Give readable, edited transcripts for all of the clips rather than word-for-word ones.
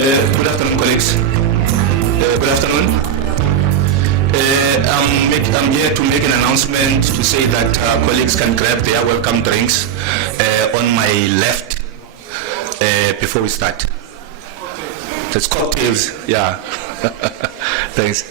Good afternoon, colleagues. Good afternoon. I'm here to make an announcement to say that colleagues can grab their welcome drinks on my left before we start. It's cocktails, yeah. Thanks.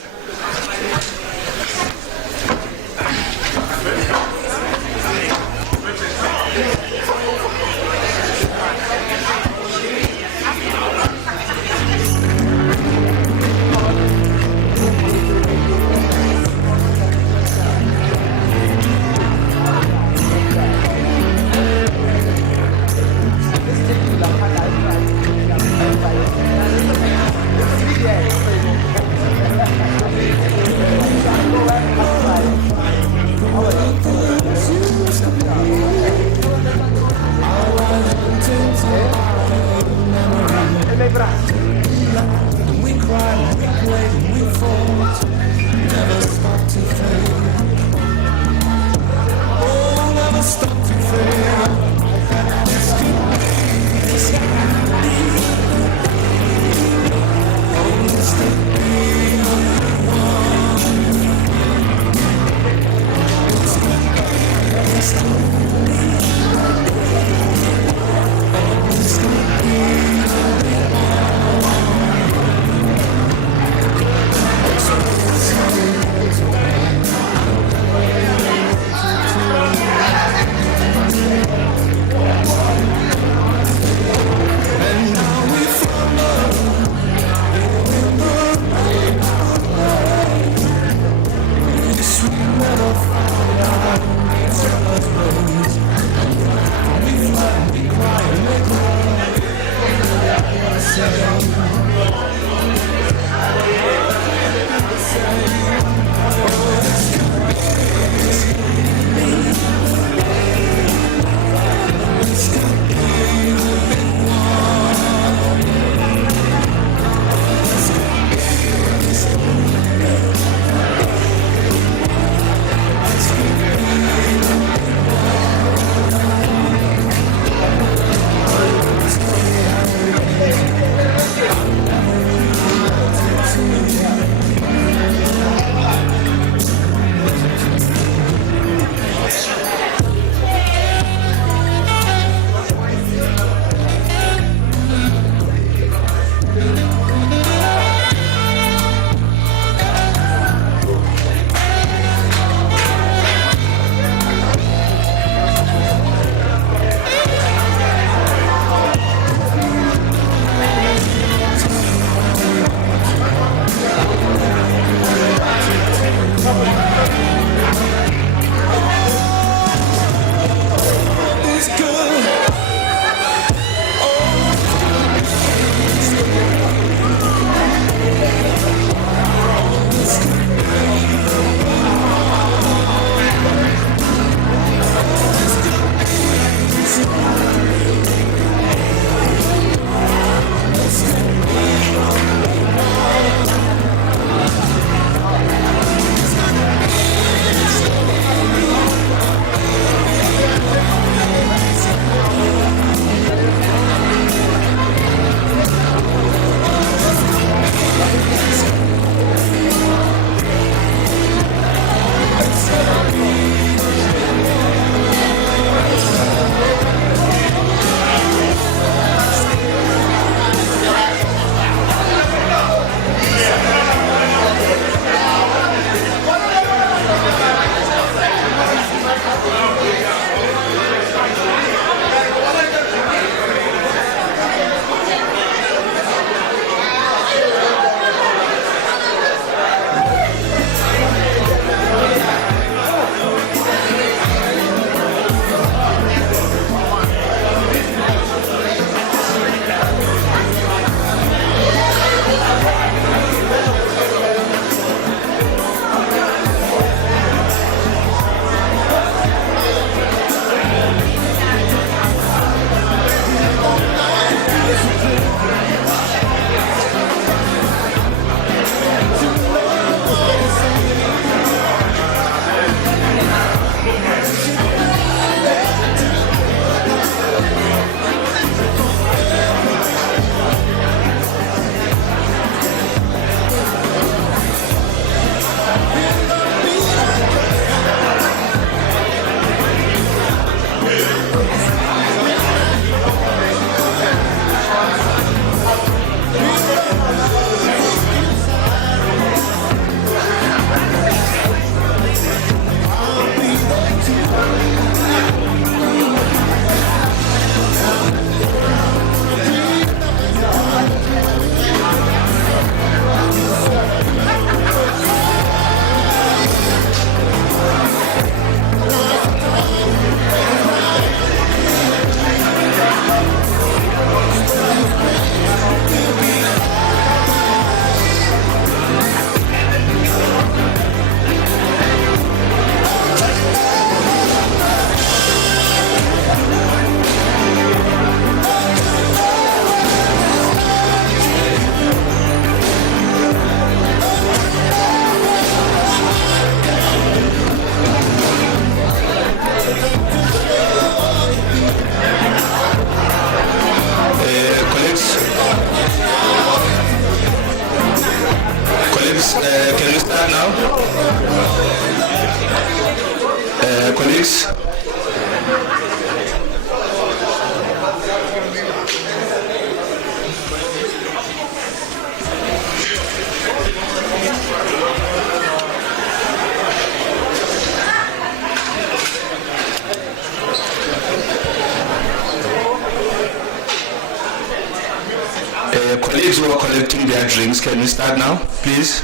Colleagues. Colleagues who are collecting their drinks, can we start now, please?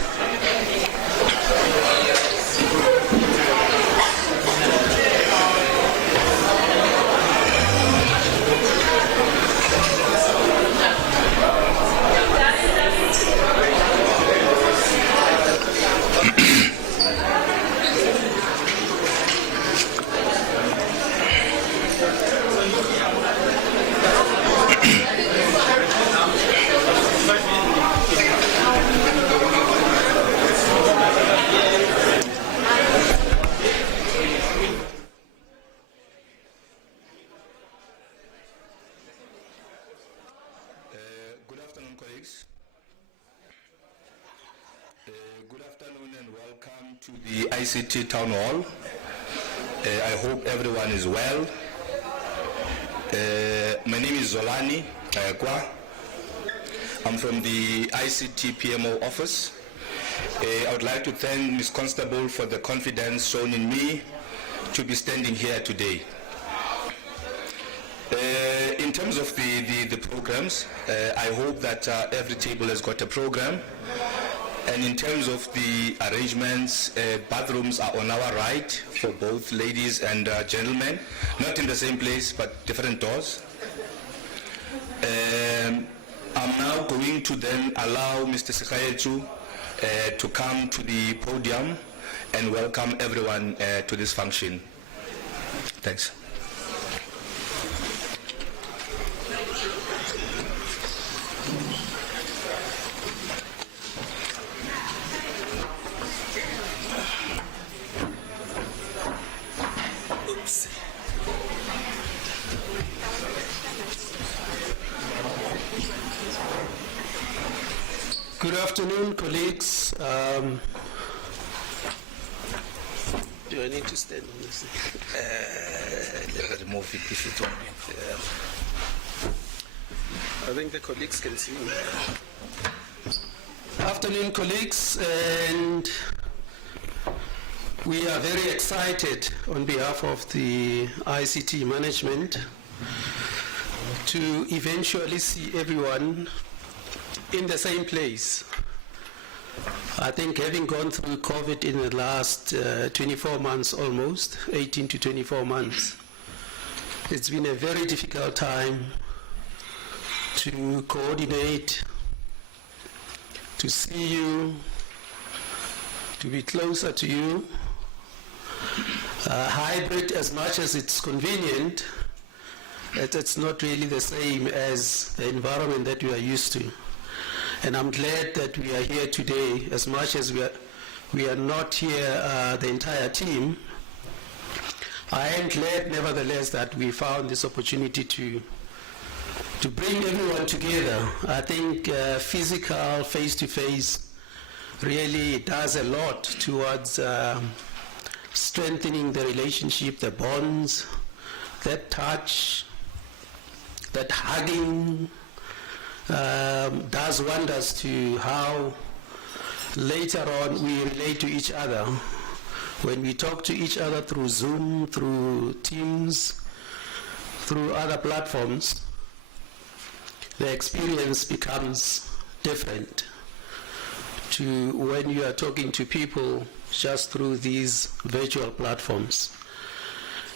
Good afternoon and welcome to the ICT Town Hall. I hope everyone is well. My name is Zolani Kwa. I'm from the ICT PMO office. I would like to thank Ms. Constable for the confidence shown in me to be standing here today. In terms of the programs, I hope that every table has got a program. And in terms of the arrangements, bathrooms are on our right for both ladies and gentlemen, not in the same place, but different doors. I'm now going to then allow Mr. Sekhayetu to come to the podium and welcome everyone to this function. Thanks. Good afternoon, colleagues. Do I need to stand on this? Remove it if you don't. I think the colleagues can see me. Afternoon, colleagues, and we are very excited on behalf of the ICT management to eventually see everyone in the same place. I think having gone through COVID in the last 24 months almost, 18 to 24 months, it's been a very difficult time to coordinate, to see you, to be closer to you. Hybrid, as much as it's convenient, it's not really the same as the environment that we are used to. And I'm glad that we are here today, as much as we are not here, the entire team. I am glad, nevertheless, that we found this opportunity to bring everyone together. I think physical, face-to-face, really does a lot towards strengthening the relationship, the bonds, that touch, that hugging, does wonders to how later on we relate to each other. When we talk to each other through Zoom, through Teams, through other platforms, the experience becomes different to when you are talking to people just through these virtual platforms.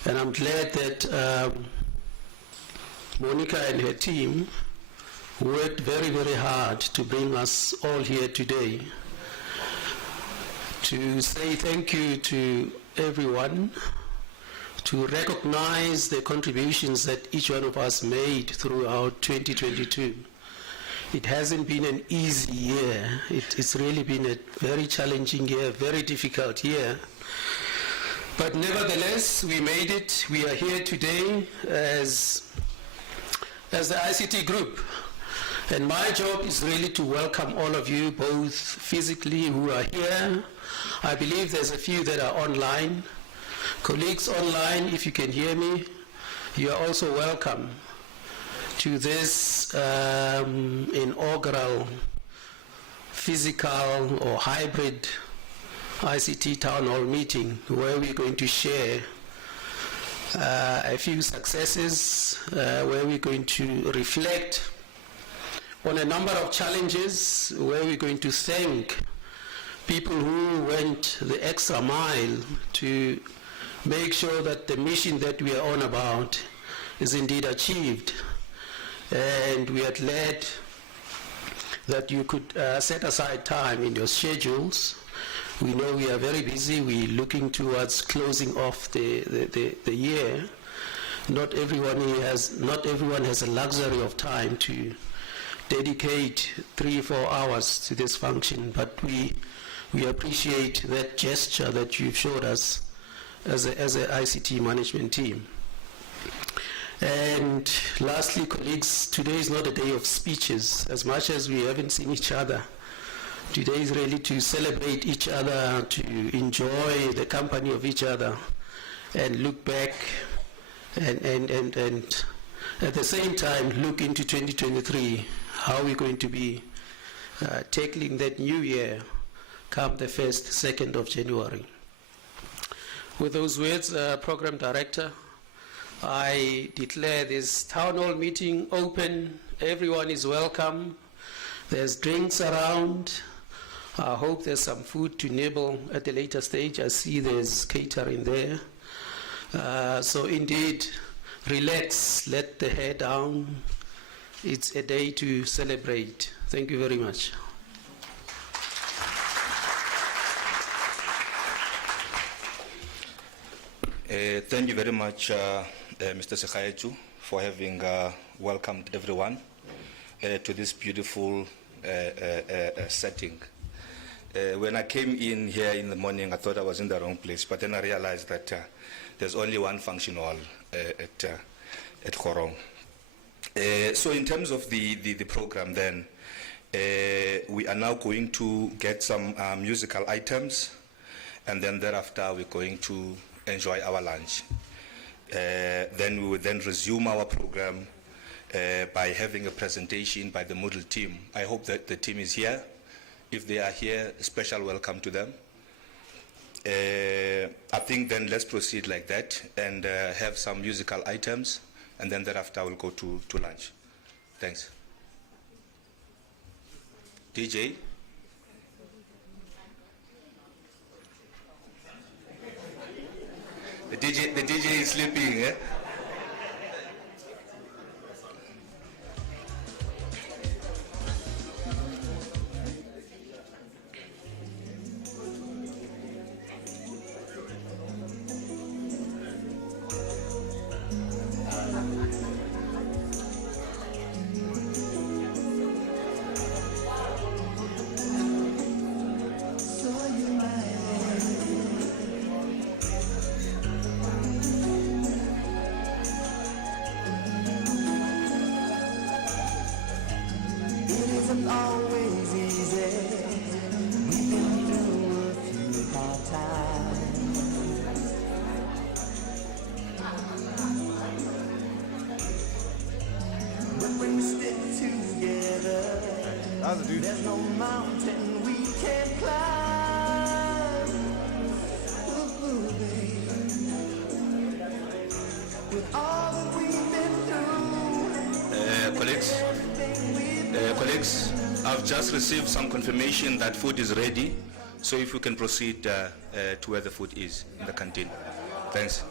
And I'm glad that Monica and her team worked very, very hard to bring us all here today to say thank you to everyone, to recognize the contributions that each one of us made throughout 2022. It hasn't been an easy year. It's really been a very challenging year, very difficult year. But nevertheless, we made it. We are here today as the ICT group. And my job is really to welcome all of you, both physically who are here, I believe there's a few that are online. Colleagues online, if you can hear me, you are also welcome to this inaugural physical or hybrid ICT Town Hall meeting, where we're going to share a few successes, where we're going to reflect on a number of challenges, where we're going to thank people who went the extra mile to make sure that the mission that we are on about is indeed achieved. And we are glad that you could set aside time in your schedules. We know we are very busy. We're looking towards closing off the year. Not everyone has a luxury of time to dedicate 3 or 4 hours to this function, but we appreciate that gesture that you've showed us as an ICT management team. And lastly, colleagues, today is not a day of speeches. As much as we haven't seen each other, today is really to celebrate each other, to enjoy the company of each other, and look back and at the same time look into 2023, how we're going to be tackling that new year come the 1st, 2nd of January. With those words, Program Director, I declare this town hall meeting open. Everyone is welcome. There's drinks around. I hope there's some food to nibble at a later stage. I see there's catering there. So indeed, relax, let the hair down. It's a day to celebrate. Thank you very much. Thank you very much, Mr. Sekhayetu, for having welcomed everyone to this beautiful setting. When I came in here in the morning, I thought I was in the wrong place, but then I realized that there's only one function hall at Khorong. So in terms of the program then, we are now going to get some musical items, and then thereafter we're going to enjoy our lunch. Then we will then resume our program by having a presentation by the Moodle team. I hope that the team is here. If they are here, a special welcome to them. I think then let's proceed like that and have some musical items, and then thereafter we'll go to lunch. Thanks. DJ? The DJ is sleeping, eh? Always easy. We've been through a few hard times. But when we stick together, there's no mountain we can't climb. Ooh, baby. With all that we've been through, colleagues, I've just received some confirmation that food is ready, so if we can proceed to where the food is in the canteen. Thanks.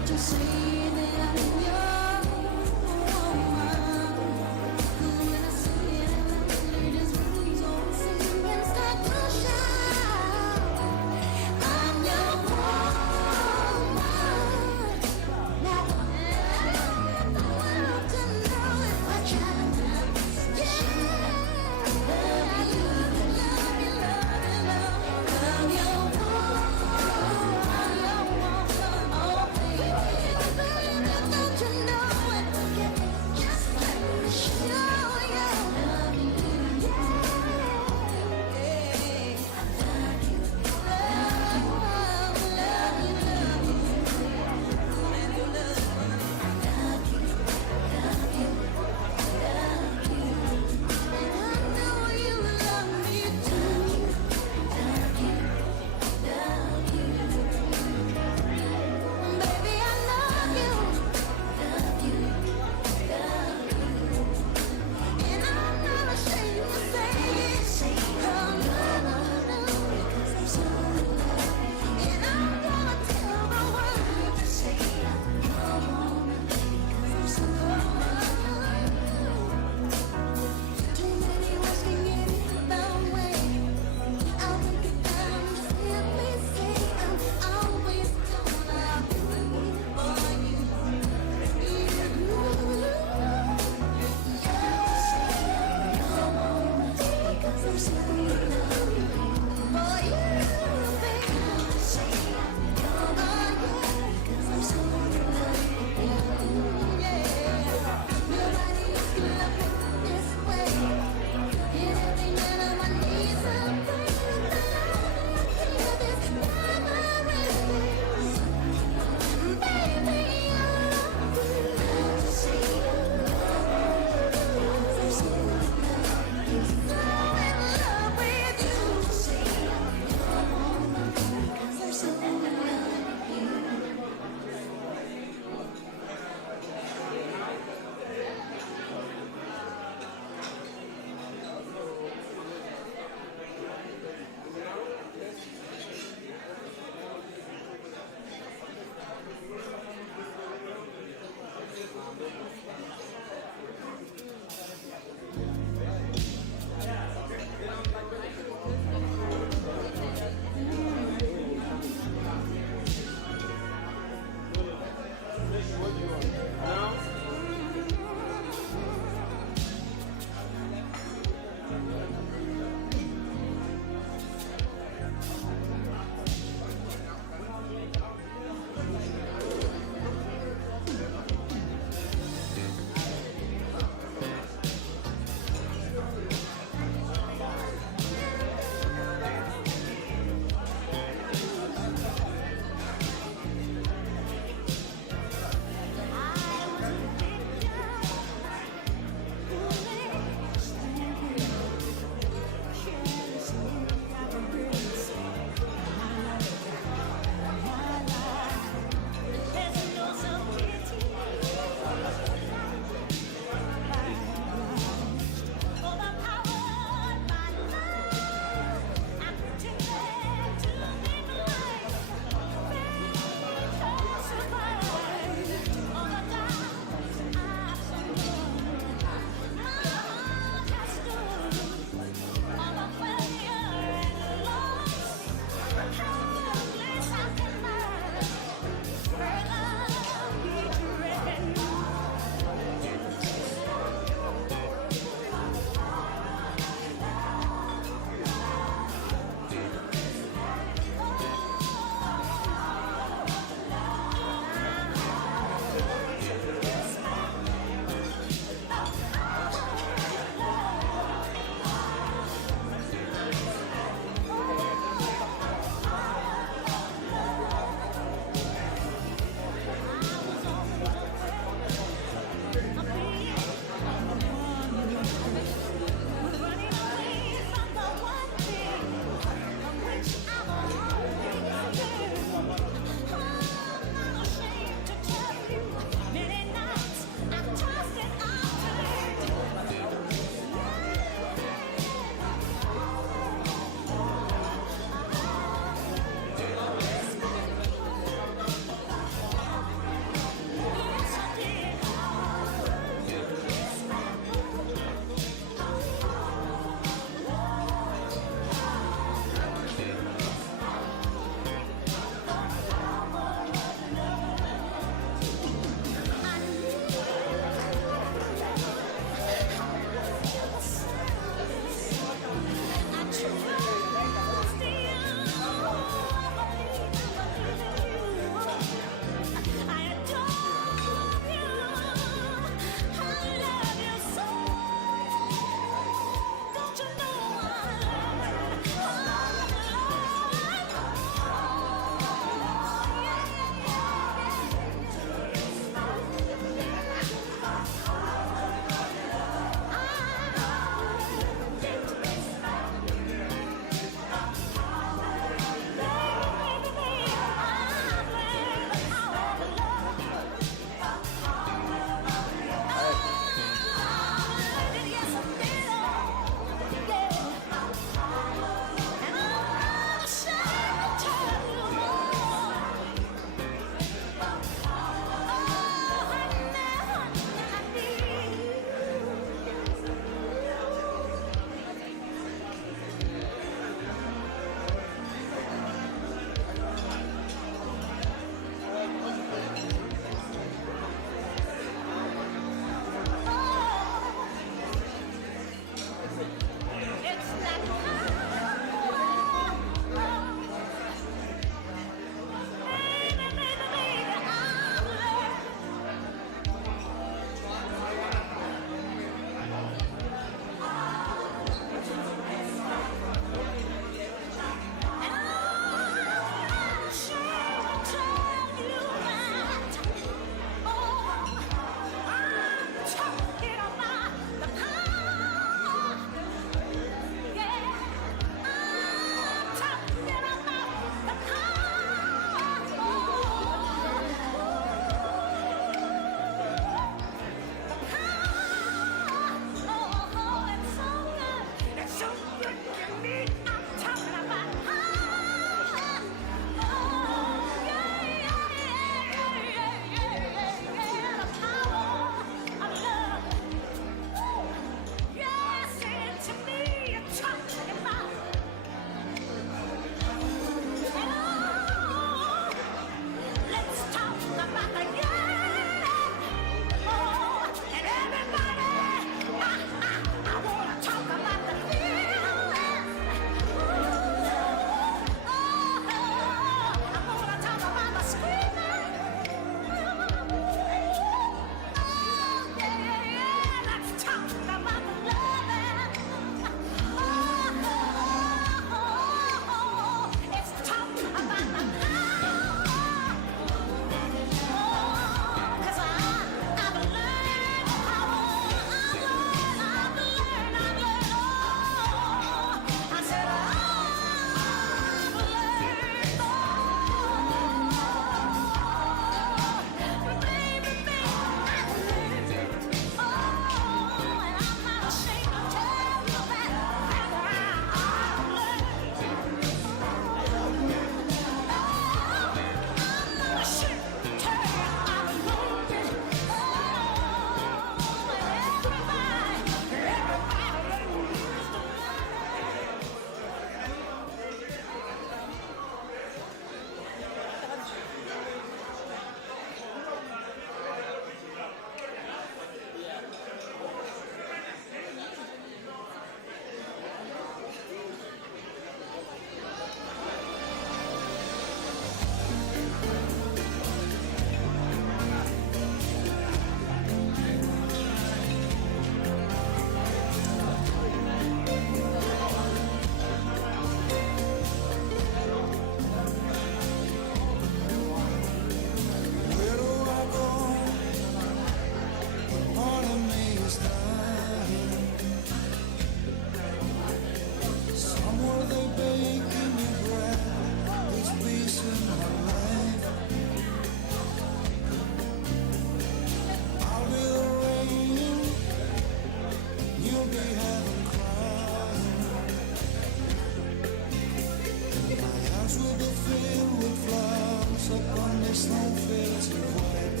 wasteland filtered white.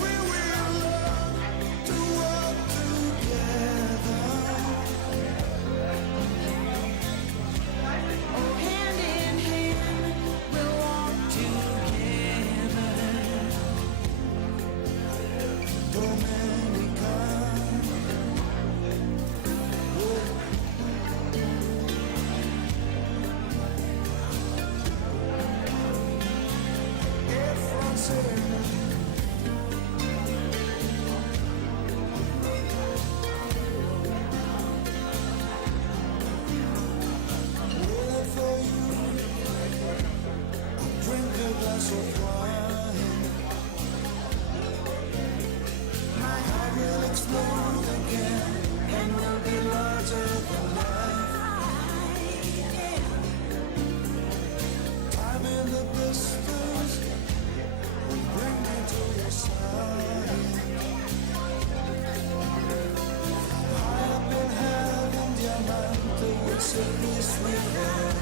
We will learn to work together. Oh, hand in hand, we'll walk together. Dominica. Drink a glass of wine. My heart will explode again and will be larger than life. Time in the distance will bring me to your side. High up in heaven, diamante will set peace with us.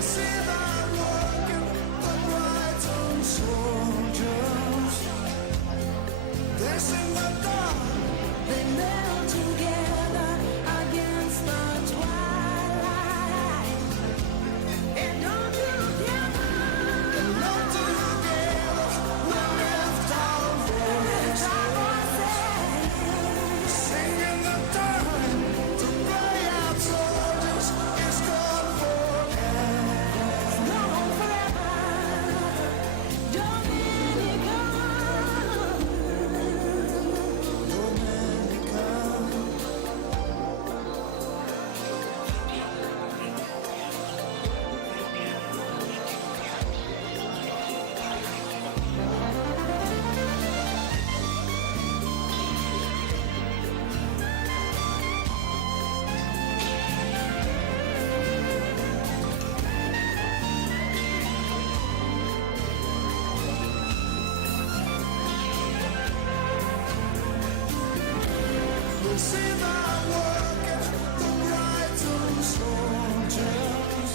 See that working, the bright and soldiers. They sing the dawn, they kneel together against the twilight. And on together, we'll lift our voices. Singing the dawn to play out soldiers is gone forever. See that working, the bright and soldiers.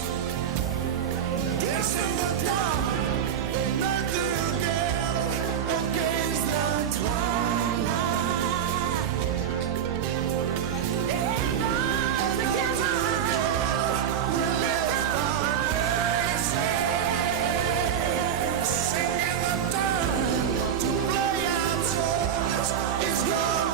Yes, in the dark, they met together against the twilight. And on together, we'll lift our voices. Singing the time to play out soldiers is gone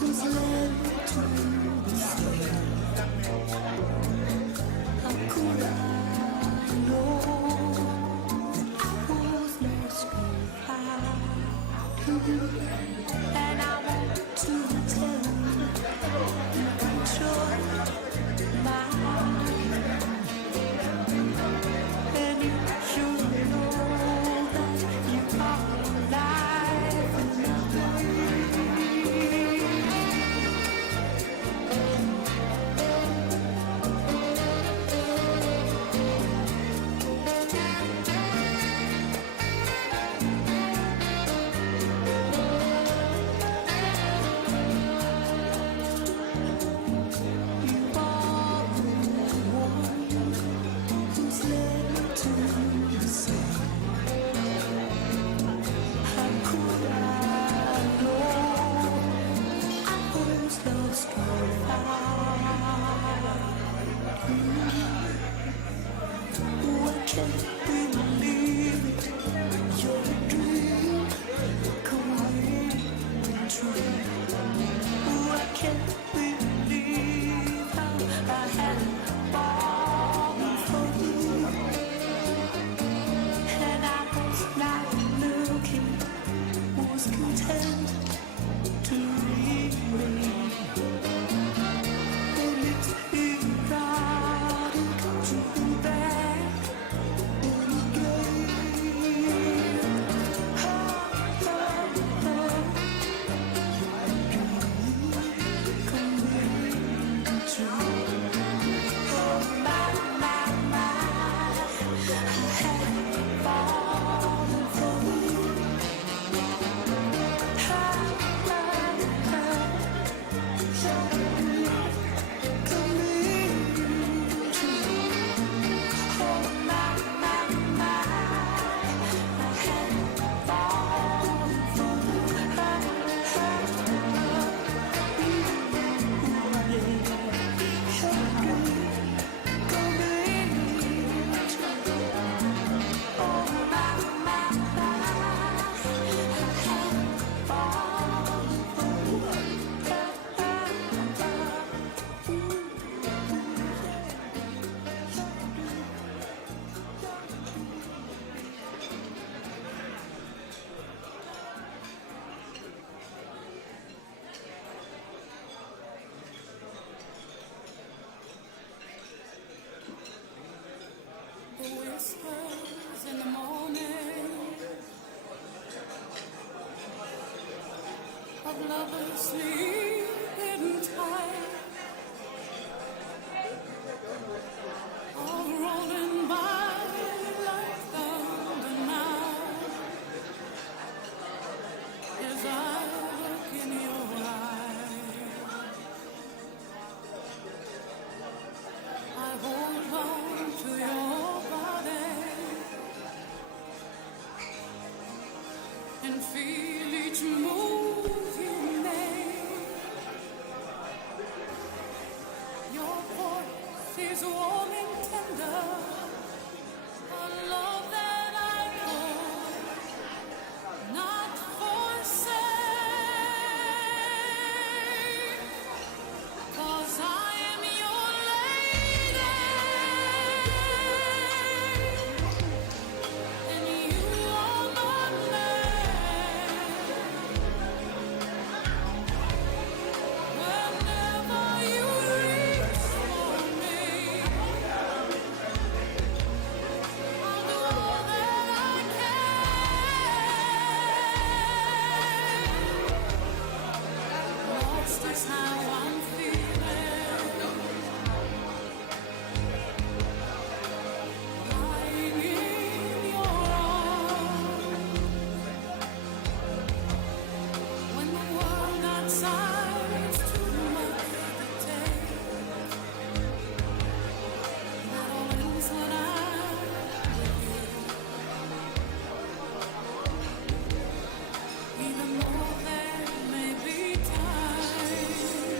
who's led to can't believe it. You're a dream coming true. Oh, I can't believe how I had fallen for you. And I was not looking, was content to remain. And it's erotic to be back again. Coming true. Oh, my, I had fallen for you. The whispers in the morning of lovers sleeping tight are rolling by like thunder now as I look in your eyes. I hold on to your body and feel each move you make. Your voice is warm and tender, a love that I could not forsake. 'Cause I am your lady, and you are my man. Whenever you reach for me, I'll do all that I can. Lost is how I'm feeling, lying in your arms. When the world outside's too much to take, that all ends when I'm with you. Even though there may be times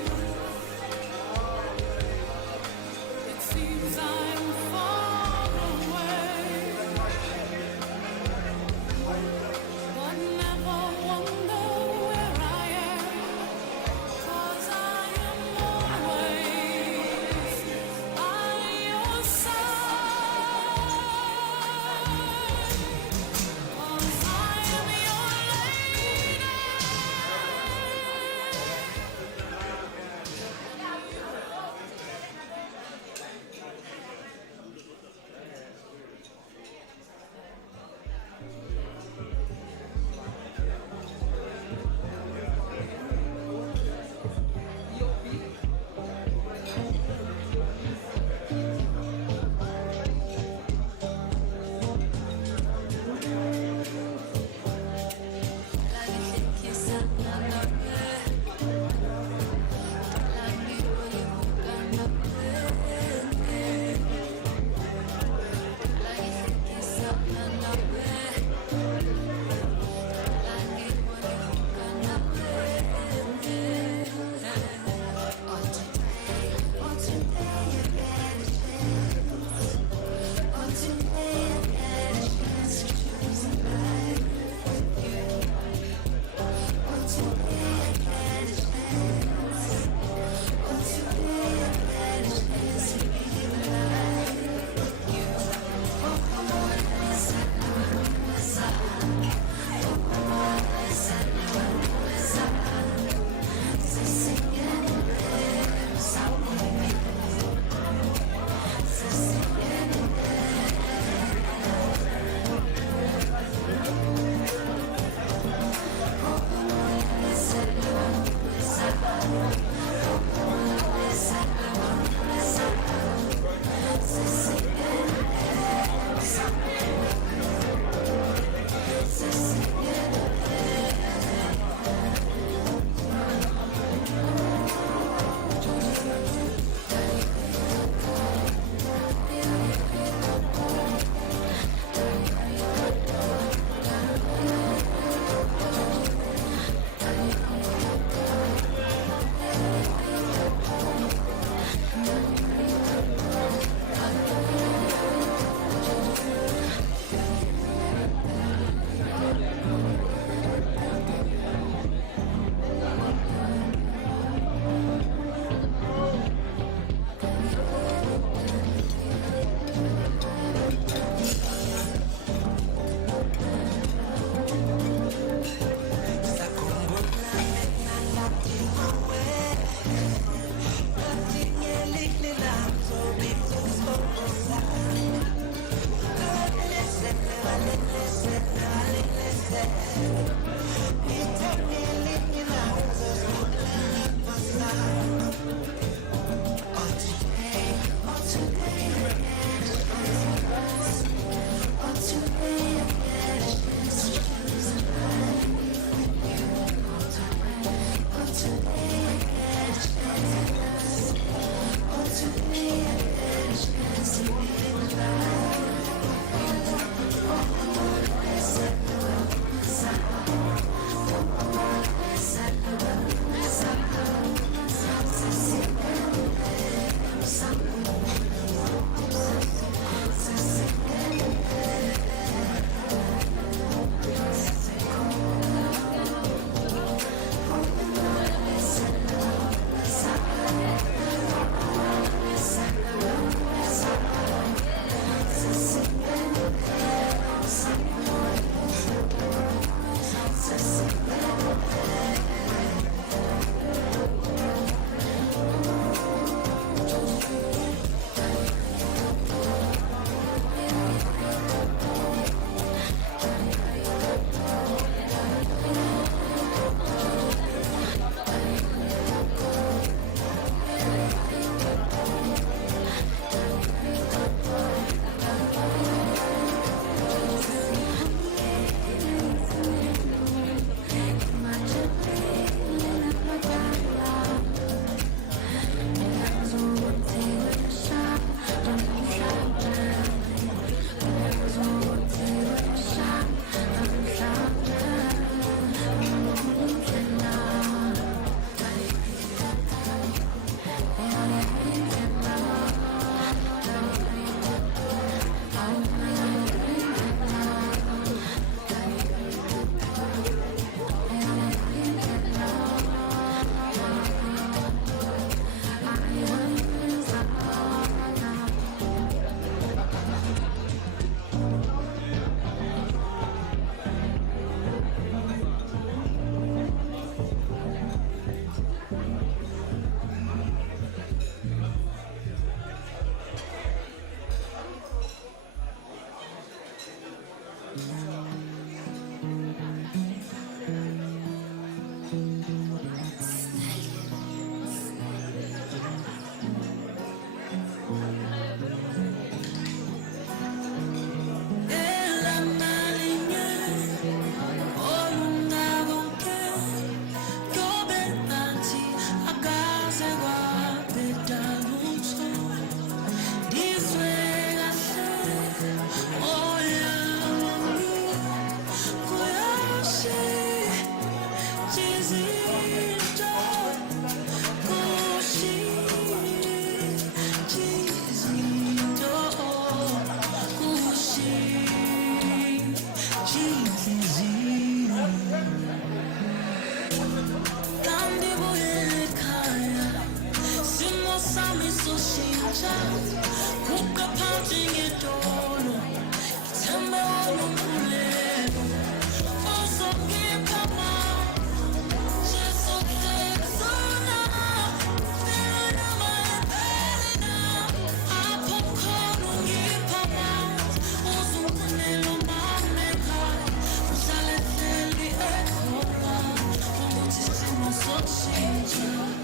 So change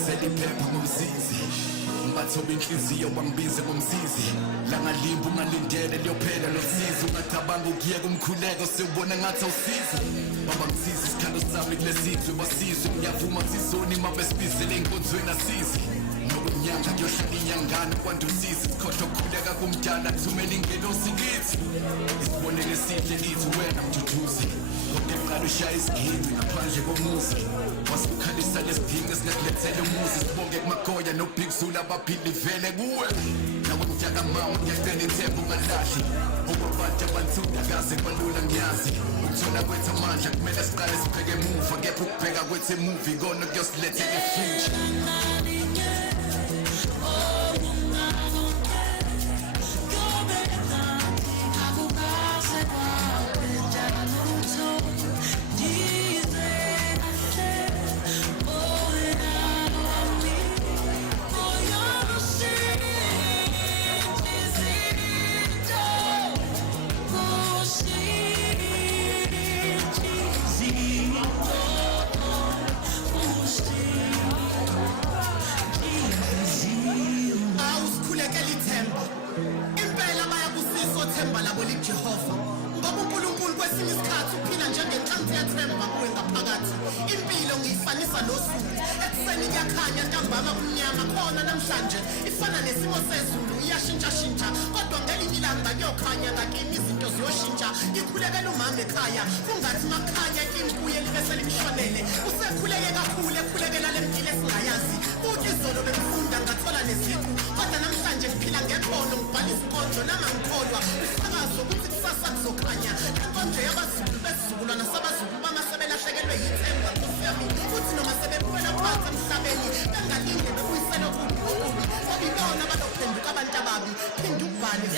ngizela iphepha ngomsizi bathoba inhliziyo bangibize ngomsizi langalimba ungalindele liyophela losizi ungathambanga ukuyeka umkhuleko siwubona ngathi awusizi baba ngisiza isikhalo sami kulesizwe basizwe ngiyavuma sizoni mabesibizele ey'nkonzweni asizi nokunyanga kuyohlala inyangana kwandusisi sikhohlwa ukukhuleka kumdala kuthumela ingelosi kithi isibonele esihle kithi wena mduduzi kodwa eqala ushaya isiginci ngaphandle komuzi wasukhalisa lesidingo esingakulethela umuzi sibonge kumagoya nobig zula abaphili vele kuwe nawe mntakamama ngiyacela ithemba ungalahli okwabantu abanthunda kaze kwalula ngiyazi ukuthola kwethu amandla kumele siqale sibheke emuva kepha ukubheka kwethu emuva ikona kuyosilethela ifuture Themba labo liJehova ngoba uNkulunkulu kwesinye isikhathi uphila njengenhlanzi yathemba kuwe ngaphakathi impilo ngiyifanisa nosuku ekuseni kuyakhanya ntambama kumnyama khona namhlanje ifana nesimo sezulu iyashintshashintsha kodwa ngelinye ilanga kuyokhanya ngakini izinto ziyoshintsha ikhulekela umama ekhaya kungathi makhanya kimi kuye libese limshonele usekhuleke kakhulu ekhulekela lempilo esingayazi uthi izolo bemfunda ngathola neziqu kodwa namhlanje ngiphila ngekhono ngibhala izinkondlo nama ngikholwa ufakazi ukuthi kusasa kuzokhanya inkondlo yabazulu besizukulwana sabazulu bamasebelahlekelwe yithemba nkosi yami uthi noma sebebuwela phansi emhlabeni bengalinde bebuyisele okubi okubi ngoba ibona bazophenduka abantu ababi phinde ubhale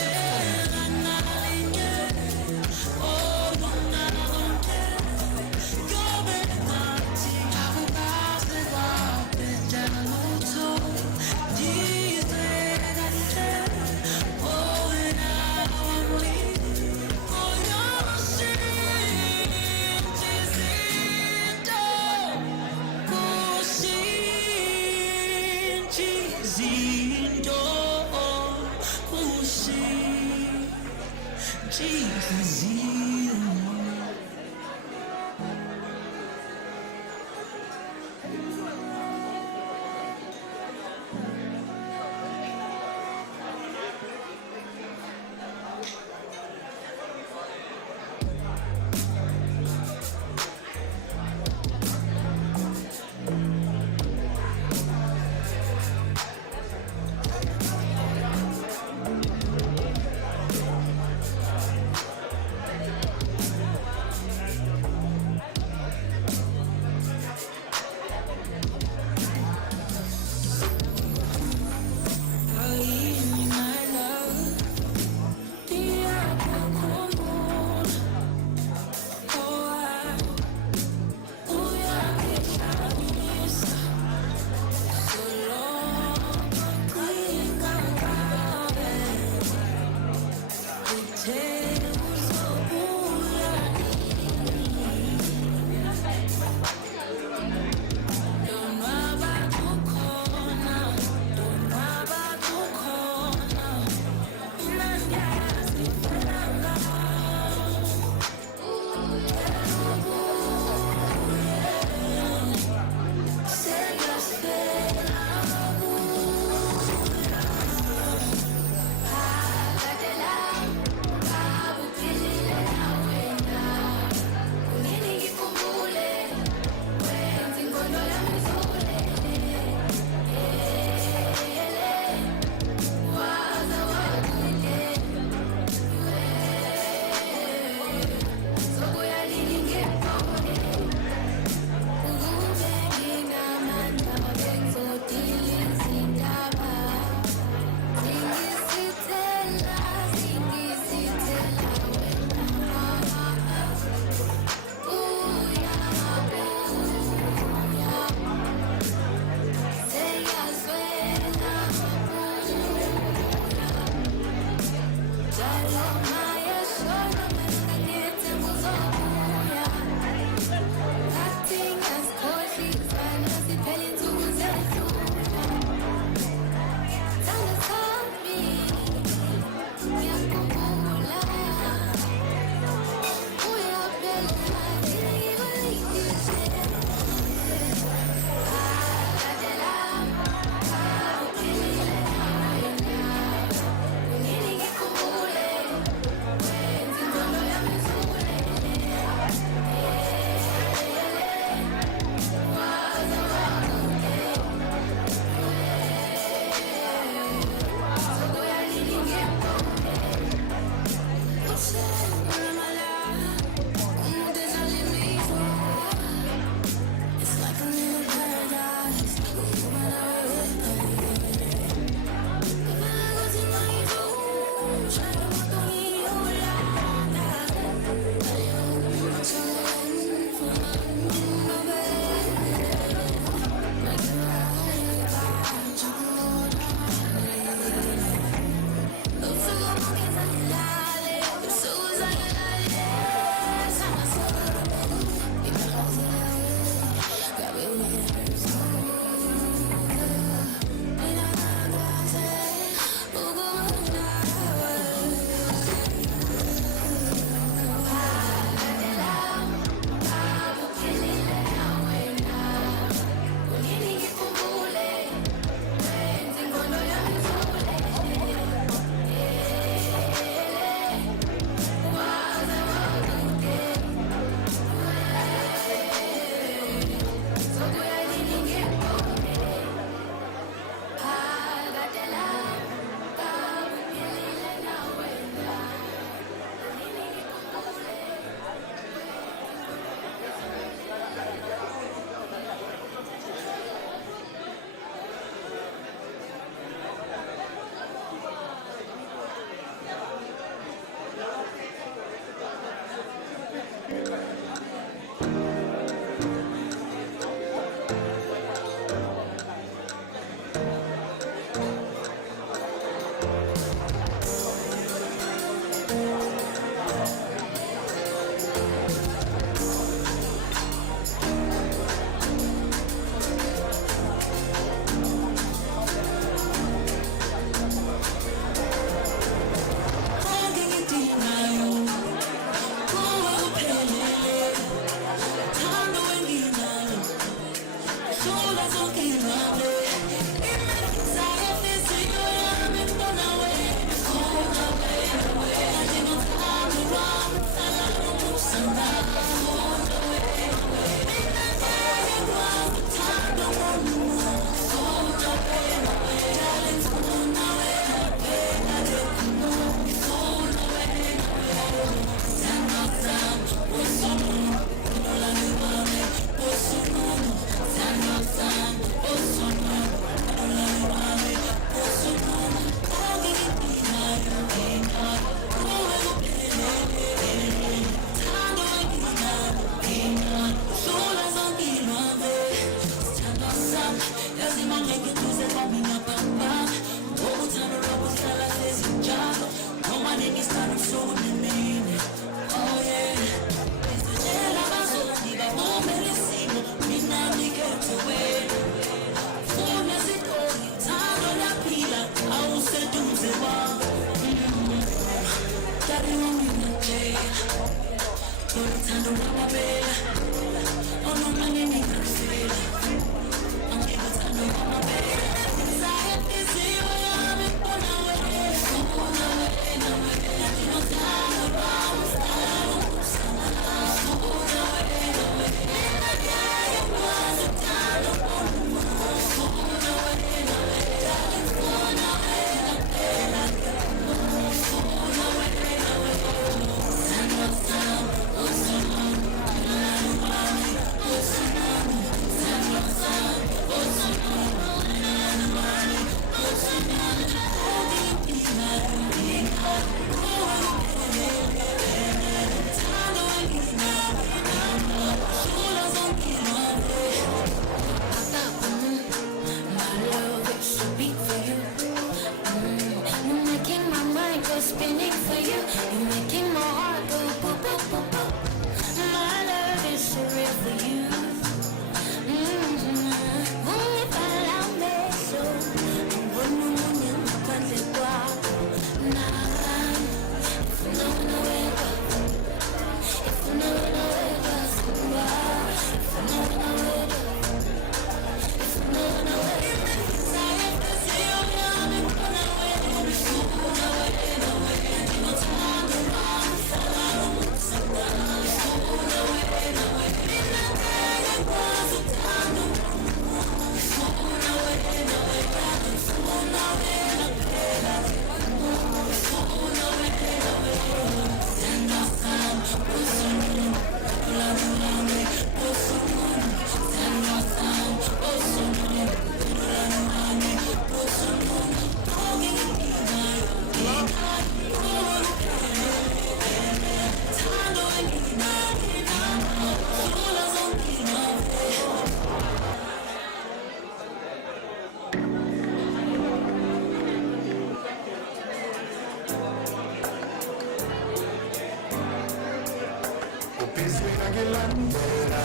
wena ngilandela.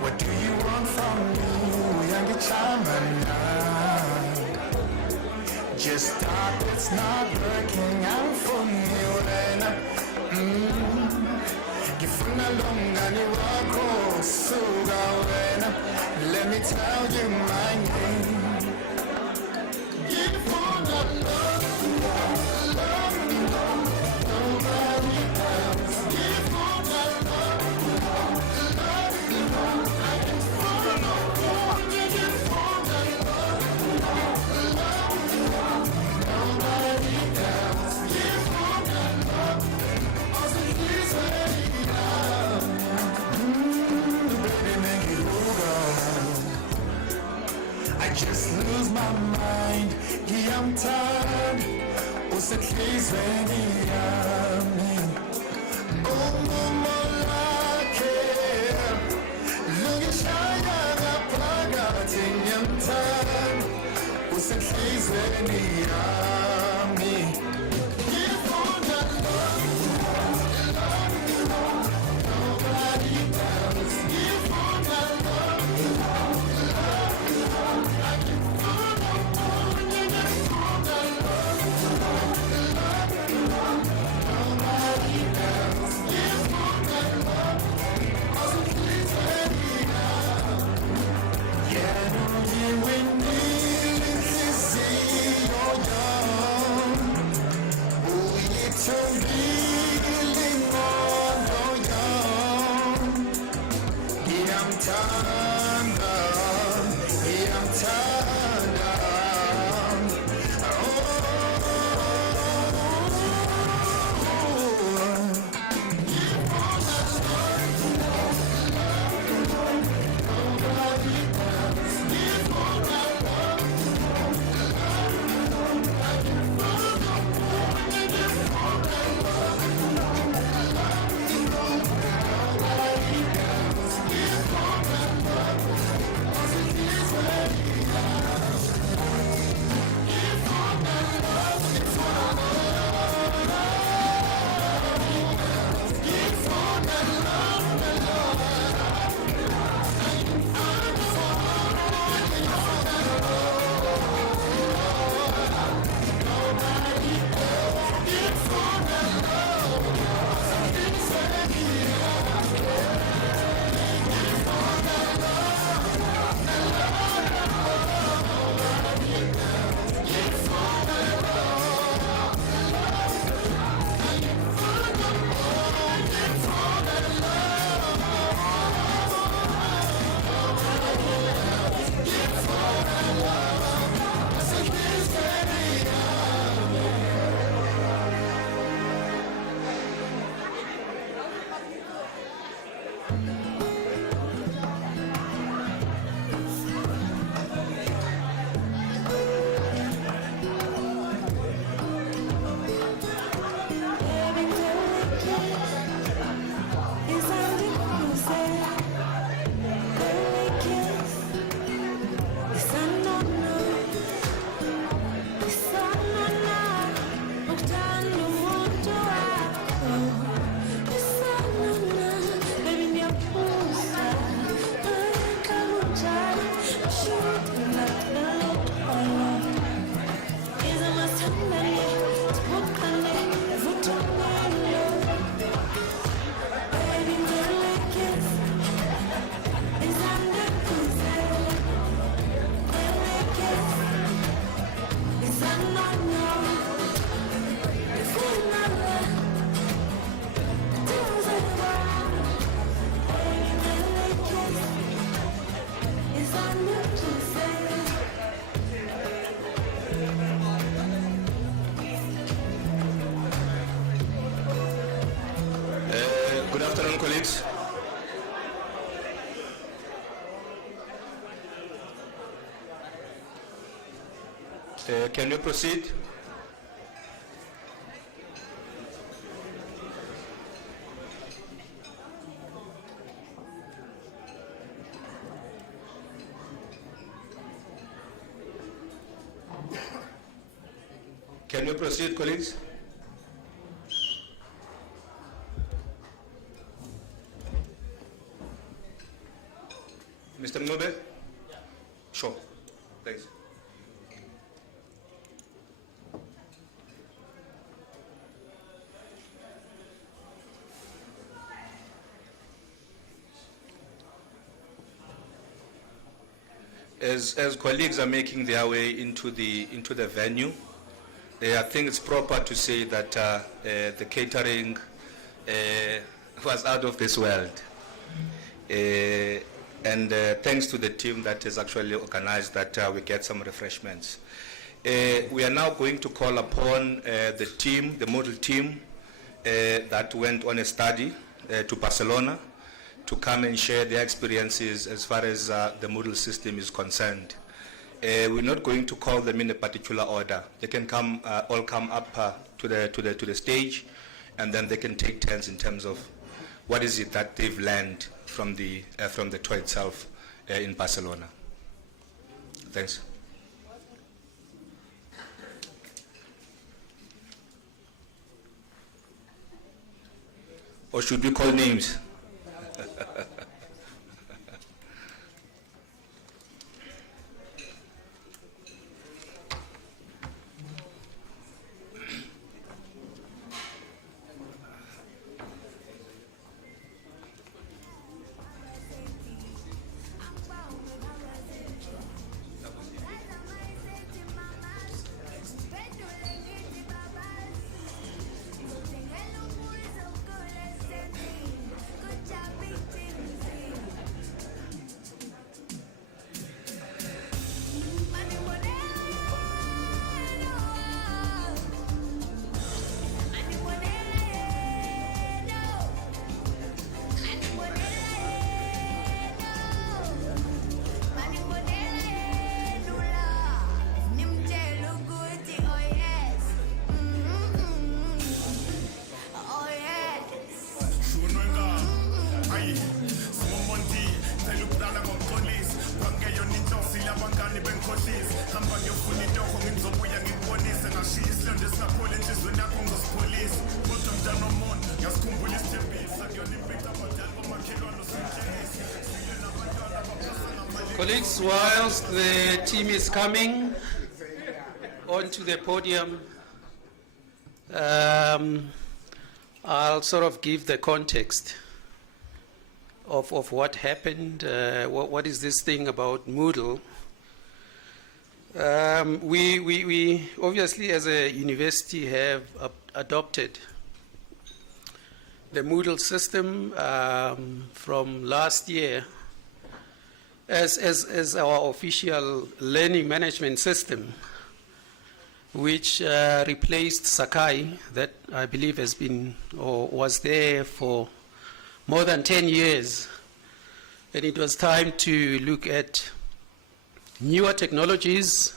What do you want from me? Uyangichama na. Just stop, it's not working out for me wena. Ngifuna lo mngani wakho suka wena. Let me tell you my name. Ngifuna love, nobody else. Ngifuna love, I can follow you. Ngifuna love, nobody else. Ngifuna love, also please let it out. Baby, make it move on. I just lose my mind. Yeah, I'm tired. Usehlizwe ngiyami. Umulake. Lungishaya ngaphakathi ngiyamthanda. Usehlizwe ngiyami. Ngifuna love, nobody else. Ngifuna love. Good afternoon, colleagues. Can we proceed? Can we proceed, colleagues? Mr. Mnobe? Sure. Thanks. As colleagues are making their way into the venue, I think it's proper to say that the catering was out of this world. And thanks to the team that has actually organized that we get some refreshments. We are now going to call upon the team, the Moodle team that went on a study to Barcelona to come and share their experiences as far as the Moodle system is concerned. We're not going to call them in a particular order. They can come, all come up to the stage, and then they can take turns in terms of what is it that they've learned from the tour itself in Barcelona. Thanks. Or should we call names? Colleagues, whilst the team is coming onto the podium, I'll sort of give the context of what happened. What is this thing about Moodle? We obviously as a university have adopted the Moodle system from last year as our official learning management system, which replaced Sakai, that I believe has been or was there for more than 10 years. And it was time to look at newer technologies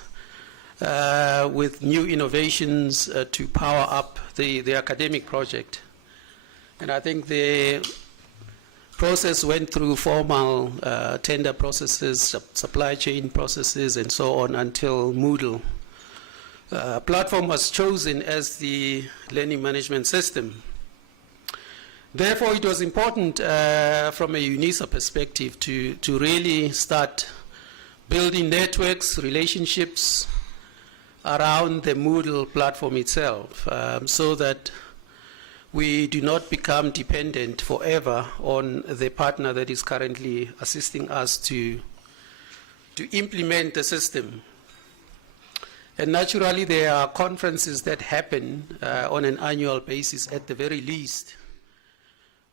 with new innovations to power up the academic project. And I think the process went through formal tender processes, supply chain processes, and so on until Moodle platform was chosen as the learning management system. Therefore, it was important from a UNISA perspective to really start building networks, relationships around the Moodle platform itself, so that we do not become dependent forever on the partner that is currently assisting us to implement the system. And naturally, there are conferences that happen on an annual basis at the very least,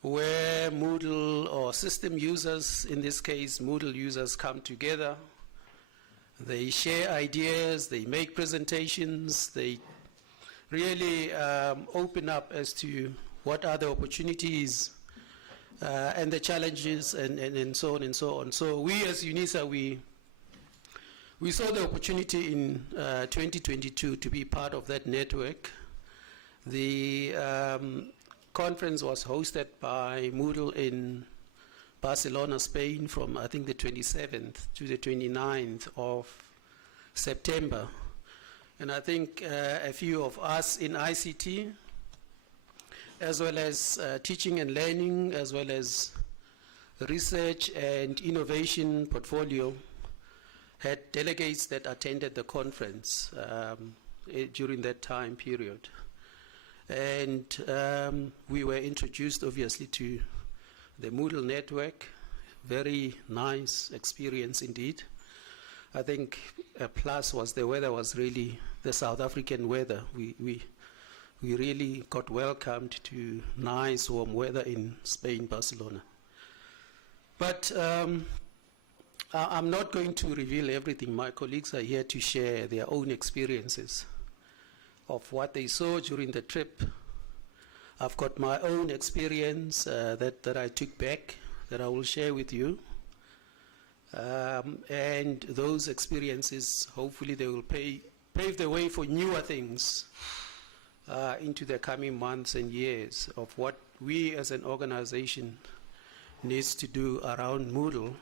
where Moodle or system users, in this case Moodle users, come together. They share ideas, they make presentations, they really open up as to what are the opportunities and the challenges and so on and so on. So we as UNISA, we saw the opportunity in 2022 to be part of that network. The conference was hosted by Moodle in Barcelona, Spain, from I think the 27th to the 29th of September. And I think a few of us in ICT, as well as teaching and learning, as well as research and innovation portfolio had delegates that attended the conference during that time period. And we were introduced, obviously, to the Moodle network. Very nice experience indeed. I think a plus was the weather was really the South African weather. We really got welcomed to nice warm weather in Spain, Barcelona. But I'm not going to reveal everything. My colleagues are here to share their own experiences of what they saw during the trip. I've got my own experience that I took back that I will share with you. And those experiences, hopefully they will pave the way for newer things into the coming months and years of what we as an organization needs to do around Moodle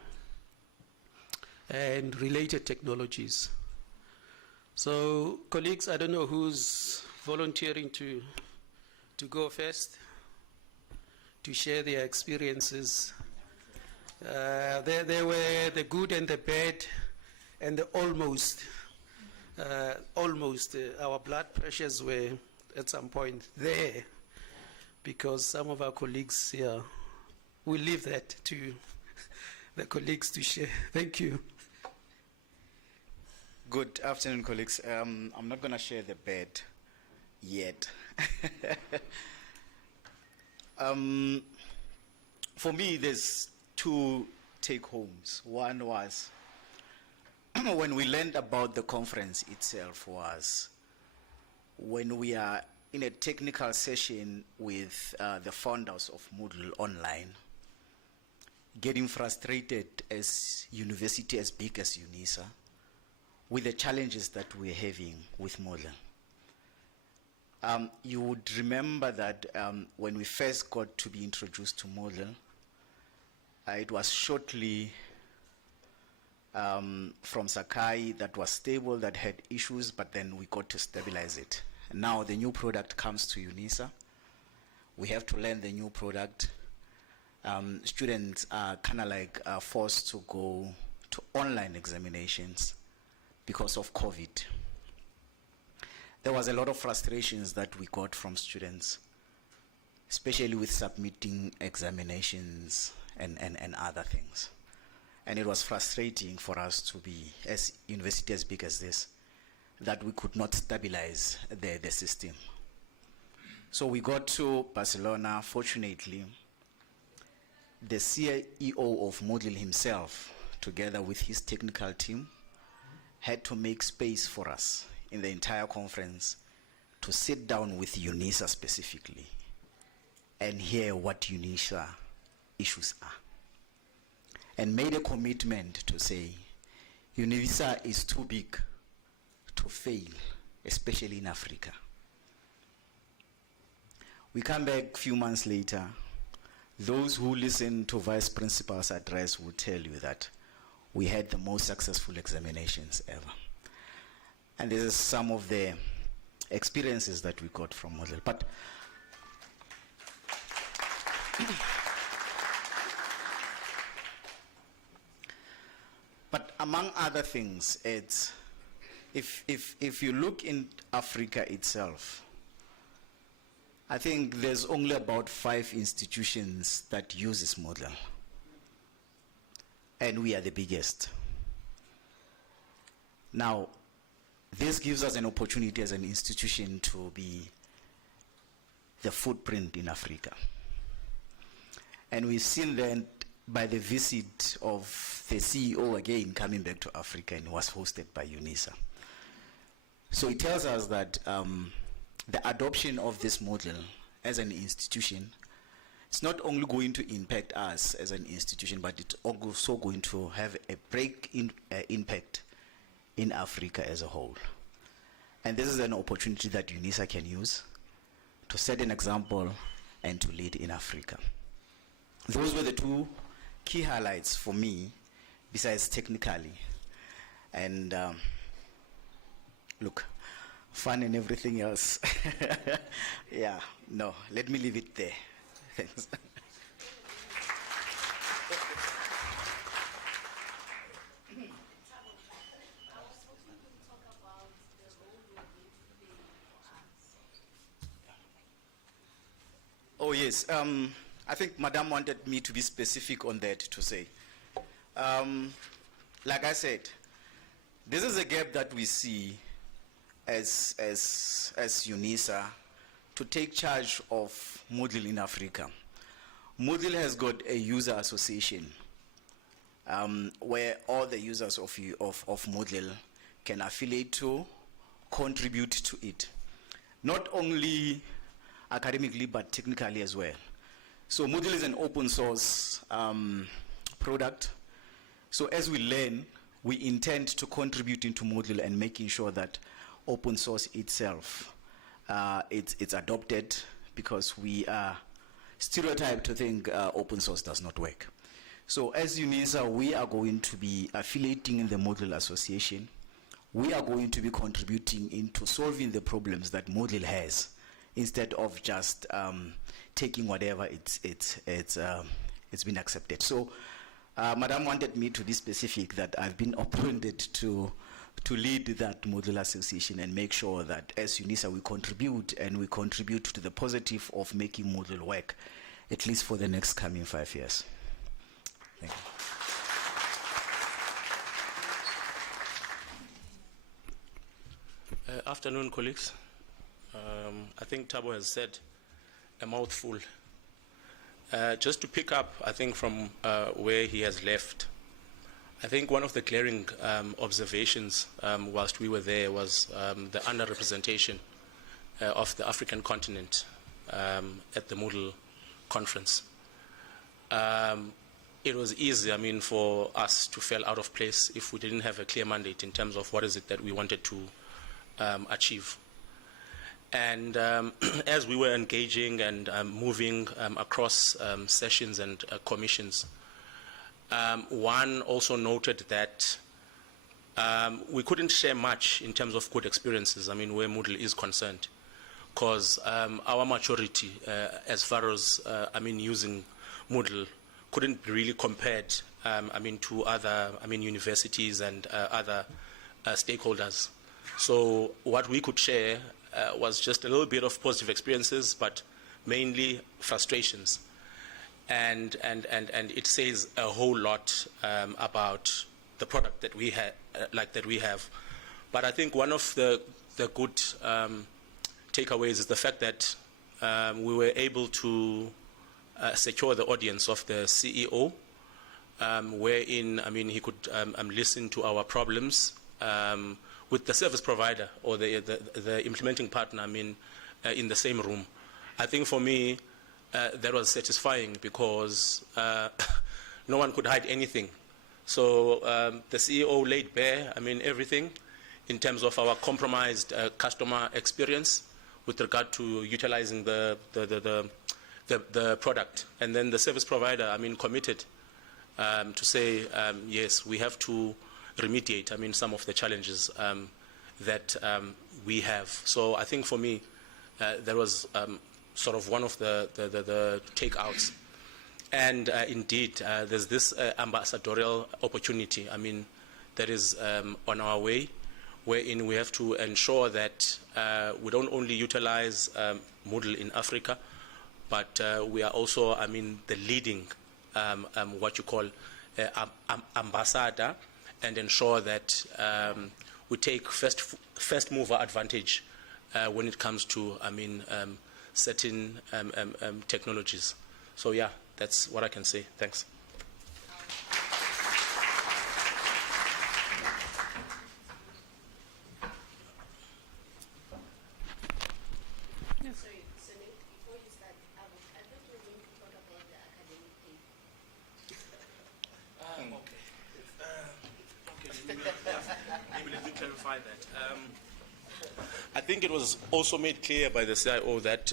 and related technologies. So, colleagues, I don't know who's volunteering to go first to share their experiences. There were the good and the bad and the almost. Our blood pressures were at some point there because some of our colleagues here, we'll leave that to the colleagues to share. Thank you. Good afternoon, colleagues. I'm not going to share the bed yet. For me, there's two take-homes. One was when we learned about the conference itself was when we are in a technical session with the founders of Moodle online, getting frustrated as university as big as UNISA with the challenges that we're having with Moodle. You would remember that when we first got to be introduced to Moodle, it was shortly from Sakai that was stable, that had issues, but then we got to stabilize it. And now the new product comes to UNISA. We have to learn the new product. Students are kind of like forced to go to online examinations because of COVID. There was a lot of frustrations that we got from students, especially with submitting examinations and other things. And it was frustrating for us to be, as university as big as this, that we could not stabilize the system. So we got to Barcelona. Fortunately, the CEO of Moodle himself, together with his technical team, had to make space for us in the entire conference to sit down with UNISA specifically and hear what UNISA issues are. And made a commitment to say, UNISA is too big to fail, especially in Africa. We come back a few months later. Those who listen to Vice Principal's address will tell you that we had the most successful examinations ever. And this is some of the experiences that we got from Moodle. But among other things, it's if you look in Africa itself, I think there's only about 5 institutions that uses Moodle, and we are the biggest. Now, this gives us an opportunity as an institution to be the footprint in Africa. And we've seen that by the visit of the CEO again coming back to Africa, and was hosted by UNISA. So it tells us that the adoption of this model as an institution, it's not only going to impact us as an institution, but it's also going to have a impact in Africa as a whole. And this is an opportunity that UNISA can use to set an example and to lead in Africa. Those were the 2 key highlights for me, besides technically. And look, fun and everything else. Yeah, no, let me leave it there. Thanks. yes, I think Madam wanted me to be specific on that to say. Like I said, this is a gap that we see as UNISA to take charge of Moodle in Africa. Moodle has got a user association where all the users of Moodle can affiliate to, contribute to it. Not only academically, but technically as well. So Moodle is an open source product. So as we learn, we intend to contribute into Moodle and making sure that open source itself, it's adopted, because we are stereotyped to think open source does not work. So as UNISA, we are going to be affiliating in the Moodle Association. We are going to be contributing into solving the problems that Moodle has, instead of just taking whatever it's been accepted. So Madam wanted me to be specific that I've been appointed to lead that Moodle Association and make sure that as UNISA we contribute to the positive of making Moodle work, at least for the next coming 5 years. Thank you. Afternoon, colleagues. I think Thabo has said a mouthful. Just to pick up, I think, from where he has left, I think one of the glaring observations whilst we were there was the underrepresentation of the African continent at the Moodle conference. It was easy, I mean, for us to fall out of place if we didn't have a clear mandate in terms of what is it that we wanted to achieve. And as we were engaging and moving across sessions and commissions, one also noted that we couldn't share much in terms of good experiences, I mean, where Moodle is concerned, because our maturity as far as, I mean, using Moodle couldn't be really compared, I mean, to other, I mean, universities and other stakeholders. So what we could share was just a little bit of positive experiences, but mainly frustrations. And it says a whole lot about the product that we have, But I think one of the good takeaways is the fact that we were able to secure the audience of the CEO, wherein, I mean, he could listen to our problems with the service provider or the implementing partner, I mean, in the same room. I think for me, that was satisfying, because no one could hide anything. So the CEO laid bare, I mean, everything in terms of our compromised customer experience with regard to utilizing the product. And then the service provider, I mean, committed to say, yes, we have to remediate, I mean, some of the challenges that we have. So I think for me, that was sort of one of the takeouts. And indeed, there's this ambassadorial opportunity, I mean, that is on our way, wherein we have to ensure that we don't only utilize Moodle in Africa, but we are also, I mean, the leading, what you call ambassador, and ensure that we take first mover advantage when it comes to, I mean, certain technologies. So yeah, that's what I can say. Thanks. Sorry, Sunil, before you start, I thought you were going to talk about the academic thing. Maybe let me clarify that. I think it was also made clear by the CIO that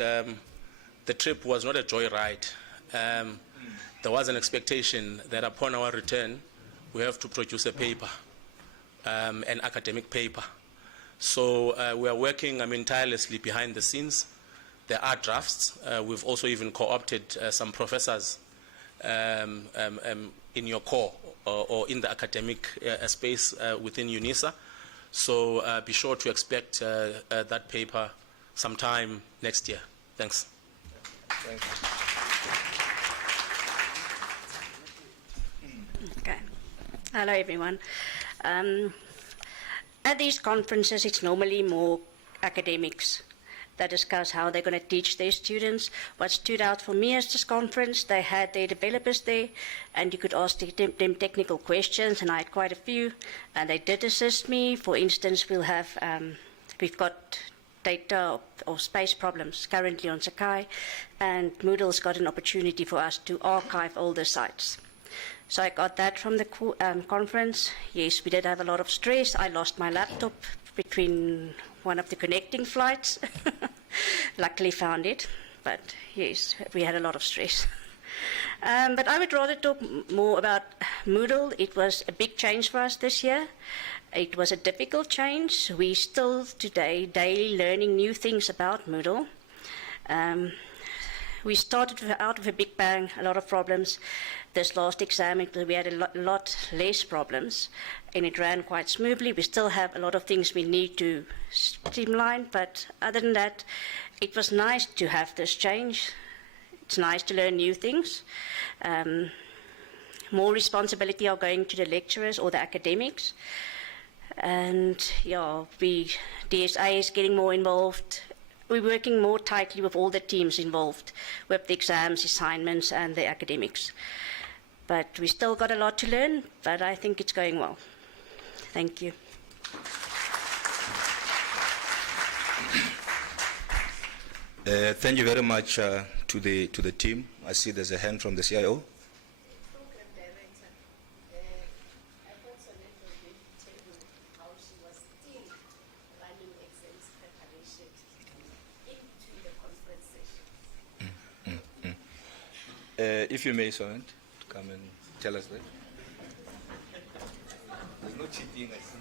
the trip was not a joyride. There was an expectation that upon our return, we have to produce a paper, an academic paper. So we are working, I mean, tirelessly behind the scenes. There are drafts. We've also even co-opted some professors in your core or in the academic space within UNISA. So be sure to expect that paper sometime next year. Thanks. Thank you. Hello, everyone. At these conferences, it's normally more academics that discuss how they're going to teach their students. What stood out for me as this conference, they had their developers there, and you could ask them technical questions, and I had quite a few, and they did assist me. For instance, we've got data or space problems currently on Sakai, and Moodle's got an opportunity for us to archive all the sites. So I got that from the conference. Yes, we did have a lot of stress. I lost my laptop between one of the connecting flights. Luckily found it, but yes, we had a lot of stress. But I would rather talk more about Moodle. It was a big change for us this year. It was a difficult change. We still today daily learning new things about Moodle. We started out with a big bang, a lot of problems. This last exam, we had a lot less problems, and it ran quite smoothly. We still have a lot of things we need to streamline, but other than that, it was nice to have this change. It's nice to learn new things. More responsibility are going to the lecturers or the academics. And yeah, DSA is getting more involved. We're working more tightly with all the teams involved, with the exams, assignments, and the academics. But we still got a lot to learn, but I think it's going well. Thank you. Thank you very much to the team. I see there's a hand from the CIO. Program director, I thought Sonette was going to tell you how she was still running exams preparation in between the conference sessions. If you may, Sonette, come and tell us that. There's no cheating, I see.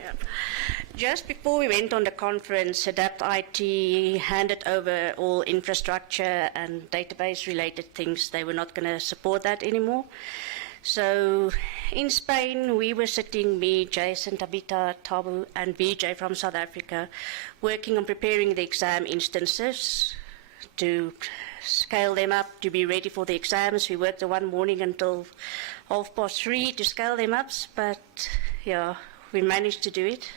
Yeah. Just before we went on the conference, Adapt IT handed over all infrastructure and database-related things. They were not going to support that anymore. So in Spain, we were sitting, me, Jason, Tabita, Tabu, and BJ from South Africa, working on preparing the exam instances to scale them up to be ready for the exams. We worked the one morning until 3:30 to scale them up, but yeah, we managed to do it.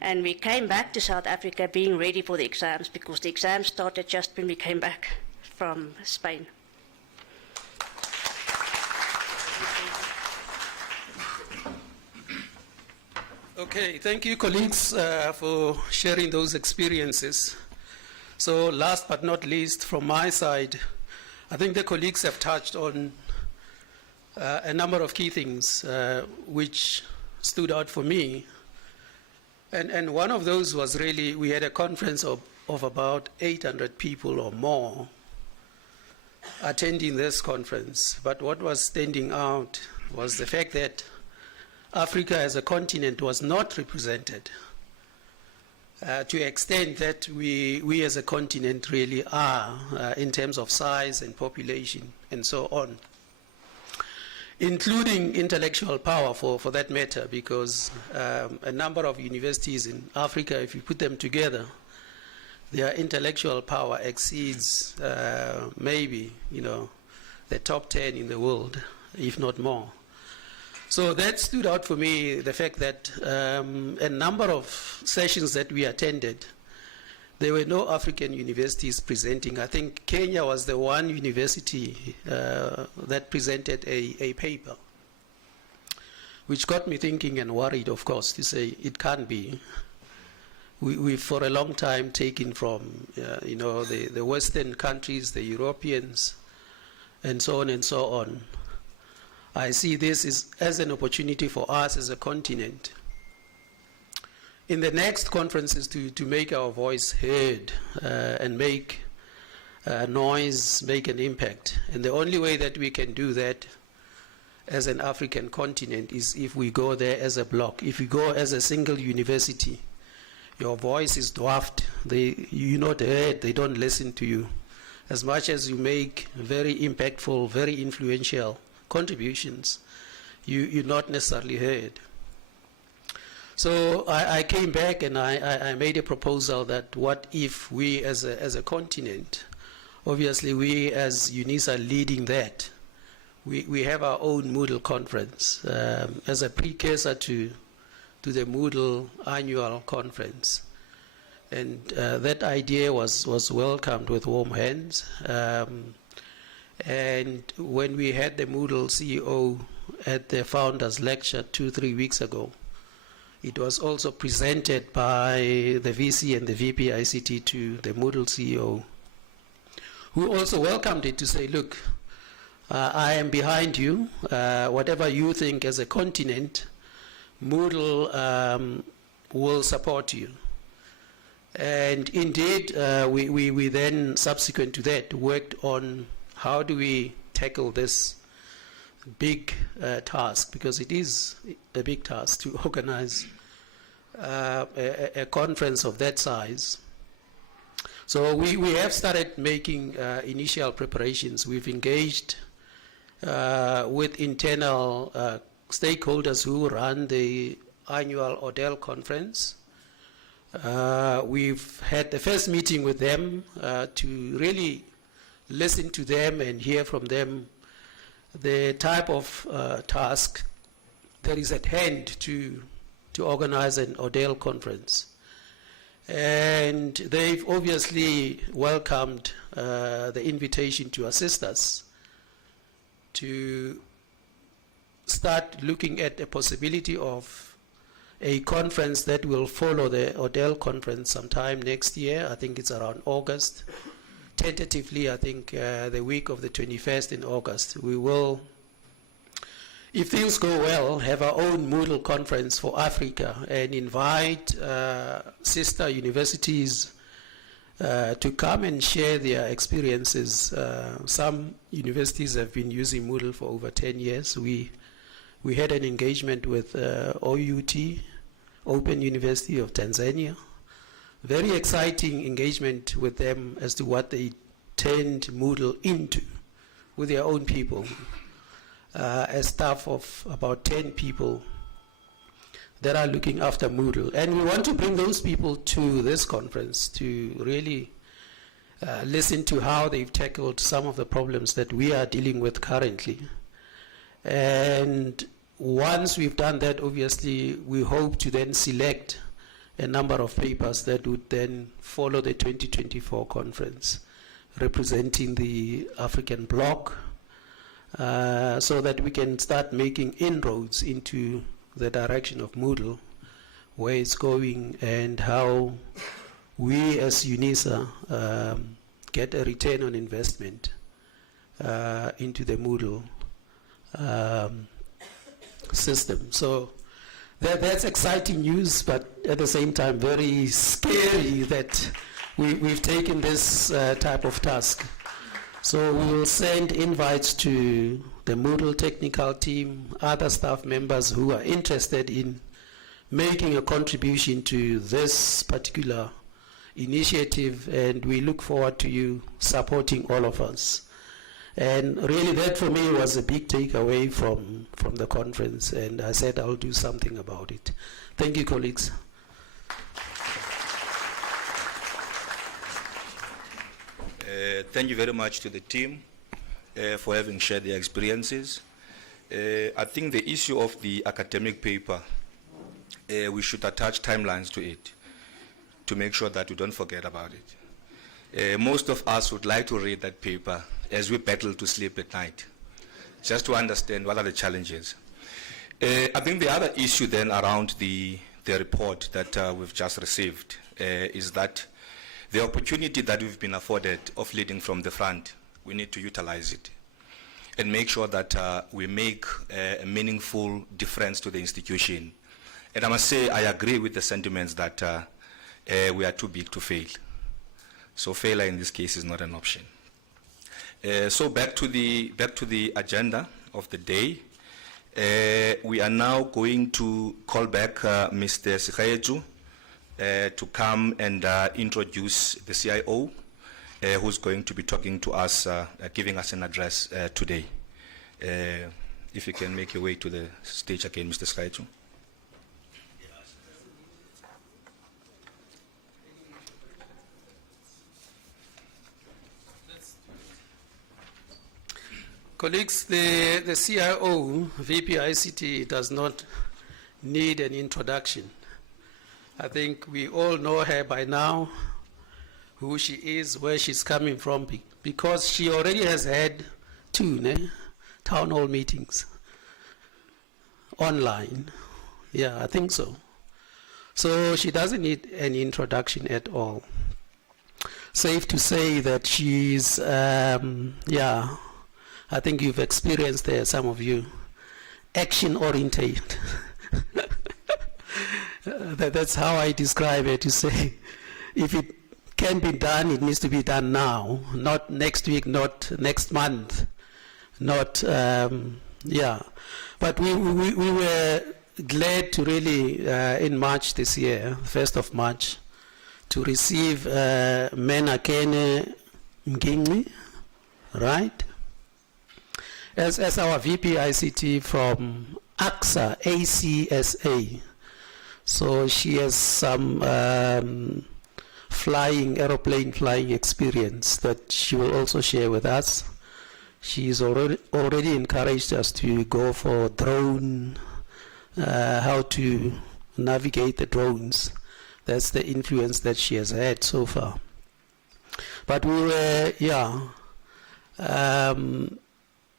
And we came back to South Africa being ready for the exams because the exams started just when we came back from Spain. Okay, thank you, colleagues, for sharing those experiences. So last but not least, from my side, I think the colleagues have touched on a number of key things which stood out for me. And one of those was really, we had a conference of about 800 people or more attending this conference. But what was standing out was the fact that Africa as a continent was not represented to the extent that we as a continent really are in terms of size and population and so on, including intellectual power for that matter, because a number of universities in Africa, if you put them together, their intellectual power exceeds maybe, the top 10 in the world, if not more. So that stood out for me, the fact that a number of sessions that we attended, there were no African universities presenting. I think Kenya was the one university that presented a paper, which got me thinking and worried, of course, to say it can't be. We've for a long time taken from the Western countries, the Europeans, and so on and so on. I see this as an opportunity for us as a continent in the next conferences to make our voice heard and make noise, make an impact. And the only way that we can do that as an African continent is if we go there as a block. If we go as a single university, your voice is dwarfed. You're not heard. They don't listen to you. As much as you make very impactful, very influential contributions, you're not necessarily heard. So I came back and I made a proposal that what if we as a continent, obviously we as UNISA leading that, we have our own Moodle conference as a precursor to the Moodle annual conference. And that idea was welcomed with warm hands. And when we had the Moodle CEO at the founders lecture 2-3 weeks ago, it was also presented by the VC and the VP ICT to the Moodle CEO, who also welcomed it to say, look, I am behind you. Whatever you think as a continent, Moodle will support you. And indeed, we then, subsequent to that, worked on how do we tackle this big task, because it is a big task to organize a conference of that size. So we have started making initial preparations. We've engaged with internal stakeholders who run the annual Odell conference. We've had the first meeting with them to really listen to them and hear from them the type of task that is at hand to organize an Odell conference. And they've obviously welcomed the invitation to assist us to start looking at the possibility of a conference that will follow the Odell conference sometime next year. I think it's around August. Tentatively, I think the week of the 21st in August, we will, if things go well, have our own Moodle conference for Africa and invite sister universities to come and share their experiences. Some universities have been using Moodle for over 10 years. We had an engagement with OUT, Open University of Tanzania. Very exciting engagement with them as to what they turned Moodle into with their own people. A staff of about 10 people that are looking after Moodle. And we want to bring those people to this conference to really listen to how they've tackled some of the problems that we are dealing with currently. And once we've done that, obviously, we hope to then select a number of papers that would then follow the 2024 conference, representing the African bloc, so that we can start making inroads into the direction of Moodle, where it's going, and how we as UNISA get a return on investment into the Moodle system. So that's exciting news, but at the same time very scary that we've taken this type of task. So we will send invites to the Moodle technical team, other staff members who are interested in making a contribution to this particular initiative, and we look forward to you supporting all of us. And really that for me was a big takeaway from the conference, and I said I'll do something about it. Thank you, colleagues. Thank you very much to the team for having shared their experiences. I think the issue of the academic paper, we should attach timelines to it to make sure that we don't forget about it. Most of us would like to read that paper as we battle to sleep at night, just to understand what are the challenges. I think the other issue then around the report that we've just received is that the opportunity that we've been afforded of leading from the front, we need to utilize it and make sure that we make a meaningful difference to the institution. And I must say, I agree with the sentiments that we are too big to fail. So failure in this case is not an option. So back to the agenda of the day. We are now going to call back Mr. Sikhayeju to come and introduce the CIO, who's going to be talking to us, giving us an address today. If you can make your way to the stage again, Mr. Sikhayeju. Colleagues, the CIO, VP ICT, does not need an introduction. I think we all know her by now, who she is, where she's coming from, because she already has had two town hall meetings online. Yeah, I think so. So she doesn't need any introduction at all. Safe to say that she's, yeah, I think you've experienced there, some of you, action-oriented. That's how I describe it, to say, if it can be done, it needs to be done now, not next week, not next month, not, yeah. But we were glad to really, in March this year, 1st of March, to receive Menakene Mgingi, right? As our VP ICT from AXA, ACSA. So she has some aeroplane flying experience that she will also share with us. She's already encouraged us to go for drone, how to navigate the drones. That's the influence that she has had so far. But we were,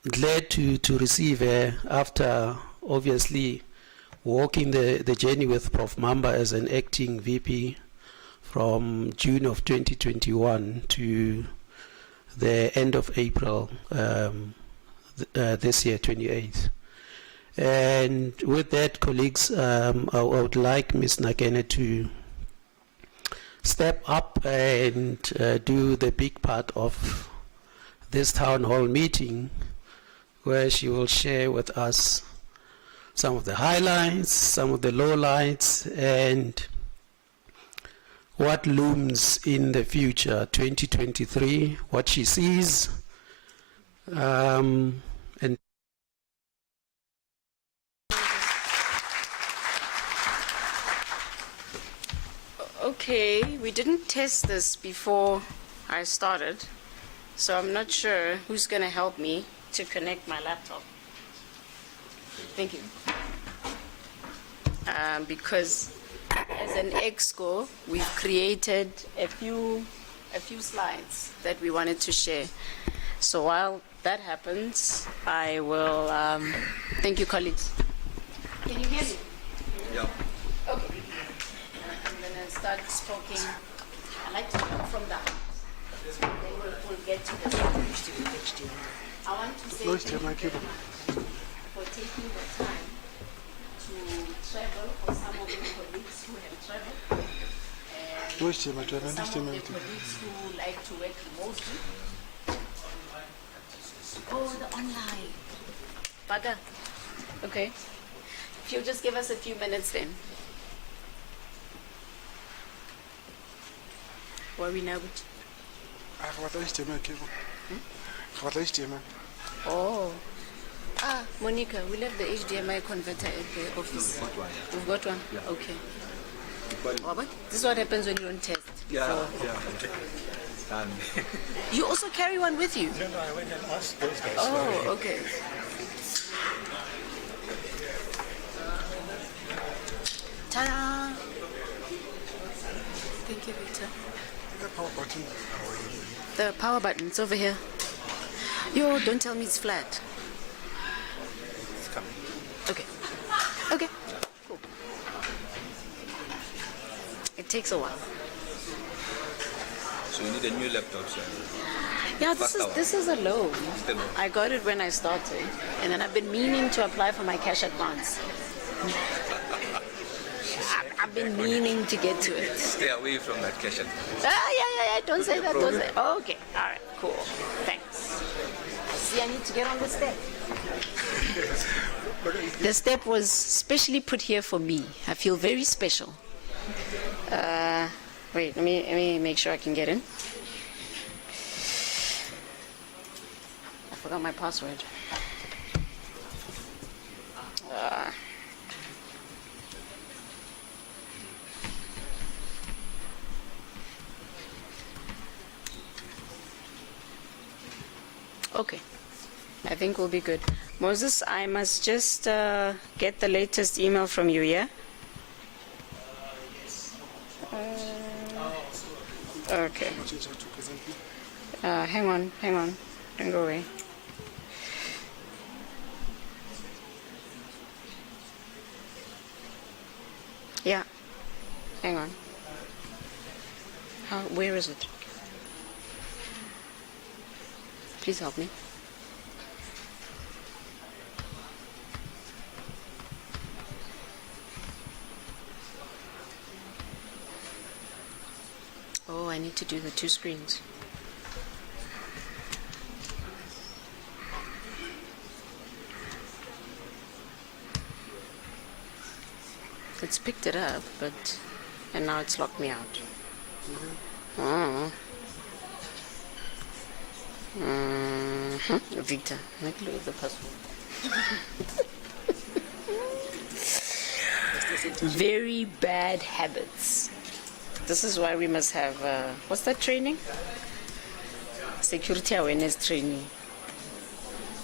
glad to receive her after obviously walking the journey with Prof. Mamba as an acting VP from June of 2021 to the end of April this year, 28th. And with that, colleagues, I would like Ms. Nakene to step up and do the big part of this town hall meeting, where she will share with us some of the highlights, some of the lowlights, and what looms in the future, 2023, what she sees, and Okay, we didn't test this before I started, so I'm not sure who's going to help me to connect my laptop. Thank you. Because as an EXCO, we've created a few slides that we wanted to share. So while that happens, I will, thank you, colleagues. Can you hear me? Yeah. Okay. I'm going to start speaking. I like to come from the heart. Then we'll get to the I want to say thank you very much for taking the time to travel for some of the colleagues who have traveled. And some of the colleagues who like to work remotely. Oh, the online. Baga. Okay. If you'll just give us a few minutes then. Where are we now? Oh. Ah, Monica, we'll have the HDMI converter at the office. We've got one? Okay. Robert, this is what happens when you don't test. Yeah. You also carry one with you? No, I went and asked those guys. Oh, okay. Ta-da! Thank you, Victor. The power button. The power button, it's over here. Yo, don't tell me it's flat. It's coming. Okay. Okay. Cool. It takes a while. So you need a new laptop, sir. Yeah, this is a loan. Still loan. I got it when I started, and then I've been meaning to apply for my cash advance. I've been meaning to get to it. Stay away from that cash advance. Yeah. Don't say that. Don't say. Okay. All right. Cool. Thanks. I see. I need to get on the step. The step was specially put here for me. I feel very special. Wait. Let me make sure I can get in. I forgot my password. Okay. I think we'll be good. Moses, I must just get the latest email from you, yeah? Okay. Hang on. Don't go away. Yeah. Hang on. Where is it? Please help me. Oh, I need to do the 2 screens. It's picked it up, and now it's locked me out. Victor, make a look at the password. Very bad habits. This is why we must have, what's that training? Security awareness training.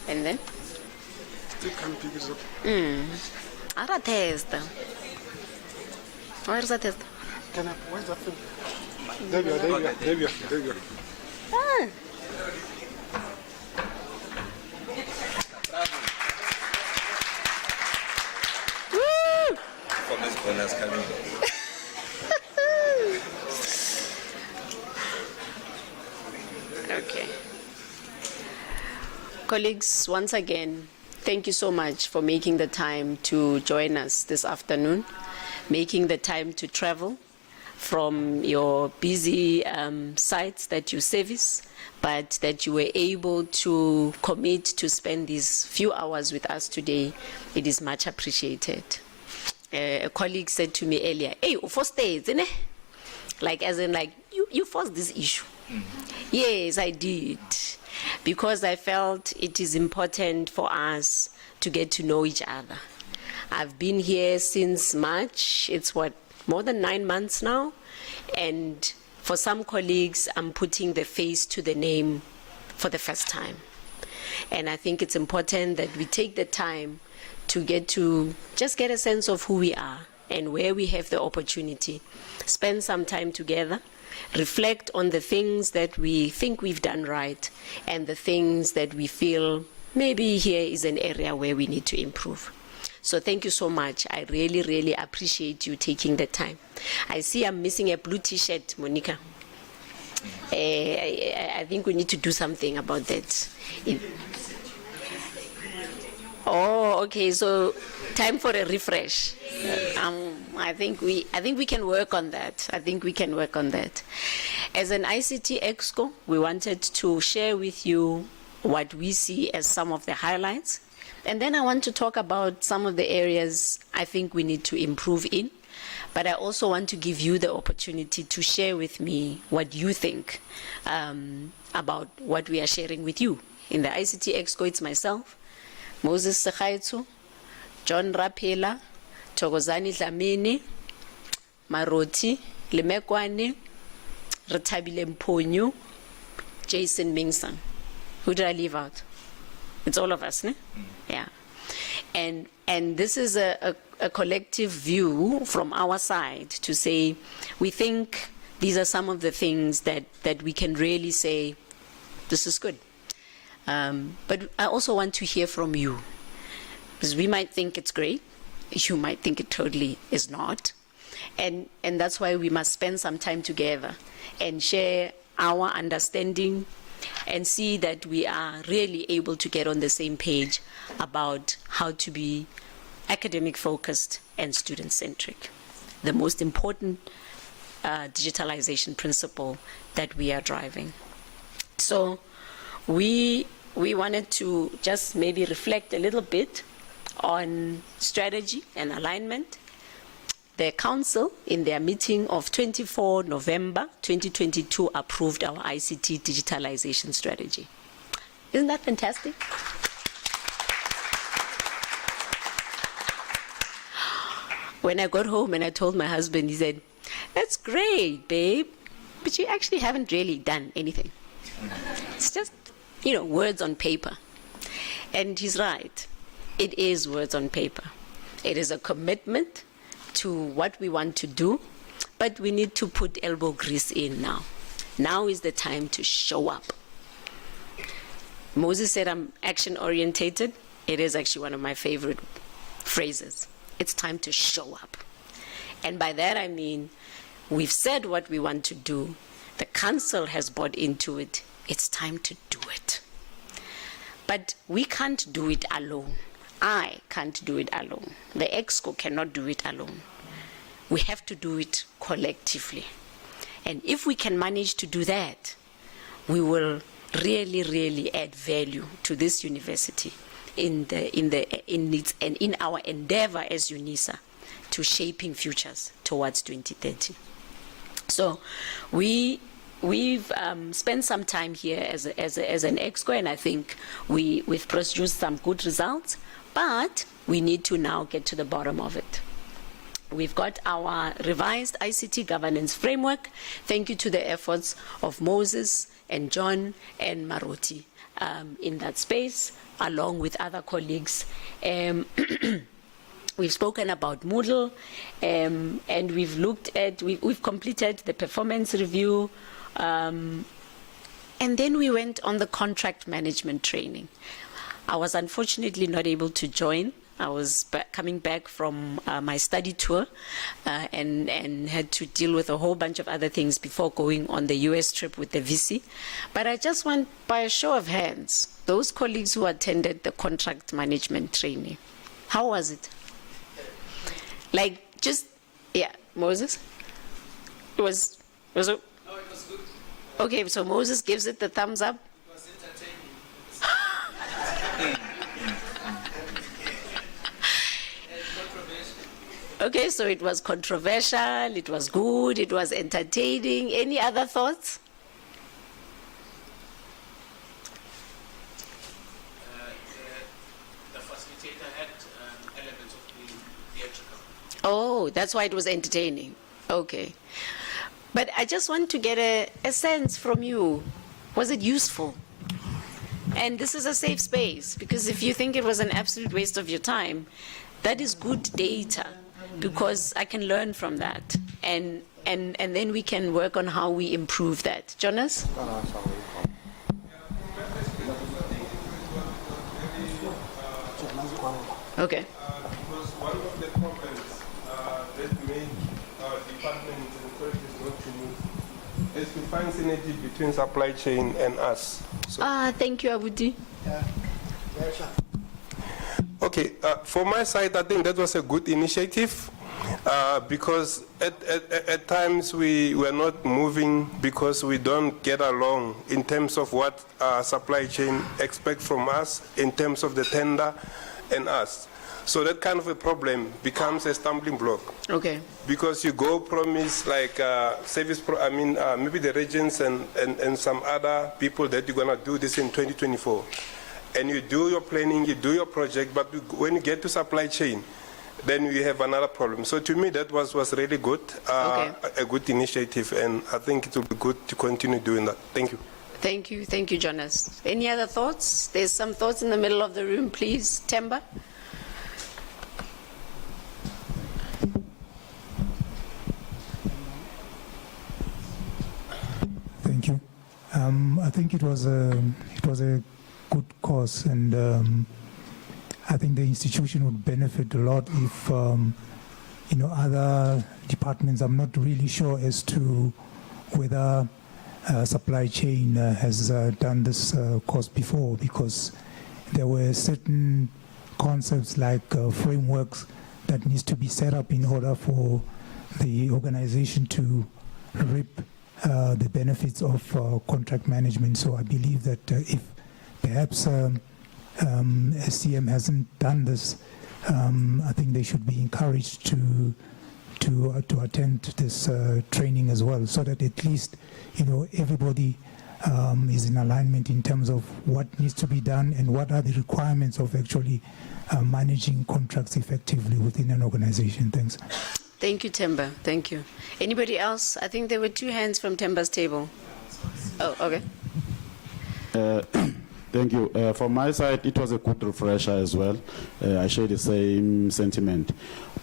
And then? Still can't pick it up. Ara testa. Where's the test? Where's that thing? There you are. Ah. Woo! From this bonus coming. Okay. Colleagues, once again, thank you so much for making the time to join us this afternoon, making the time to travel from your busy sites that you service, but that you were able to commit to spend these few hours with us today. It is much appreciated. A colleague said to me earlier, hey, first days, isn't it? Like, as in, like, you forced this issue. Yes, I did. Because I felt it is important for us to get to know each other. I've been here since March. It's more than 9 months now. And for some colleagues, I'm putting the face to the name for the first time. And I think it's important that we take the time to just get a sense of who we are and where we have the opportunity. Spend some time together, reflect on the things that we think we've done right and the things that we feel maybe here is an area where we need to improve. So thank you so much. I really, really appreciate you taking the time. I see I'm missing a blue t-shirt, Monica. I think we need to do something about that. Oh, okay, so time for a refresh. I think we can work on that. As an ICT Exco, we wanted to share with you what we see as some of the highlights. And then I want to talk about some of the areas I think we need to improve in. But I also want to give you the opportunity to share with me what you think about what we are sharing with you. In the ICT Exco, it's myself, Moses Sekhaitsu, John Rapela, Thokozani Dlamini, Maroti, Lemekwane, Retabile Mponyo, Jason Mingson. Who did I leave out? It's all of us, ne? Yeah. And this is a collective view from our side to say, we think these are some of the things that we can really say, this is good. But I also want to hear from you, because we might think it's great, you might think it totally is not, and that's why we must spend some time together and share our understanding and see that we are really able to get on the same page about how to be academic focused and student centric. The most important digitalization principle that we are driving. So we wanted to just maybe reflect a little bit on strategy and alignment. The Council, in their meeting of 24 November 2022, approved our ICT digitalization strategy. Isn't that fantastic? When I got home and I told my husband, he said, that's great, babe, but you actually haven't really done anything. It's just, words on paper. And he's right. It is words on paper. It is a commitment to what we want to do, but we need to put elbow grease in now. Now is the time to show up. Moses said I'm action-orientated. It is actually one of my favorite phrases. It's time to show up. And by that I mean, we've said what we want to do. The council has bought into it. It's time to do it. But we can't do it alone. I can't do it alone. The EXCO cannot do it alone. We have to do it collectively. And if we can manage to do that, we will really, really add value to this university in our endeavor as UNISA to shaping futures towards 2030. So we've spent some time here as an EXCO, and I think we've produced some good results, but we need to now get to the bottom of it. We've got our revised ICT governance framework. Thank you to the efforts of Moses and John and Maruti in that space, along with other colleagues. We've spoken about Moodle, and we've completed the performance review, and then we went on the contract management training. I was unfortunately not able to join. I was coming back from my study tour and had to deal with a whole bunch of other things before going on the US trip with the VC. But I just want, by a show of hands, those colleagues who attended the contract management training, how was it? Like, just, yeah, Moses? Was it? No, it was good. Okay, so Moses gives it the thumbs up. It was entertaining. Okay, so it was controversial, it was good, it was entertaining. Any other thoughts? The facilitator had elements of the theatrical. Oh, that's why it was entertaining. Okay. But I just want to get a sense from you. Was it useful? And this is a safe space, because if you think it was an absolute waste of your time, that is good data, because I can learn from that. And then we can work on how we improve that. Jonas? Okay. Because one of the problems that make our department and colleges not to move is to find synergy between supply chain and us. So, Thank you, Abudi. okay, for my side, I think that was a good initiative because at times we were not moving because we don't get along in terms of what supply chain expect from us, in terms of the tender and us. So that kind of a problem becomes a stumbling block. Okay. Because you go promise like maybe the regions and some other people that you're gonna do this in 2024. And you do your planning, you do your project, but when you get to supply chain, then you have another problem. So to me, that was really good, a good initiative, and I think it will be good to continue doing that. Thank you. Thank you, Jonas. Any other thoughts? There's some thoughts in the middle of the room, please. Temba? Thank you. I think it was a good cause, and I think the institution would benefit a lot if other departments. I'm not really sure as to whether supply chain has done this course before, because there were certain concepts like frameworks that needs to be set up in order for the organization to reap the benefits of contract management. So I believe that if perhaps SCM hasn't done this, I think they should be encouraged to attend this training as well, so that at least everybody is in alignment in terms of what needs to be done and what are the requirements of actually managing contracts effectively within an organization. Thanks. Thank you, Temba. Thank you. Anybody else? I think there were two hands from Temba's table. Oh, okay. Thank you. From my side, it was a good refresher as well. I share the same sentiment.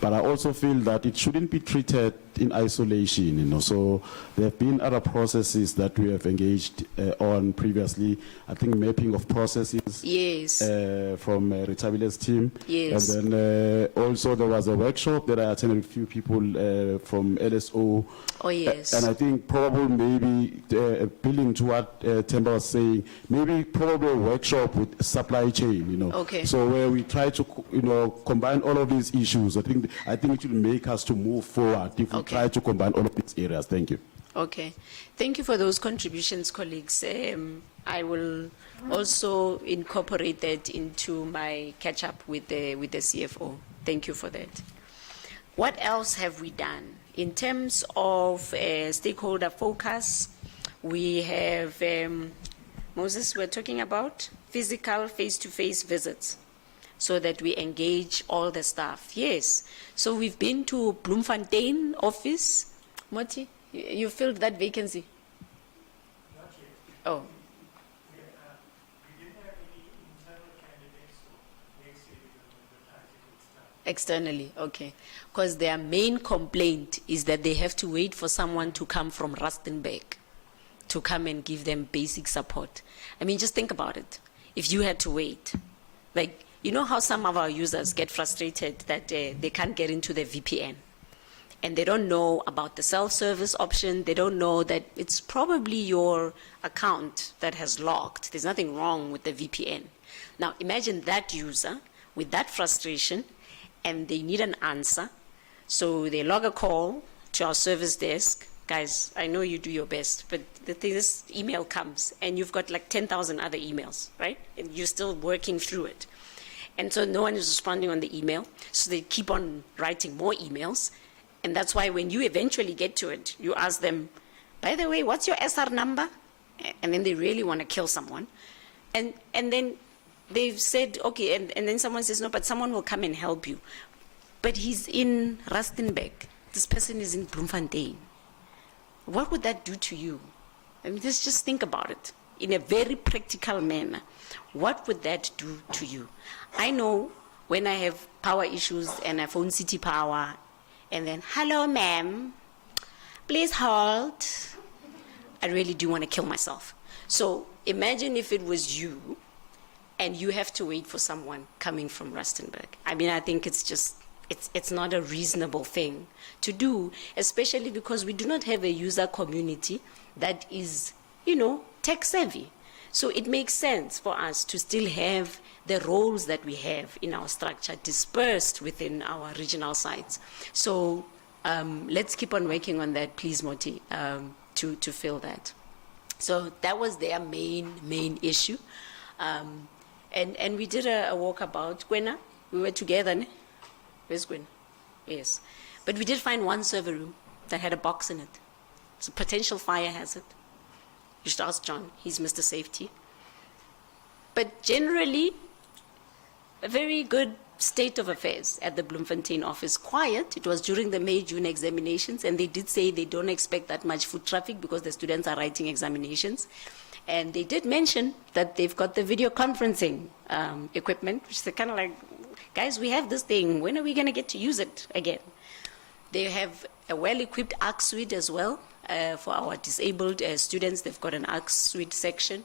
But I also feel that it shouldn't be treated in isolation, you know. So there have been other processes that we have engaged on previously. I think mapping of processes. Yes. From Retabile's team. Yes. And then also there was a workshop that I attended with a few people from LSO. Oh, yes. And I think probably maybe building to what Temba was saying, maybe probably a workshop with supply chain, you know. Okay. So where we try to, you know, combine all of these issues. I think it will make us to move forward if we try to combine all of these areas. Thank you. Okay. Thank you for those contributions, colleagues. I will also incorporate that into my catch-up with the CFO. Thank you for that. What else have we done? In terms of stakeholder focus, we have, Moses, we're talking about physical face-to-face visits so that we engage all the staff. Yes. So we've been to Bloemfontein office. Moti, you filled that vacancy? Not yet. Oh. We didn't have any internal candidates, so next year we will advertise it externally. Externally, okay. Because their main complaint is that they have to wait for someone to come from Rustenburg to come and give them basic support. I mean, just think about it. If you had to wait, like, you know how some of our users get frustrated that they can't get into the VPN and they don't know about the self-service option. They don't know that it's probably your account that has logged. There's nothing wrong with the VPN. Now, imagine that user with that frustration and they need an answer. So they log a call to our service desk. Guys, I know you do your best, but the thing is, email comes and you've got like 10,000 other emails, right? And you're still working through it. And so no one is responding on the email. So they keep on writing more emails. And that's why when you eventually get to it, you ask them, by the way, what's your SR number? And then they really want to kill someone. And then they've said, okay, and then someone says, no, but someone will come and help you. But he's in Rustenburg. This person is in Bloemfontein. What would that do to you? I mean, just think about it in a very practical manner. What would that do to you? I know when I have power issues and I phone City Power and then, hello, ma'am, please hold. I really do want to kill myself. So imagine if it was you and you have to wait for someone coming from Rustenburg. I mean, I think it's just, it's not a reasonable thing to do, especially because we do not have a user community that is, you know, tech savvy. So it makes sense for us to still have the roles that we have in our structure dispersed within our regional sites. So let's keep on working on that, please, Moti, to fill that. So that was their main issue. And we did a walkabout. Gwena, we were together, ne? Where's Gwena? Yes. But we did find one server room that had a box in it. It's a potential fire hazard. You should ask John, he's Mr. Safety. But generally, a very good state of affairs at the Bloemfontein office. Quiet, it was during the May-June examinations, and they did say they don't expect that much foot traffic because the students are writing examinations. And they did mention that they've got the video conferencing equipment, which they're kind of like, guys, we have this thing, when are we going to get to use it again? They have a well-equipped ARC suite as well for our disabled students. They've got an ARC suite section.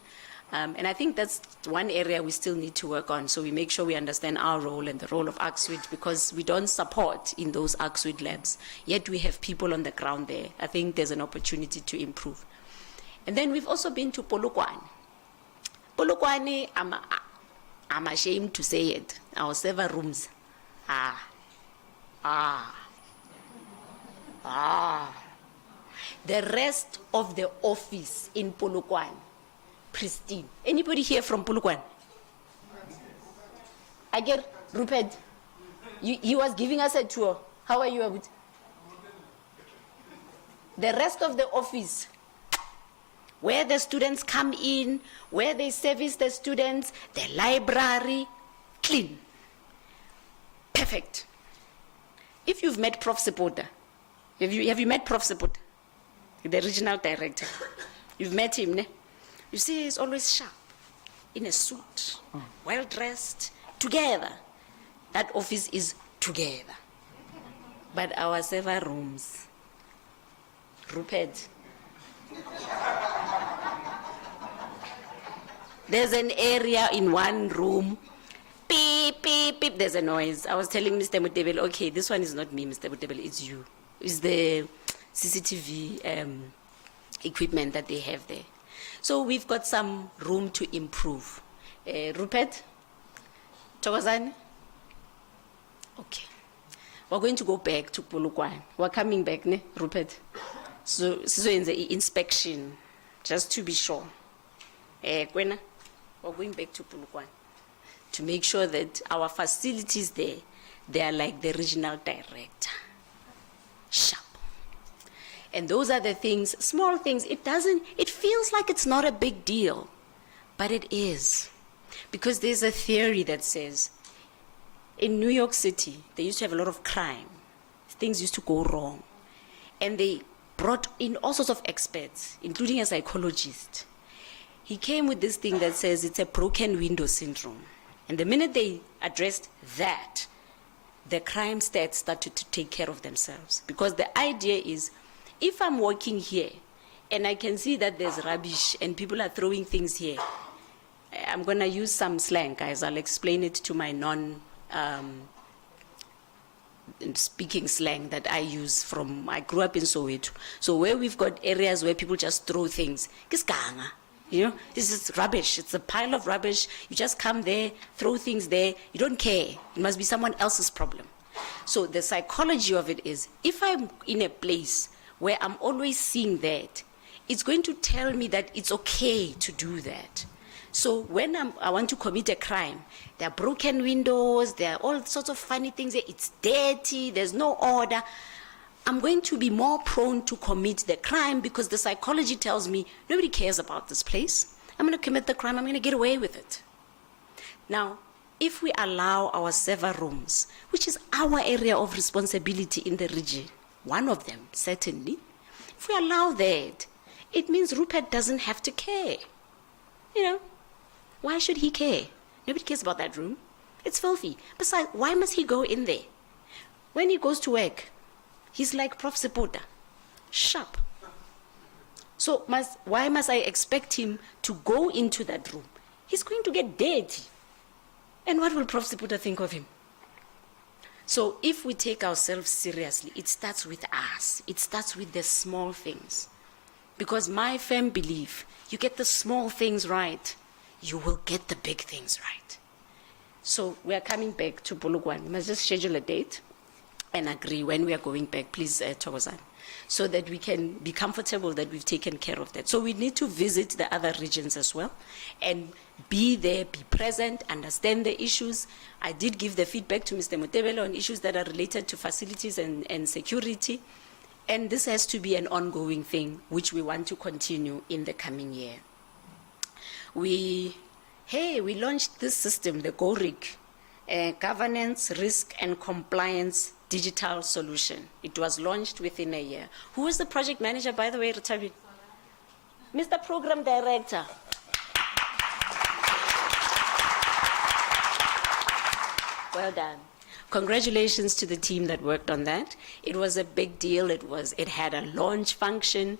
And I think that's one area we still need to work on, so we make sure we understand our role and the role of ARC suite, because we don't support in those ARC suite labs, yet we have people on the ground there. I think there's an opportunity to improve. And then we've also been to Polokwane. Polokwane, I'm ashamed to say it, our server rooms. The rest of the office in Polokwane, pristine. Anybody here from Polokwane? I get Rupert. He was giving us a tour. How are you, Abut? The rest of the office, where the students come in, where they service the students, the library, clean. Perfect. If you've met Prof. Sepota, have you met Prof. Sepota, the regional director? You've met him, ne? You see, he's always sharp. in a suit, well dressed, together. That office is together. But our server rooms, Rupert, there's an area in one room, beep, beep, beep, there's a noise. I was telling Mr. Mutebele, okay, this one is not me, Mr. Mutebele, it's you. It's the CCTV equipment that they have there. So we've got some room to improve. Rupert, Thokozani? Okay. We're going to go back to Polokwane. We're coming back, ne, Rupert? So in the inspection, just to be sure. Kwena, we're going back to Polokwane to make sure that our facilities there, they are like the regional director. Sharp. And those are the things, small things. It feels like it's not a big deal, but it is. Because there's a theory that says, in New York City, they used to have a lot of crime. Things used to go wrong. And they brought in all sorts of experts, including a psychologist. He came with this thing that says it's a broken window syndrome. And the minute they addressed that, the crime stats started to take care of themselves. Because the idea is, if I'm working here and I can see that there's rubbish and people are throwing things here, I'm going to use some slang, guys. I'll explain it to my speaking slang that I use I grew up in Soweto. So where we've got areas where people just throw things, you know, this is rubbish. It's a pile of rubbish. You just come there, throw things there. You don't care. It must be someone else's problem. So the psychology of it is, if I'm in a place where I'm always seeing that, it's going to tell me that it's okay to do that. So when I want to commit a crime, there are broken windows, there are all sorts of funny things, it's dirty, there's no order, I'm going to be more prone to commit the crime because the psychology tells me nobody cares about this place. I'm going to commit the crime, I'm going to get away with it. Now, if we allow our server rooms, which is our area of responsibility in the region, one of them, certainly, if we allow that, it means Rupert doesn't have to care. You know, why should he care? Nobody cares about that room. It's filthy. Besides, why must he go in there? When he goes to work, he's like Prof. Sepota, sharp. So why must I expect him to go into that room? He's going to get dirty. And what will Prof. Sepota think of him? So if we take ourselves seriously, it starts with us. It starts with the small things. Because my firm belief, you get the small things right, you will get the big things right. So we are coming back to Polokwane. We must just schedule a date and agree when we are going back, please, Thokozani, so that we can be comfortable that we've taken care of that. So we need to visit the other regions as well and be there, be present, understand the issues. I did give the feedback to Mr. Mutebele on issues that are related to facilities and security. And this has to be an ongoing thing, which we want to continue in the coming year. We launched this system, the GORIC, Governance, Risk and Compliance Digital Solution. It was launched within a year. Who was the project manager, by the way, Ritabi? Mr. Program Director. Well done. Congratulations to the team that worked on that. It was a big deal. It had a launch function.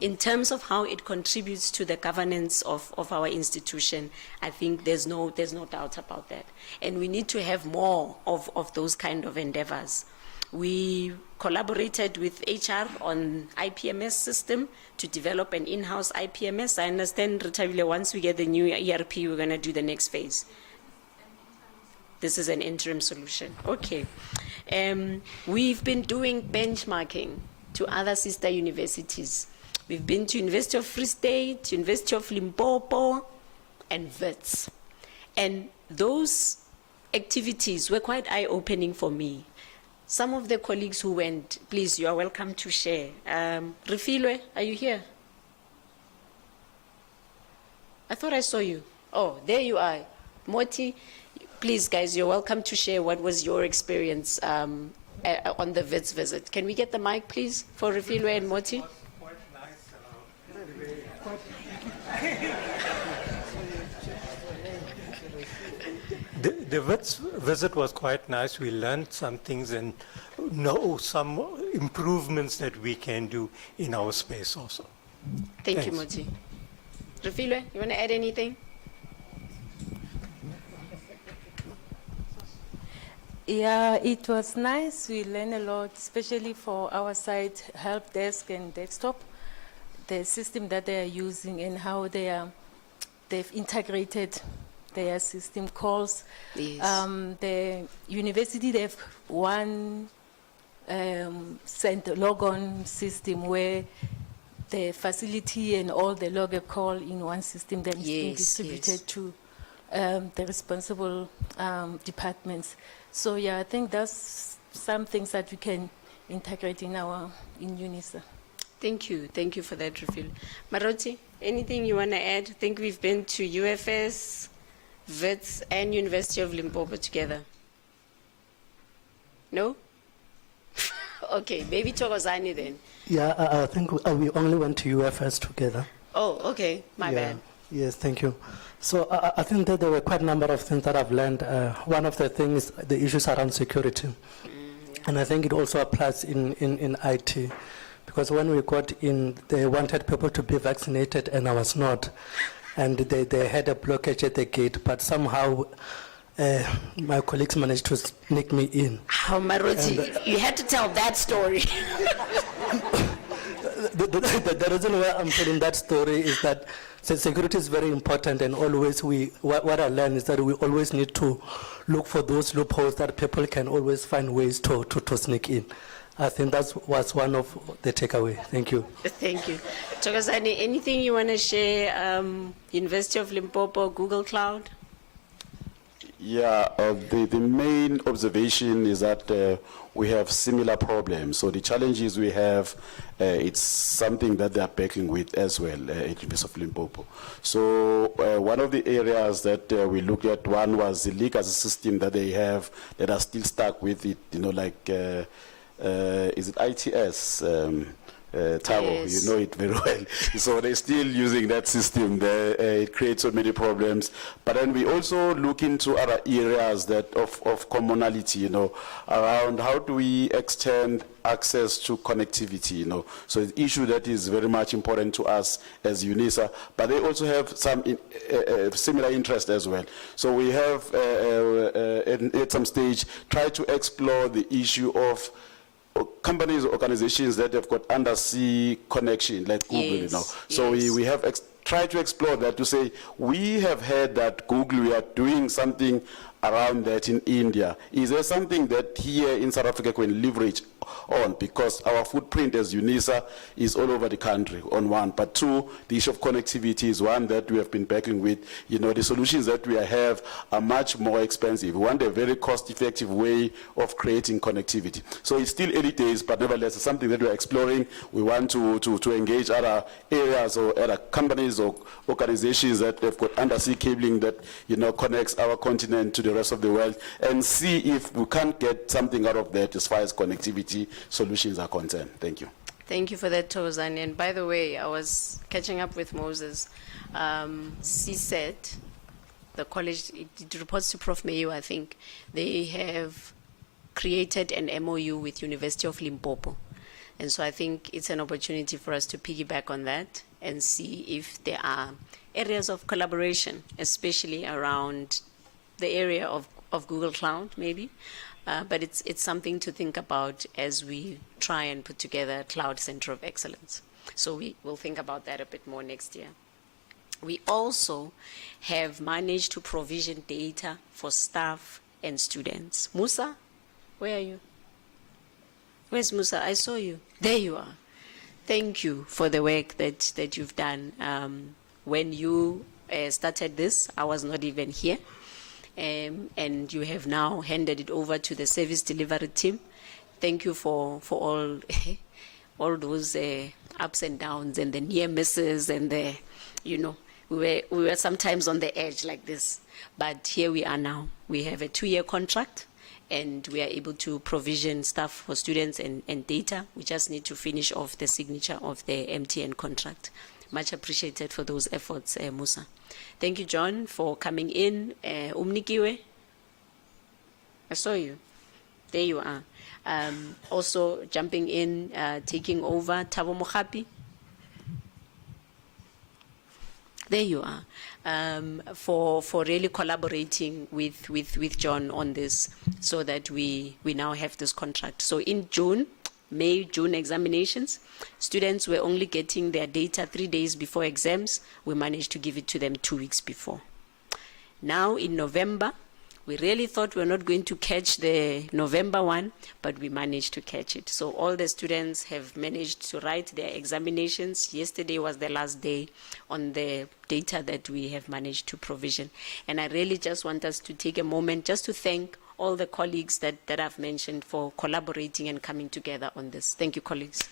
In terms of how it contributes to the governance of our institution, I think there's no doubt about that. And we need to have more of those kind of endeavors. We collaborated with HR on IPMS system to develop an in-house IPMS. I understand, Ritabile, once we get the new ERP, we're going to do the next phase. This is an interim solution. Okay. We've been doing benchmarking to other sister universities. We've been to University of Free State, University of Limpopo, and WITS. And those activities were quite eye-opening for me. Some of the colleagues who went, please, you are welcome to share. Refilwe, are you here? I thought I saw you. Oh, there you are. Moti, please, guys, you're welcome to share what was your experience on the WITS visit. Can we get the mic, please, for Refilwe and Moti? the visit was quite nice. We learned some things and know some improvements that we can do in our space also. Thank you, Moti. Refilwe, you want to add anything? Yeah, it was nice. We learned a lot, especially for our side, help desk and desktop, the system that they are using and how they've integrated their system calls. Yes. The university, they have one logon system where the facility and all the log are called in one system, then it's being Yes, distributed yes. to the responsible departments. So yeah, I think that's some things that we can integrate in UNISA. Thank you for that, Refilwe. Maroti, anything you want to add? I think we've been to UFS, WITS, and University of Limpopo together. No? Okay, maybe Thokozani then. Yeah, I think we only went to UFS together. Oh, okay, my bad. Yes, thank you. So I think that there were quite a number of things that I've learned. One of the things, the issues around security. And I think it also applies in IT. Because when we got in, they wanted people to be vaccinated and I was not. And they had a blockage at the gate, but somehow my colleagues managed to sneak me in. How Maroti, you had to tell that story. The reason why I'm telling that story is that security is very important, and always what I learned is that we always need to look for those loopholes that people can always find ways to sneak in. I think that was one of the takeaway. Thank you. Thank you. Thokozani, anything you want to share? University of Limpopo, Google Cloud? Yeah, the main observation is that we have similar problems. So the challenges we have, it's something that they are backing with as well at University of Limpopo. So one of the areas that we looked at, one was the legacy system that they have that are still stuck with it, like, is it ITS? Tavo, Yes. you know it very well. So they're still using that system there. It creates so many problems. But then we also look into other areas that of commonality, around how do we extend access to connectivity, So it's an issue that is very much important to us as UNISA, but they also have some similar interest as well. So we have, at some stage, tried to explore the issue of companies, organizations that have got undersea connection, like Google, Yes, So yes. we have tried to explore that to say, we have heard that Google, we are doing something around that in India. Is there something that here in South Africa can leverage on? Because our footprint as UNISA is all over the country, on one. But two, the issue of connectivity is one that we have been backing with. The solutions that we have are much more expensive. We want a very cost-effective way of creating connectivity. So it's still early days, but nevertheless, it's something that we're exploring. We want to engage other areas or other companies or organizations that have got undersea cabling that, connects our continent to the rest of the world, and see if we can't get something out of that as far as connectivity solutions are concerned. Thank you. Thank you for that, Thokozani. And by the way, I was catching up with Moses. CSET, the college, it reports to Prof. Mayo, I think. They have created an MOU with University of Limpopo. And so I think it's an opportunity for us to piggyback on that and see if there are areas of collaboration, especially around the area of Google Cloud, maybe. But it's something to think about as we try and put together a Cloud Center of Excellence. So we will think about that a bit more next year. We also have managed to provision data for staff and students. Musa, where are you? Where's Musa? I saw you. There you are. Thank you for the work that you've done. When you started this, I was not even here. And you have now handed it over to the service delivery team. Thank you for all all those ups and downs and the near misses and the, we were sometimes on the edge like this. But here we are now. We have a 2-year contract and we are able to provision stuff for students and data. We just need to finish off the signature of the MTN contract. Much appreciated for those efforts, Musa. Thank you, John, for coming in. Umnikiwe, I saw you. There you are. Also jumping in, taking over, Thabo Mogapi. There you are. For really collaborating with John on this, so that we now have this contract. So in June, May-June examinations, students were only getting their data 3 days before exams. We managed to give it to them 2 weeks before. Now in November, we really thought we were not going to catch the November one, but we managed to catch it. So all the students have managed to write their examinations. Yesterday was the last day on the data that we have managed to provision. And I really just want us to take a moment just to thank all the colleagues that I've mentioned for collaborating and coming together on this. Thank you, colleagues.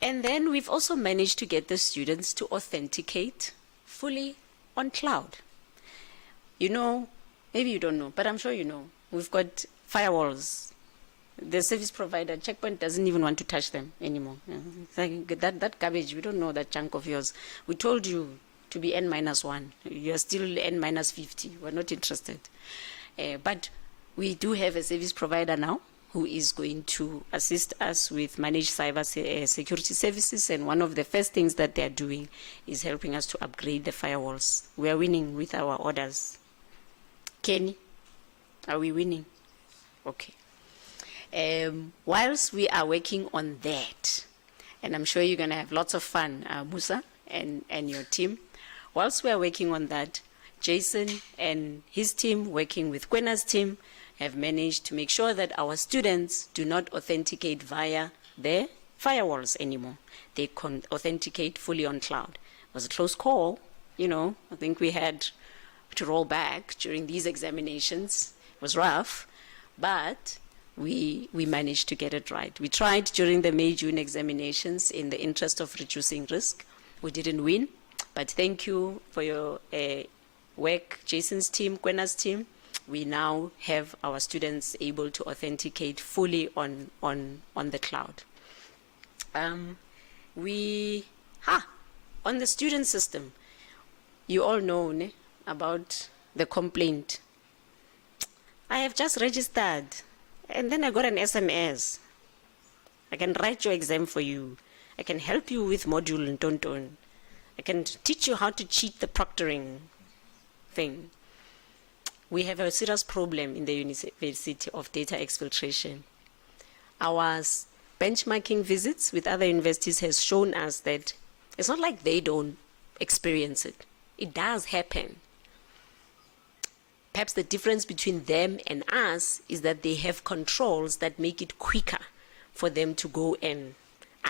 And then we've also managed to get the students to authenticate fully on cloud. You know, maybe you don't know, but I'm sure you know, we've got firewalls. The service provider, Checkpoint, doesn't even want to touch them anymore. It's like that garbage, we don't know that chunk of yours. We told you to be N-1. You're still N-50. We're not interested. But we do have a service provider now who is going to assist us with managed cyber security services. And one of the first things that they're doing is helping us to upgrade the firewalls. We are winning with our orders. Kenny, are we winning? Okay. Whilst we are working on that, and I'm sure you're going to have lots of fun, Musa and your team, whilst we are working on that, Jason and his team, working with Kwena's team, have managed to make sure that our students do not authenticate via their firewalls anymore. They can authenticate fully on cloud. It was a close call, you know. I think we had to roll back during these examinations. It was rough, but we managed to get it right. We tried during the May-June examinations in the interest of reducing risk. We didn't win, but thank you for your work, Jason's team, Kwena's team. We now have our students able to authenticate fully on the cloud. On the student system, you all know about the complaint. I have just registered, and then I got an SMS. I can write your exam for you. I can help you with module and Tonton. I can teach you how to cheat the proctoring thing. We have a serious problem in the University of data exfiltration. Our benchmarking visits with other universities has shown us that it's not like they don't experience it. It does happen. Perhaps the difference between them and us is that they have controls that make it quicker for them to go and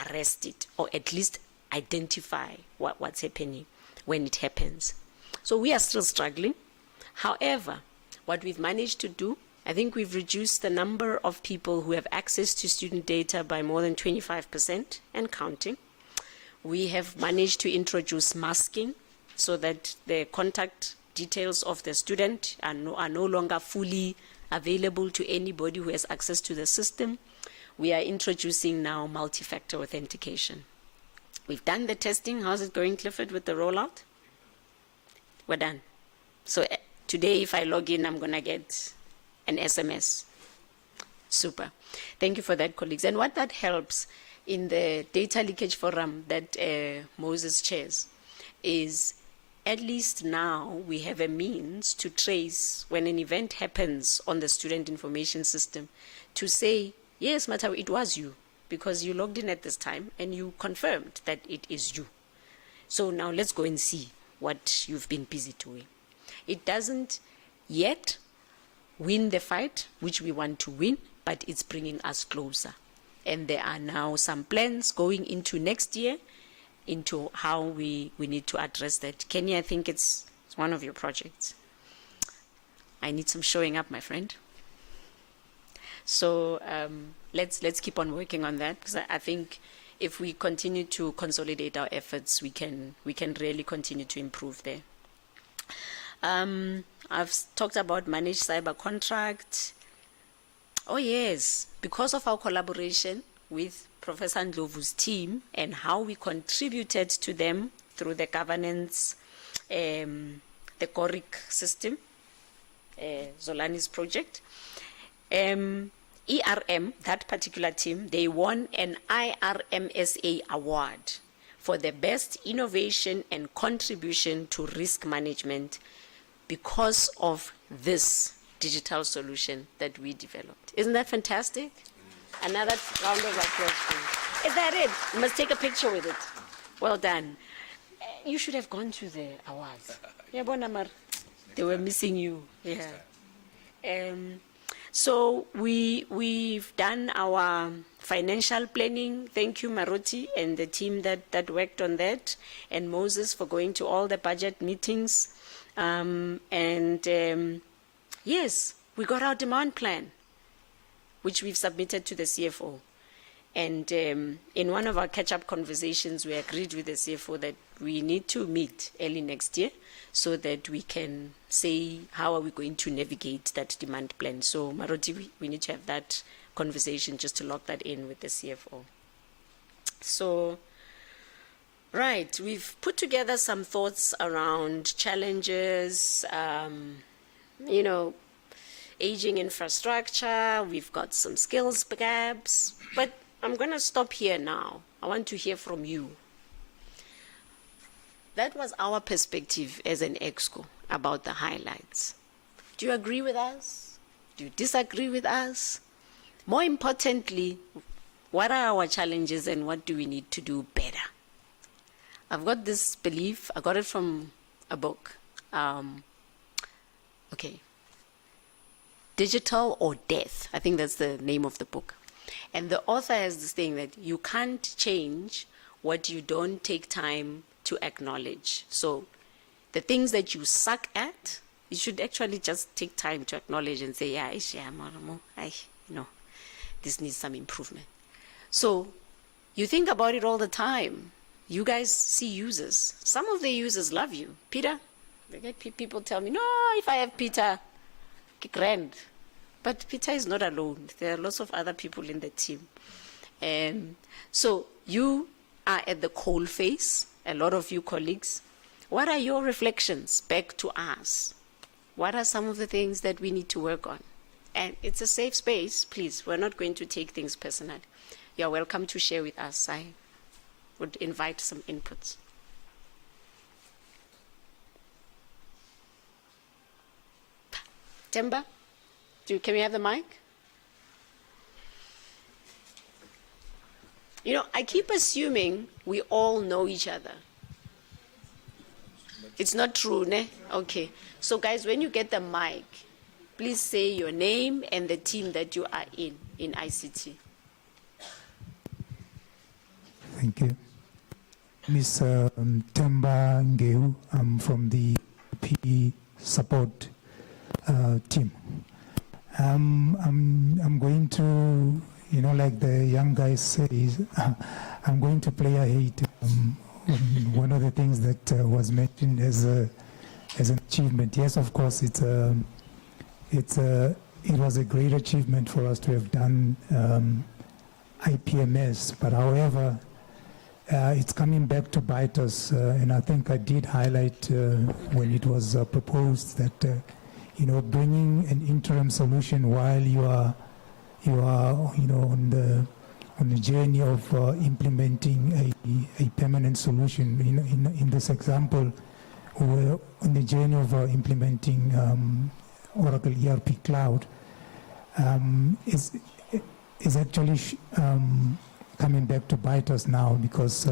arrest it, or at least identify what's happening when it happens. So we are still struggling. However, what we've managed to do, I think we've reduced the number of people who have access to student data by more than 25% and counting. We have managed to introduce masking so that the contact details of the student are no longer fully available to anybody who has access to the system. We are introducing now multi-factor authentication. We've done the testing. How's it going, Clifford, with the rollout? We're done. So today, if I log in, I'm going to get an SMS. Super. Thank you for that, colleagues. And what that helps in the data leakage forum that Moses chairs is, at least now we have a means to trace when an event happens on the student information system to say, yes, Matau, it was you, because you logged in at this time and you confirmed that it is you. So now let's go and see what you've been busy doing. It doesn't yet win the fight, which we want to win, but it's bringing us closer. And there are now some plans going into next year into how we need to address that. Kenny, I think it's one of your projects. I need some showing up, my friend. So let's keep on working on that, because I think if we continue to consolidate our efforts, we can really continue to improve there. I've talked about managed cyber contract. Oh yes, because of our collaboration with Professor Ndlovu's team and how we contributed to them through the governance the Coric system, Zolani's project. ERM, that particular team, they won an IRMSA award for the best innovation and contribution to risk management because of this digital solution that we developed. Isn't that fantastic? Another round of applause, please. Is that it? You must take a picture with it. Well done. You should have gone to the awards. Yeah, Bonamar. They were missing you. Yeah. So we've done our financial planning. Thank you, Maroti, and the team that worked on that, and Moses for going to all the budget meetings. Yes, we got our demand plan, which we've submitted to the CFO. And in one of our catch-up conversations, we agreed with the CFO that we need to meet early next year so that we can say how are we going to navigate that demand plan. So, Maroti, we need to have that conversation just to lock that in with the CFO. So, right, we've put together some thoughts around challenges, you know, aging infrastructure. We've got some skills gaps, but I'm going to stop here now. I want to hear from you. That was our perspective as an EXCO about the highlights. Do you agree with us? Do you disagree with us? More importantly, what are our challenges and what do we need to do better? I've got this belief, I got it from a book. Digital or Death, I think that's the name of the book. And the author has this thing that you can't change what you don't take time to acknowledge. So the things that you suck at, you should actually just take time to acknowledge and say, yeah, this needs some improvement. So you think about it all the time. You guys see users. Some of the users love you. Peter, I get people tell me, no, if I have Peter, grand. But Peter is not alone. There are lots of other people in the team. So you are at the coal face, a lot of you colleagues. What are your reflections back to us? What are some of the things that we need to work on? And it's a safe space, please. We're not going to take things personally. You're welcome to share with us. I would invite some inputs. Temba, can we have the mic? You know, I keep assuming we all know each other. It's not true, ne? Okay. So guys, when you get the mic, please say your name and the team that you are in ICT. Thank you. Ms. Temba Ngeu, I'm from the PE support team. I'm going to, you know, like the young guys say, I'm going to play a hate. One of the things that was mentioned as an achievement. Yes, of course, it was a great achievement for us to have done IPMS, but however, it's coming back to bite us, and I think I did highlight when it was proposed that you know, bringing an interim solution while you are you know on the journey of implementing a permanent solution. In this example, we're on the journey of implementing Oracle ERP Cloud. Is actually coming back to bite us now because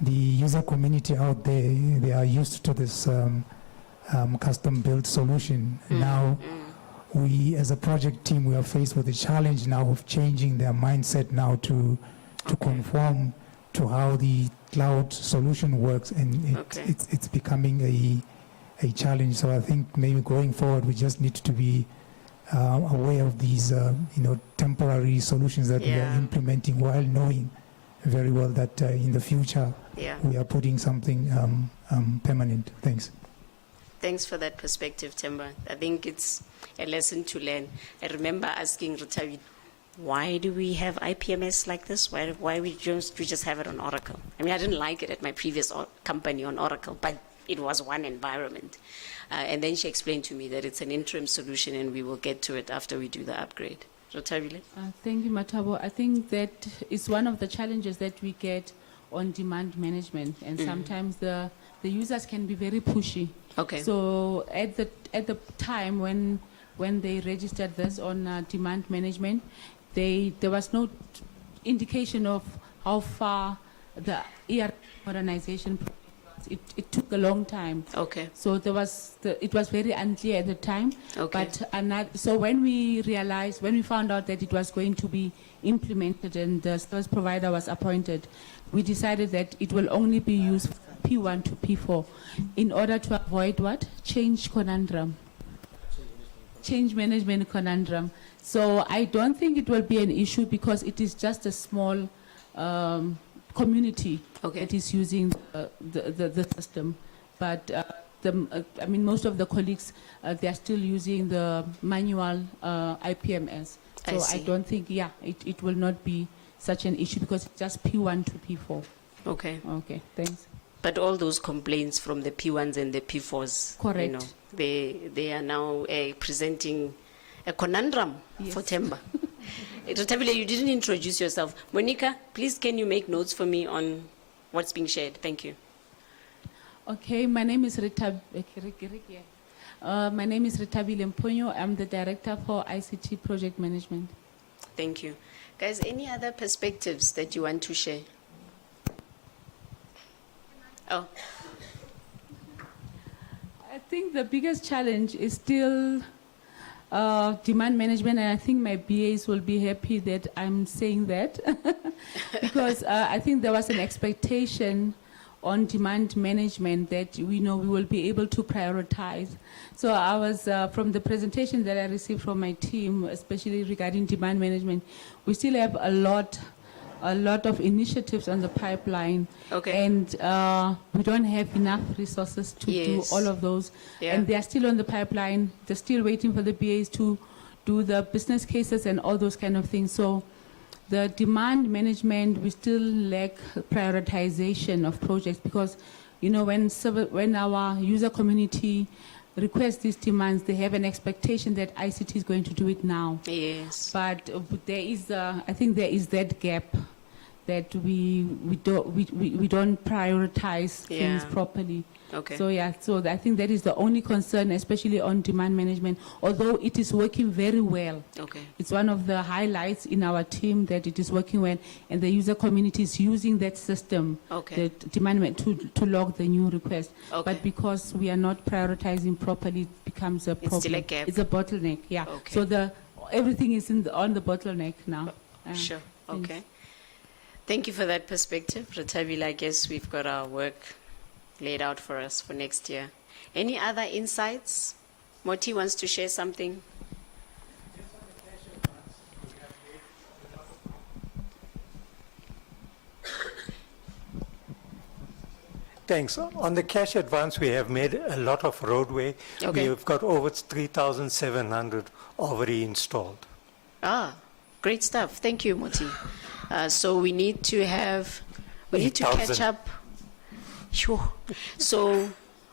the user community out there, they are used to this custom-built solution. Now, we as a project team, we are faced with the challenge now of changing their mindset now to conform to how the cloud solution works, and it's becoming a challenge. So I think maybe going forward, we just need to be aware of these, temporary solutions that we are implementing, while knowing very well that in the future we are putting something permanent. Thanks. Thanks for that perspective, Temba. I think it's a lesson to learn. I remember asking Rita, why do we have IPMS like this? Why we just have it on Oracle? I mean, I didn't like it at my previous company on Oracle, but it was one environment. And then she explained to me that it's an interim solution and we will get to it after we do the upgrade. Rotabile? Thank you, Matabo. I think that is one of the challenges that we get on demand management, and sometimes the users can be very pushy. Okay. So at the time when they registered this on demand management, there was no indication of how far the ER modernization was. It took a long time. Okay. So it was very unclear at the time. Okay. But so when we found out that it was going to be implemented and the service provider was appointed, we decided that it will only be used P1 to P4 in order to avoid what? Change management conundrum. So I don't think it will be an issue because it is just a small community that is using the system. But I mean, most of the colleagues, they are still using the manual IPMS. So I don't think, it will not be such an issue because it's just P1 to P4. Okay. Okay, thanks. But all those complaints from the P1s and the P4s, correct, you know, they are now presenting a conundrum for Temba. Rotabile, you didn't introduce yourself. Monica, please can you make notes for me on what's being shared? Thank you. Okay, my name is Rita. My name is Ritabile Mponyo. I'm the director for ICT Project Management. Thank you. Guys, any other perspectives that you want to share? Oh. I think the biggest challenge is still demand management, and I think my BAs will be happy that I'm saying that because I think there was an expectation on demand management that we know we will be able to prioritize. So I was, from the presentation that I received from my team, especially regarding demand management, we still have a lot of initiatives on the pipeline. Okay. And we don't have enough resources to do all of those. Yeah. And they are still on the pipeline. They're still waiting for the BAs to do the business cases and all those kind of things. So the demand management, we still lack prioritization of projects because, you know, when our user community requests these demands, they have an expectation that ICT is going to do it now. Yes. But there is, I think there is that gap that we don't prioritize things properly. Okay. So so I think that is the only concern, especially on demand management, although it is working very well. Okay. It's one of the highlights in our team that it is working well, and the user community is using that system, the demand to log the new request. Okay. But because we are not prioritizing properly, it becomes a problem. It's still a gap. It's a bottleneck, yeah. Okay. So everything is on the bottleneck now. Sure, thanks. okay. Thank you for that perspective. Rotabile, I guess we've got our work laid out for us for next year. Any other insights? Moti wants to share something. Thanks. On the cash advance, we have made a lot of roadway. Okay. We've got over 3,700 already installed. Ah, great stuff. Thank you, Moti. So we need to catch 8,000. up. Sure. So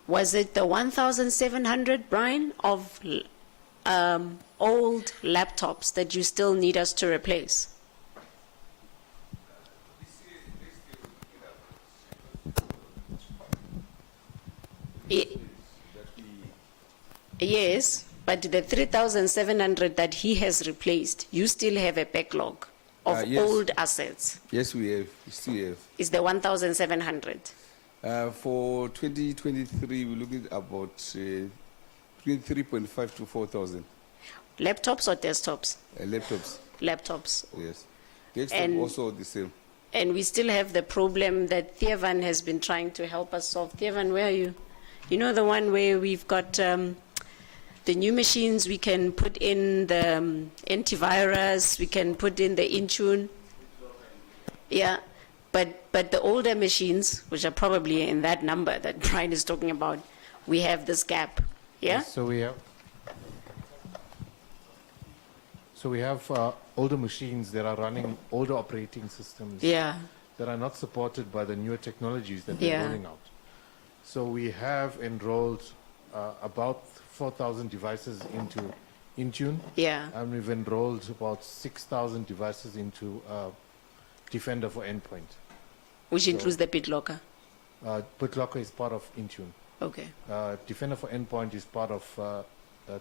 was it the 1,700, Brian, of old laptops that you still need us to replace? Yes, but the 3,700 that he has replaced, you still have a backlog of Yes. old assets. Yes, we have. We still have. Is the 1,700? For 2023, we're looking at about between 3.5 to 4,000 Laptops or desktops? laptops. Laptops. Yes. Desktop And- also the same. And we still have the problem that Thevan has been trying to help us solve. Thevan, where are you? You know the one where we've got the new machines, we can put in the antivirus, we can put in the Intune. Yeah, but the older machines, which are probably in that number that Brian is talking about, we have this gap. Yeah? So we have older machines that are running older operating systems Yeah. that are not supported by the newer technologies that they're Yeah. rolling out. So we have enrolled about 4,000 devices into Intune. Yeah. And we've enrolled about 6,000 devices into Defender for Endpoint. Which includes the BitLocker. BitLocker is part of Intune. Okay. Defender for Endpoint is part of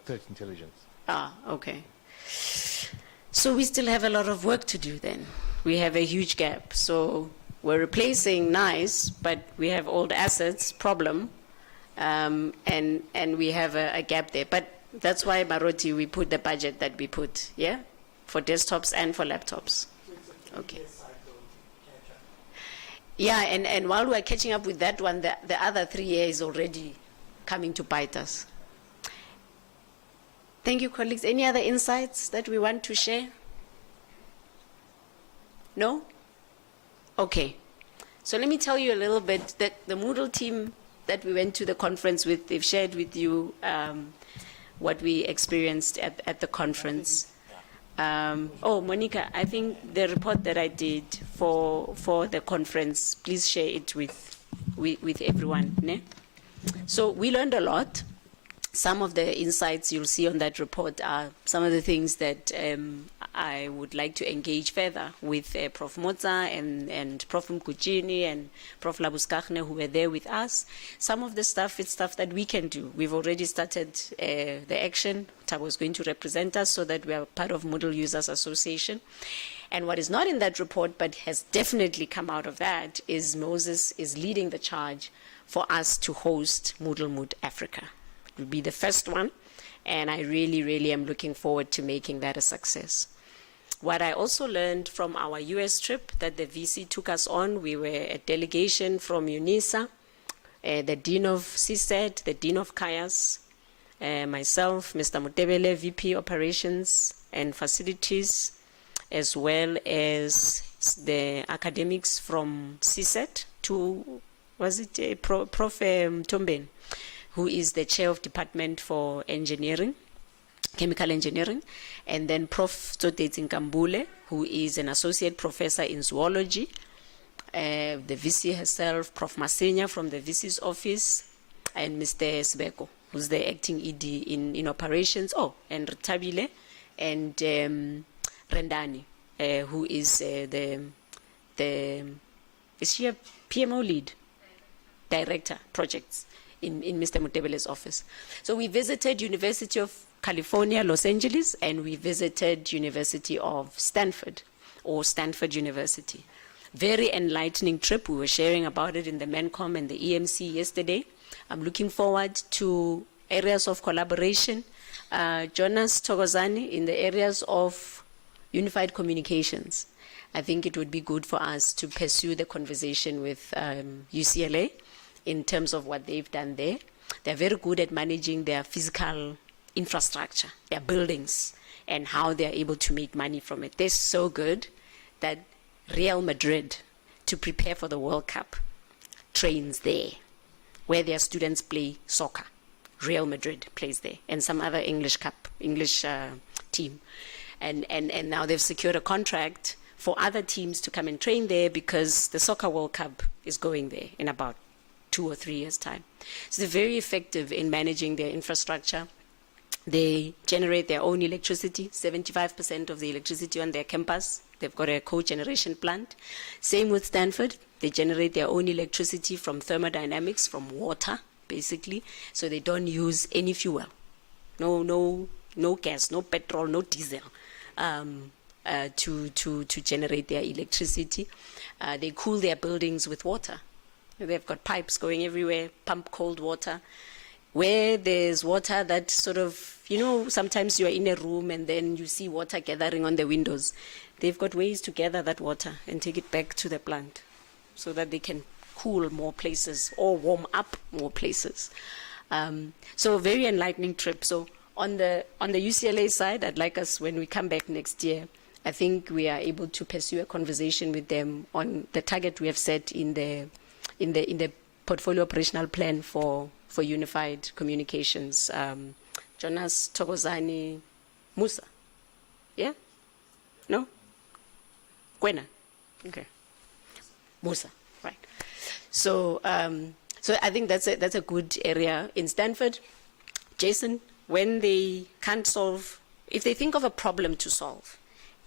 Threat Intelligence. Ah, okay. So we still have a lot of work to do then. We have a huge gap. So we're replacing nice, but we have old assets problem, and we have a gap there. But that's why, Maroti, we put the budget that we put, yeah? For desktops and for laptops. Okay. Yeah, and while we're catching up with that one, the other 3 years is already coming to bite us. Thank you, colleagues. Any other insights that we want to share? No? Okay. So let me tell you a little bit that the Moodle team that we went to the conference with, they've shared with you what we experienced at the conference. Oh, Monica, I think the report that I did for the conference, please share it with everyone. Ne? So we learned a lot. Some of the insights you'll see on that report are some of the things that I would like to engage further with Prof. Moza and Prof. Mkuchini and Prof. Labuskachne, who were there with us. Some of the stuff, it's stuff that we can do. We've already started the action. Tabo is going to represent us so that we are part of Moodle Users Association. And what is not in that report, but has definitely come out of that, is Moses is leading the charge for us to host Moodle Mood Africa. It will be the first one, and I really, really am looking forward to making that a success. What I also learned from our US trip that the VC took us on, we were a delegation from UNISA, the Dean of CSET, the Dean of CAIAS, myself, Mr. Mutebele, VP Operations and Facilities, as well as the academics from CSET Prof. Tomben, who is the chair of Department for Engineering, Chemical Engineering, and then Prof. Tsotetsi Nkambule, who is an associate professor in zoology, the VC herself, Prof. Masinya from the VC's office, and Mr. Sbeko, who's the acting ED in operations, and Tabile, and Rendani, who is is she a PMO lead? Director, projects. In Mr. Mutebele's office. So we visited University of California, Los Angeles, and we visited University of Stanford, or Stanford University. Very enlightening trip. We were sharing about it in the MENCOM and the EMC yesterday. I'm looking forward to areas of collaboration. Jonas Togozani in the areas of unified communications. I think it would be good for us to pursue the conversation with UCLA in terms of what they've done there. They're very good at managing their physical infrastructure, their buildings, and how they're able to make money from it. They're so good that Real Madrid, to prepare for the World Cup, trains there, where their students play soccer. Real Madrid plays there, and some other English team. And now they've secured a contract for other teams to come and train there because the Soccer World Cup is going there in about 2 or 3 years' time. So they're very effective in managing their infrastructure. They generate their own electricity, 75% of the electricity on their campus. They've got a co-generation plant. Same with Stanford. They generate their own electricity from thermodynamics, from water, basically. So they don't use any fuel. No gas, no petrol, no diesel to generate their electricity. They cool their buildings with water. They've got pipes going everywhere, pump cold water. Where there's water that sort of, sometimes you're in a room and then you see water gathering on the windows. They've got ways to gather that water and take it back to the plant so that they can cool more places or warm up more places. So a very enlightening trip. So on the UCLA side, I'd like us, when we come back next year, I think we are able to pursue a conversation with them on the target we have set in the portfolio operational plan for unified communications. Jonas Togozani Musa. Yeah? No? Kwena? Okay. Musa, right. So So I think that's a good area in Stanford. Jason, when they can't solve, if they think of a problem to solve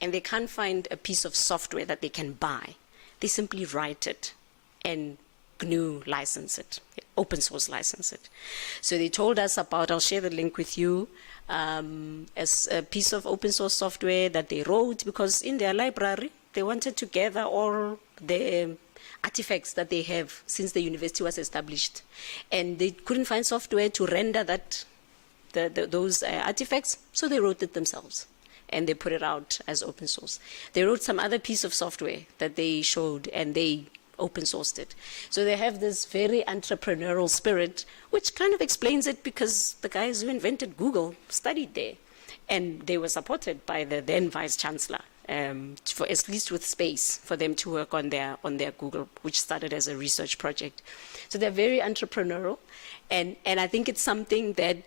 and they can't find a piece of software that they can buy, they simply write it and GNU license it, open source license it. So they told us about, I'll share the link with you, as a piece of open source software that they wrote because in their library, they wanted to gather all the artifacts that they have since the university was established. And they couldn't find software to render that, those artifacts, so they wrote it themselves. And they put it out as open source. They wrote some other piece of software that they showed, and they open sourced it. So they have this very entrepreneurial spirit, which kind of explains it because the guys who invented Google studied there. And they were supported by the then Vice Chancellor, for at least with space for them to work on their Google, which started as a research project. So they're very entrepreneurial. And I think it's something that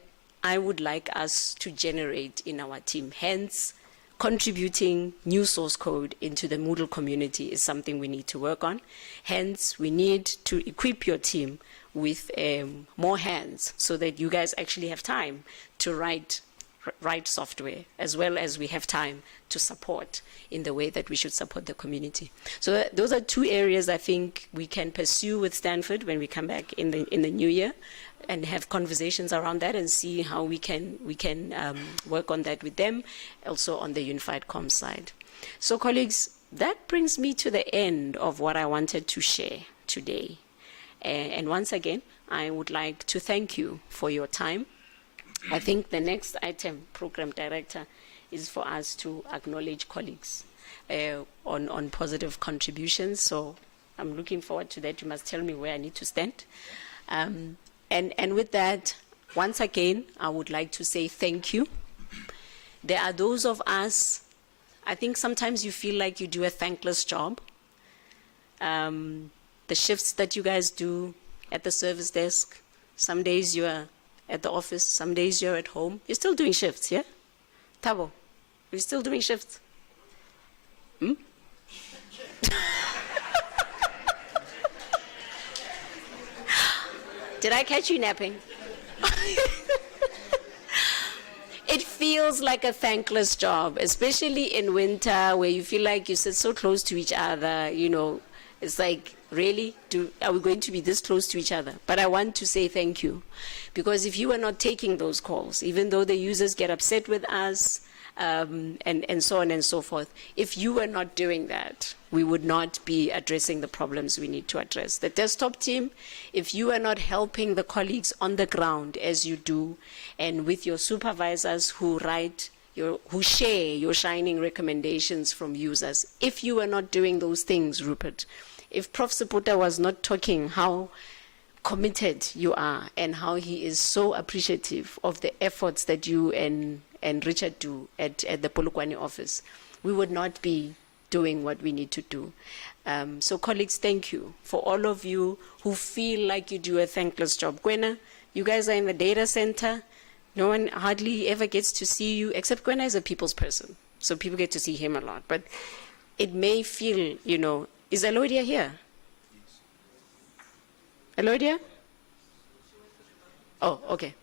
I would like us to generate in our team. Hence, contributing new source code into the Moodle community is something we need to work on. Hence, we need to equip your team with more hands so that you guys actually have time to write software, as well as we have time to support in the way that we should support the community. So those are two areas I think we can pursue with Stanford when we come back in the new year, and have conversations around that and see how we can work on that with them, also on the Unified Comms side. So colleagues, that brings me to the end of what I wanted to share today. And once again, I would like to thank you for your time. I think the next item, Program Director, is for us to acknowledge colleagues on positive contributions. So I'm looking forward to that. You must tell me where I need to stand. And with that, once again, I would like to say thank you. There are those of us, I think sometimes you feel like you do a thankless job. The shifts that you guys do at the service desk, some days you are at the office, some days you're at home. You're still doing shifts, yeah? Thabo, you're still doing shifts? Hmm? Did I catch you napping? It feels like a thankless job, especially in winter where you feel like you sit so close to each other, you know. It's like, really? Are we going to be this close to each other? But I want to say thank you. Because if you are not taking those calls, even though the users get upset with us, and so on and so forth, if you were not doing that, we would not be addressing the problems we need to address. The desktop team, if you are not helping the colleagues on the ground as you do, and with your supervisors who who share your shining recommendations from users, if you are not doing those things, Rupert, if Prof. Seputa was not talking how committed you are and how he is so appreciative of the efforts that you and Richard do at the Polokwane office, we would not be doing what we need to do. So colleagues, thank you. For all of you who feel like you do a thankless job. Gwena, you guys are in the data center. No one hardly ever gets to see you, except Gwena is a people's person. So people get to see him a lot. But it may feel, you know, is Elodia here? Elodia? Oh, okay.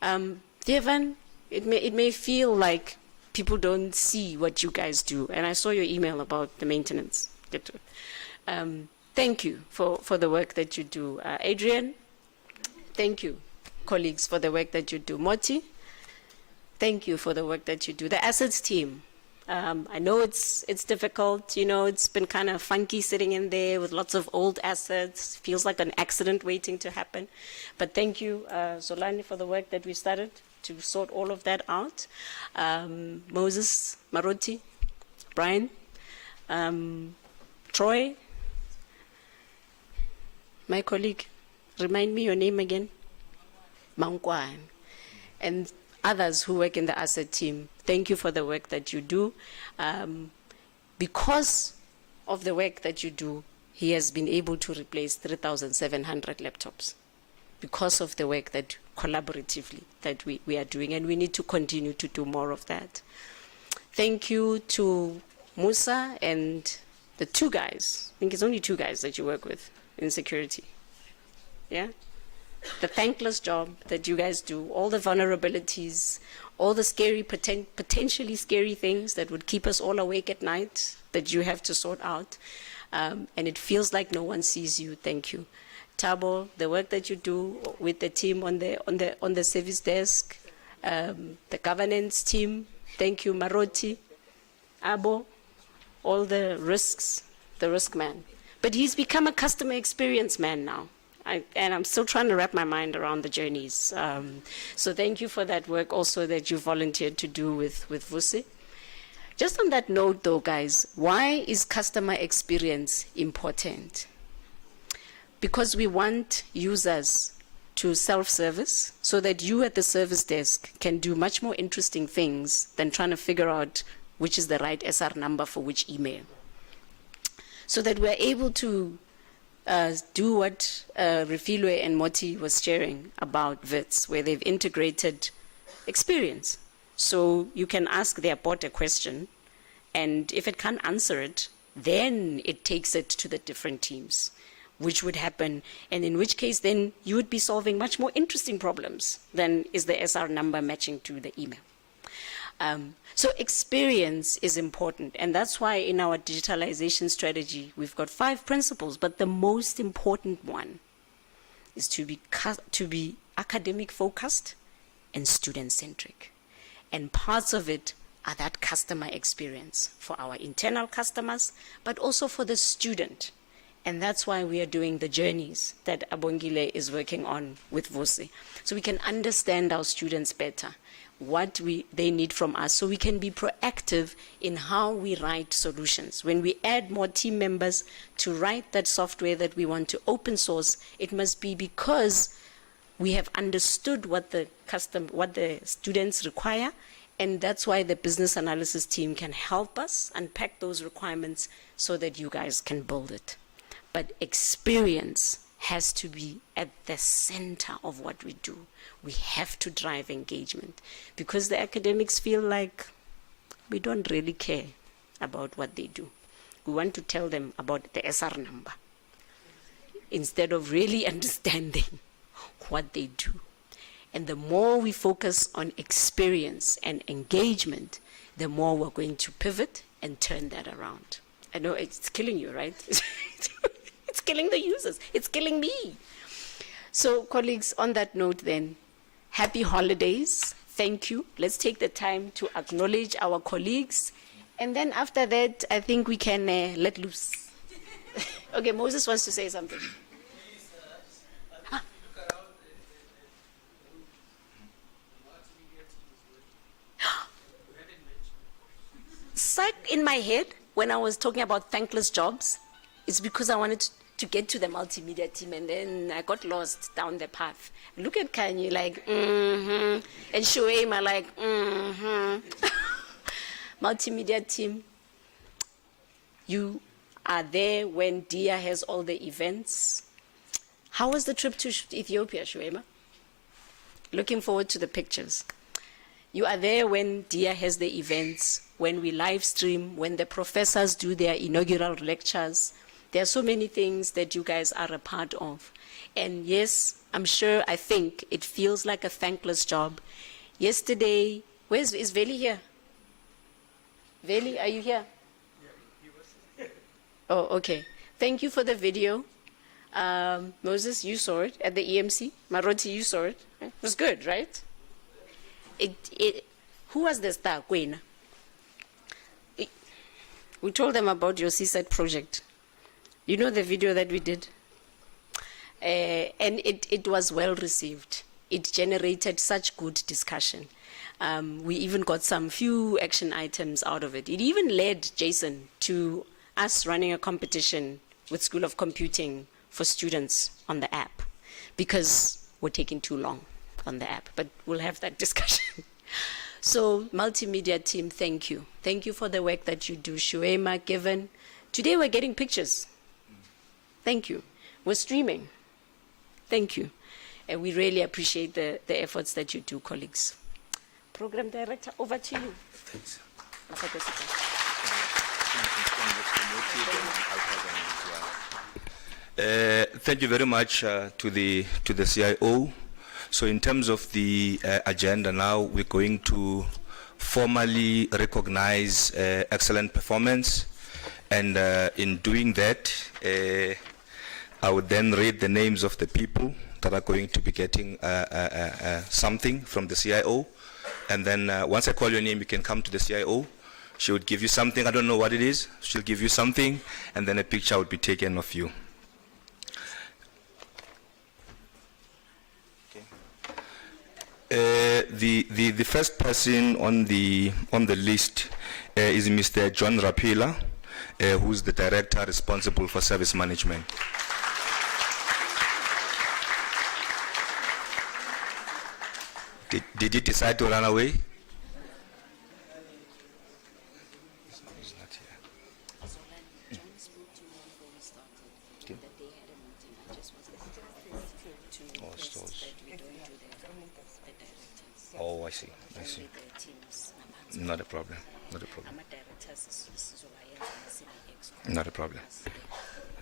Devan, it may feel like people don't see what you guys do. And I saw your email about the maintenance. Get to it. Thank you for the work that you do. Adrian, thank you, colleagues, for the work that you do. Moti, thank you for the work that you do. The assets team, I know it's difficult, you know, it's been kind of funky sitting in there with lots of old assets. Feels like an accident waiting to happen. But thank you, Zolani, for the work that we started to sort all of that out. Moses, Maroti, Brian, Troy, my colleague, remind me your name again. Mangwan, and others who work in the asset team, thank you for the work that you do. Because of the work that you do, he has been able to replace 3,700 laptops because of the work that collaboratively that we are doing, and we need to continue to do more of that. Thank you to Musa and the two guys. I think it's only two guys that you work with in security. yeah? The thankless job that you guys do, all the vulnerabilities, all the scary, potentially scary things that would keep us all awake at night that you have to sort out. And it feels like no one sees you. Thank you. Tabo, the work that you do with the team on the service desk, the governance team. Thank you, Maroti, Abo, all the risks, the risk man. But he's become a customer experience man now. And I'm still trying to wrap my mind around the journeys. So thank you for that work also that you volunteered to do with Vusi. Just on that note though, guys, why is customer experience important? Because we want users to self-service so that you at the service desk can do much more interesting things than trying to figure out which is the right SR number for which email. So that we're able to do what Refilwe and Moti was sharing about WITS, where they've integrated experience. So you can ask their bot a question, and if it can't answer it, then it takes it to the different teams, which would happen, and in which case then you would be solving much more interesting problems than is the SR number matching to the email. So experience is important, and that's why in our digitalization strategy, we've got 5 principles, but the most important one is to be academic focused and student centric. And parts of it are that customer experience for our internal customers, but also for the student. And that's why we are doing the journeys that Abongile is working on with Vusi. So we can understand our students better, what they need from us, so we can be proactive in how we write solutions. When we add more team members to write that software that we want to open source, it must be because we have understood what the students require, and that's why the business analysis team can help us unpack those requirements so that you guys can build it. But experience has to be at the center of what we do. We have to drive engagement, because the academics feel like we don't really care about what they do. We want to tell them about the SR number instead of really understanding what they do. And the more we focus on experience and engagement, the more we're going to pivot and turn that around. I know it's killing you, right? It's killing the users. It's killing me. So, colleagues, on that note then, happy holidays. Thank you. Let's take the time to acknowledge our colleagues. And then after that, I think we can let loose. Okay, Moses wants to say something. Psych, in my head, when I was talking about thankless jobs, it's because I wanted to get to the multimedia team, and then I got lost down the path. Look at Kanye like, and Shuema like, Multimedia team, you are there when Dia has all the events. How was the trip to Ethiopia, Shuema? Looking forward to the pictures. You are there when Dia has the events, when we live stream, when the professors do their inaugural lectures. There are so many things that you guys are a part of. And yes, I'm sure, I think it feels like a thankless job. Yesterday, is Veli here? Veli, are you here? Oh, okay. Thank you for the video. Moses, you saw it at the EMC. Maroti, you saw it. It was good, right? Who was the star, Queen? We told them about your CSAT project. You know the video that we did? And it was well received. It generated such good discussion. We even got some few action items out of it. It even led, Jason, to us running a competition with School of Computing for students on the app, because we're taking too long on the app, but we'll have that discussion. So, multimedia team, thank you. Thank you for the work that you do. Shuema, Given. Today we're getting pictures. Thank you. We're streaming. Thank you. And we really appreciate the efforts that you do, colleagues. Program Director, over to you. Thanks. Thank you very much to the CIO. So in terms of the agenda now, we're going to formally recognize excellent performance, and in doing that, I would then read the names of the people that are going to be getting something from the CIO, and then once I call your name, you can come to the CIO. She would give you something. I don't know what it is. She'll give you something, and then a picture would be taken of you. The first person on the list is Mr. John Rapila, who's the director responsible for service management. Did he decide to run away? Oh, I see. I see. Not a problem. Not a problem. Not a problem.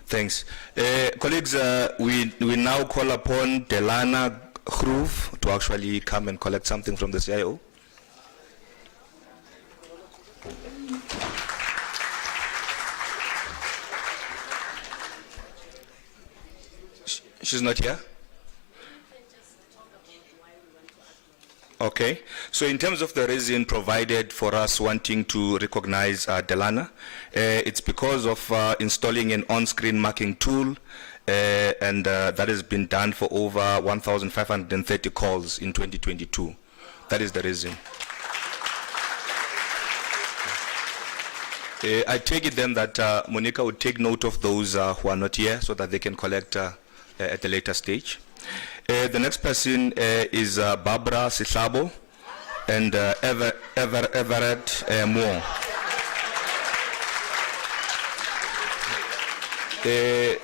Thanks. Colleagues, we now call upon Delana Groove to actually come and collect something from the CIO. She's not here? Okay, so in terms of the reason provided for us wanting to recognize Delana, it's because of installing an on-screen marking tool, and that has been done for over 1,530 calls in 2022. That is the reason. I take it then that Monica would take note of those who are not here so that they can collect at a later stage. The next person is Barbara Sihlabo and Everett Moore. The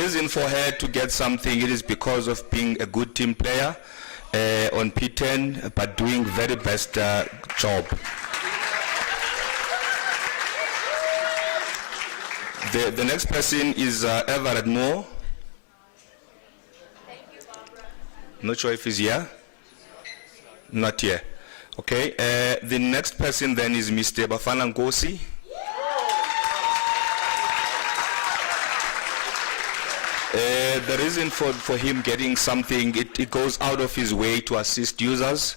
reason for her to get something, it is because of being a good team player on P10, but doing very best job. The next person is Everett Moore. Not sure if he's here. Not here. Okay. The next person then is Mr. Bafana Ngosi. The reason for him getting something, it goes out of his way to assist users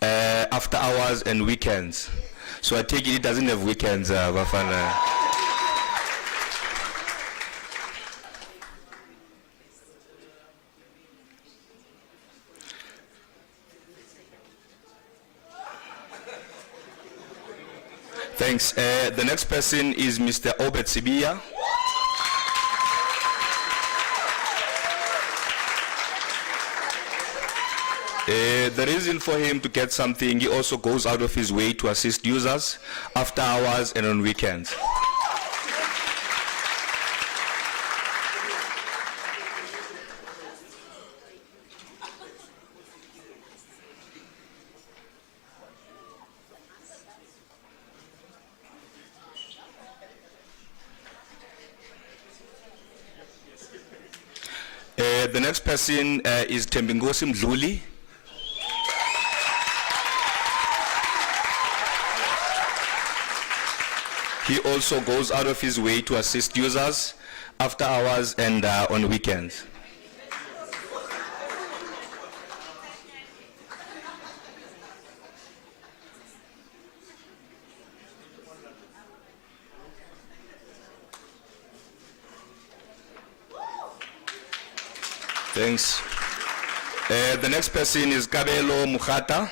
after hours and weekends. So I take it doesn't have weekends, Bafana. Thanks. The next person is Mr. Obed Sibia. The reason for him to get something, he also goes out of his way to assist users after hours and on weekends. The next person is Tembingosi Mdluli. He also goes out of his way to assist users after hours and on weekends. Thanks. The next person is Kabelo Mukhata.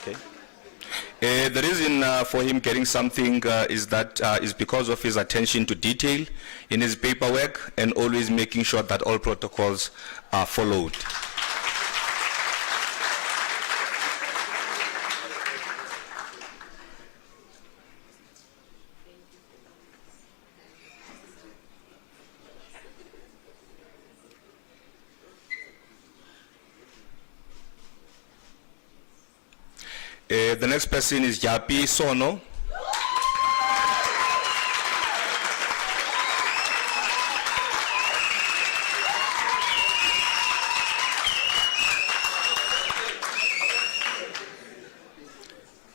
Okay. The reason for him getting something is because of his attention to detail in his paperwork and always making sure that all protocols are followed. The next person is Yapi Sono.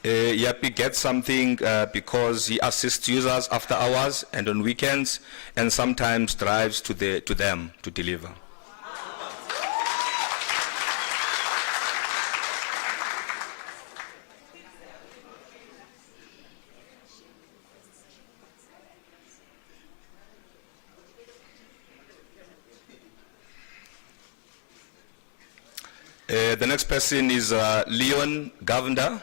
Yapi gets something because he assists users after hours and on weekends, and sometimes drives to them to deliver. The next person is Leon Govender.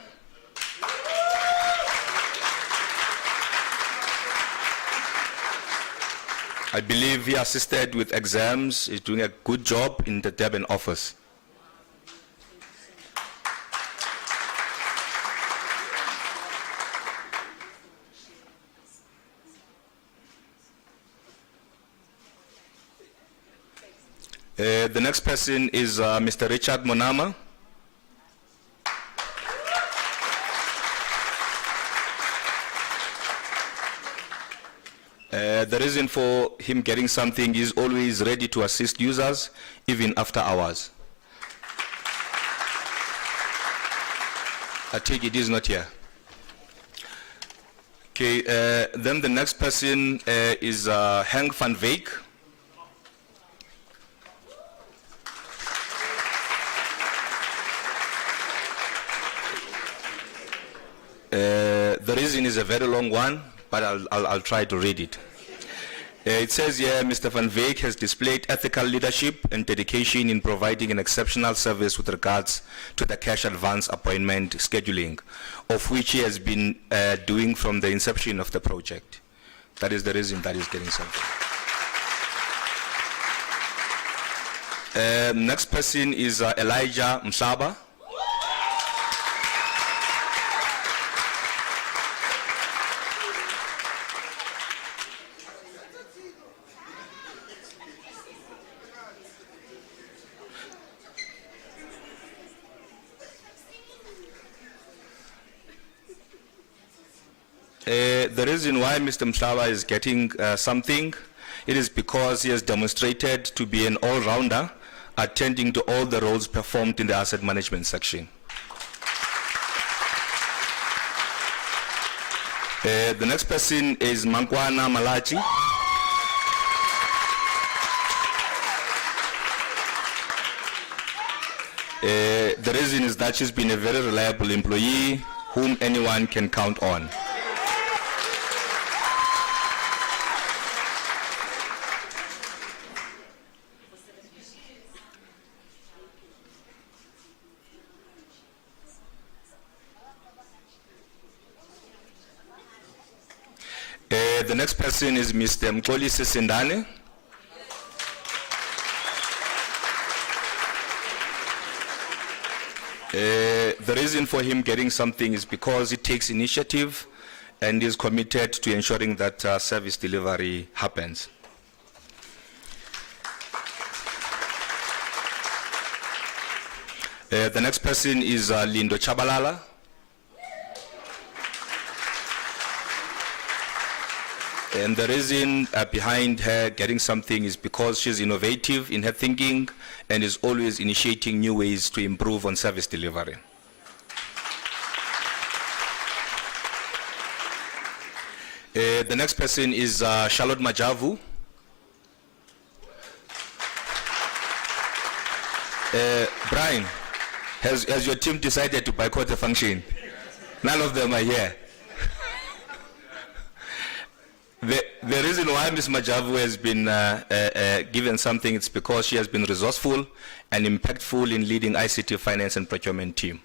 I believe he assisted with exams. He's doing a good job in the Durban office. The next person is Mr. Richard Monama. The reason for him getting something is always ready to assist users, even after hours. I think it is not here. Okay, then the next person is Henk van Veek. The reason is a very long one, but I'll try to read it. It says here, Mr. Van Veek has displayed ethical leadership and dedication in providing an exceptional service with regards to the cash advance appointment scheduling, of which he has been doing from the inception of the project. That is the reason that he's getting something. Next person is Elijah Msaba. The reason why Mr. Msaba is getting something, it is because he has demonstrated to be an all-rounder, attending to all the roles performed in the asset management section. The next person is Mankwana Malachi. The reason is that she's been a very reliable employee whom anyone can count on. The next person is Mr. Mkoli Sisindane. The reason for him getting something is because he takes initiative and is committed to ensuring that service delivery happens. The next person is Lindo Chabalala. And the reason behind her getting something is because she's innovative in her thinking and is always initiating new ways to improve on service delivery. The next person is Charlotte Majavu. Brian, has your team decided to boycott the function? None of them are here. The reason why Ms. Majavu has been given something is because she has been resourceful and impactful in leading ICT finance and procurement team.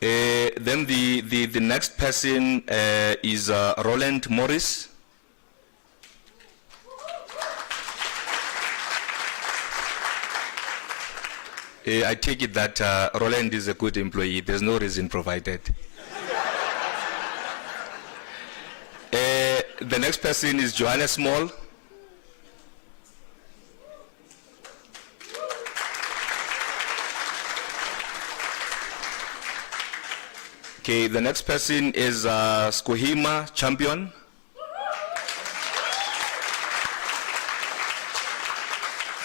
Then the next person is Roland Morris. I take it that Roland is a good employee. There's no reason provided. The next person is Joanna Small. Okay, the next person is Skohima Champion.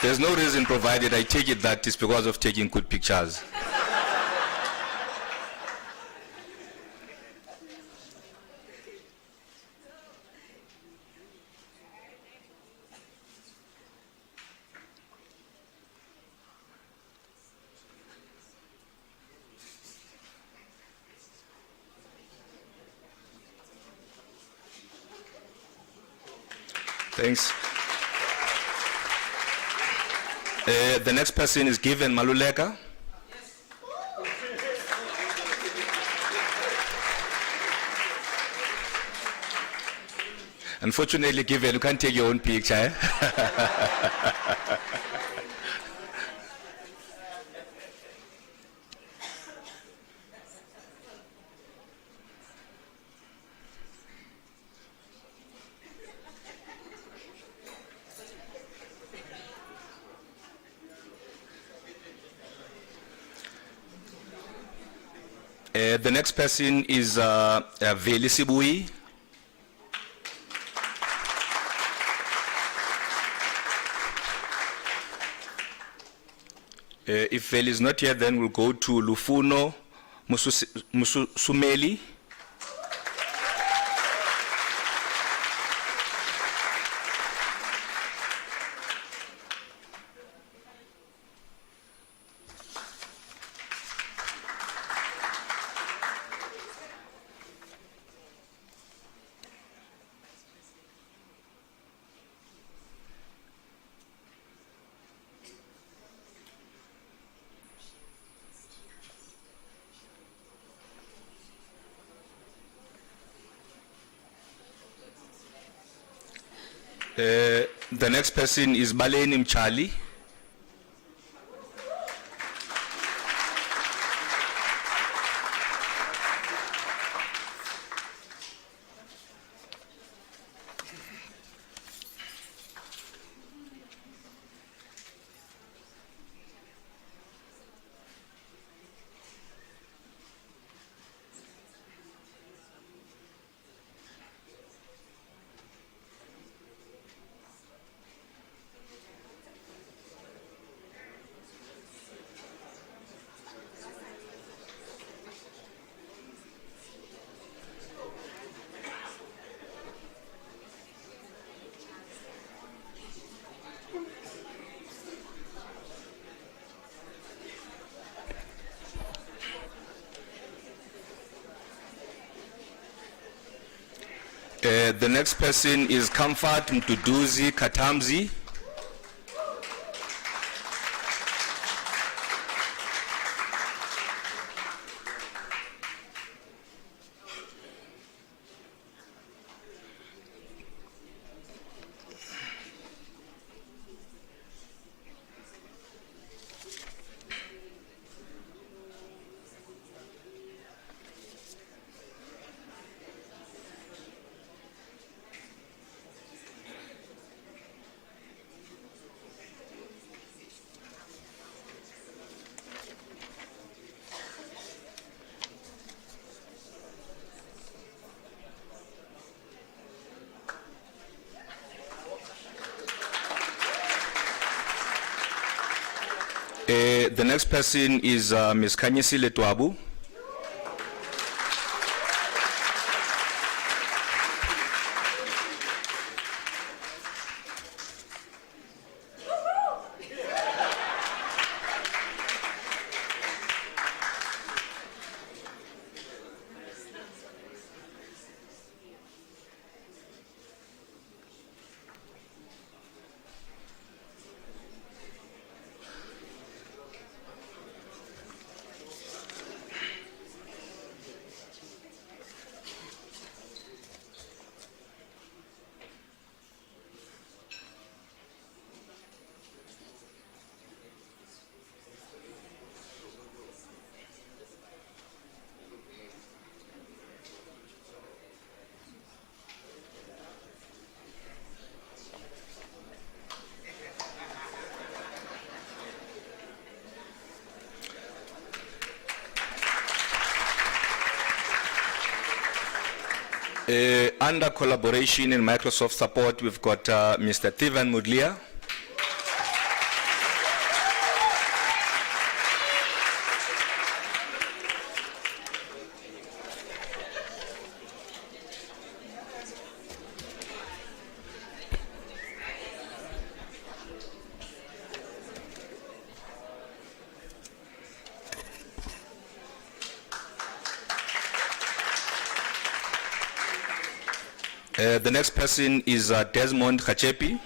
There's no reason provided. I take it that it's because of taking good pictures. Thanks. The next person is Given Maluleka. Unfortunately, Given, you can't take your own picture. Eh? The next person is Veli Sibui. If Veli is not here, then we'll go to Lufuno Musumeli. The next person is Baleni Mchali. The next person is Comfort Mtuduzi Katamzi. The next person is Ms. Kanyesi Letwabu. Under collaboration and Microsoft support, we've got Mr. Thivan Mudlia. The next person is Desmond Kachepi.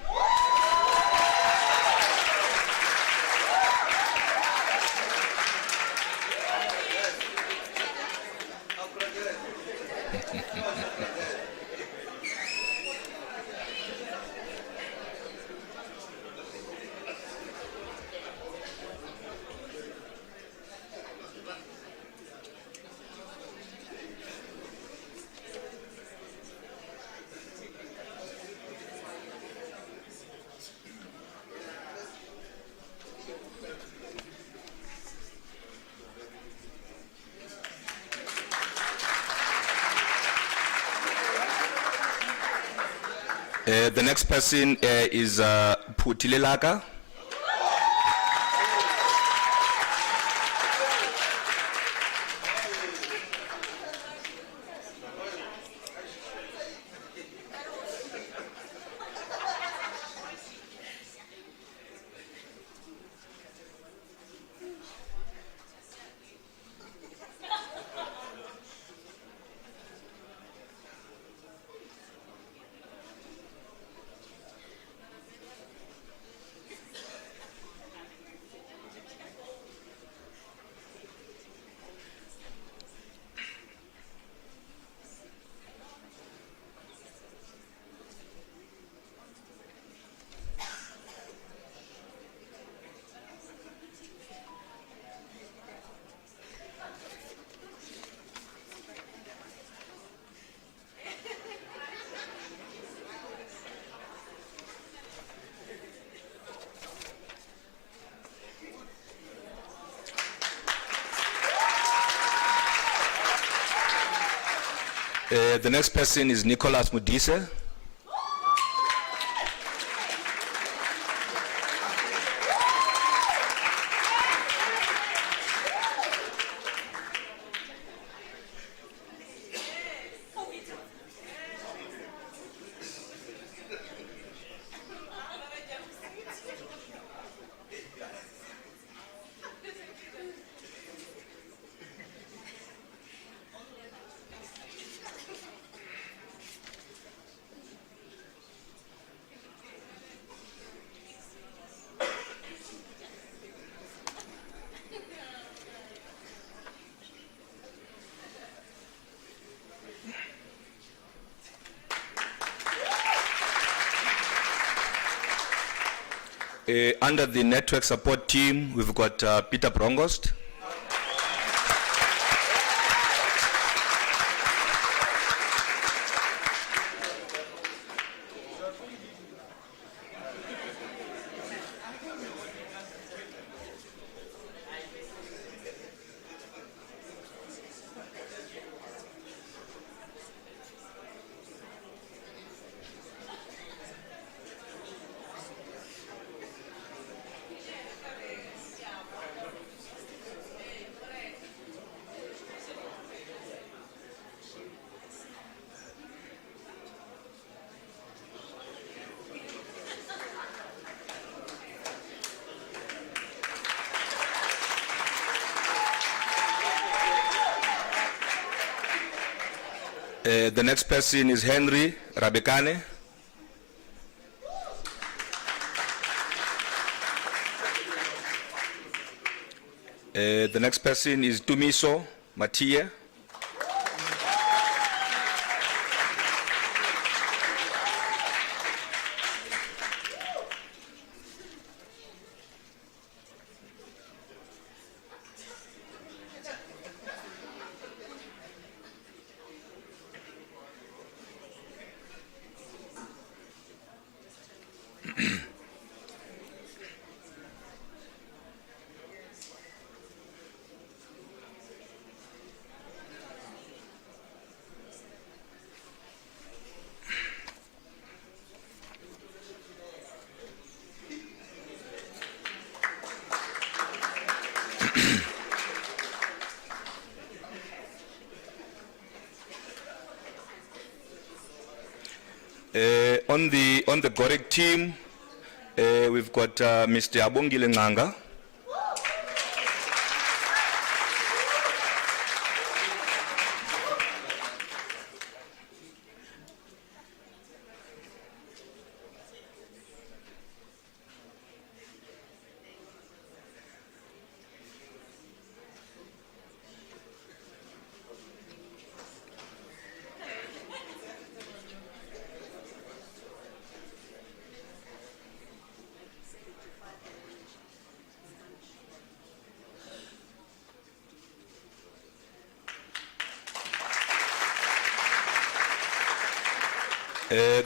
The next person is Putilelaka. The next person is Nicholas Mudise. Under the network support team, we've got Peter Brongost. The next person is Henry Rabekane. The next person is Tumiso Matia. On the Gorek team, we've got Mr. Abongile Nganga.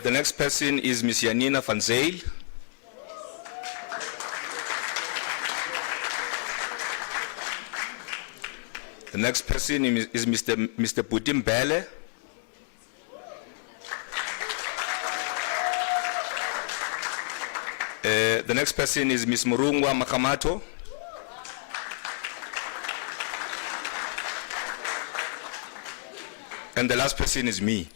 The next person is Ms. Janina van Zyl. The next person is Mr. Putim Bele. The next person is Ms. Murungwa Makamato. And the last person is me.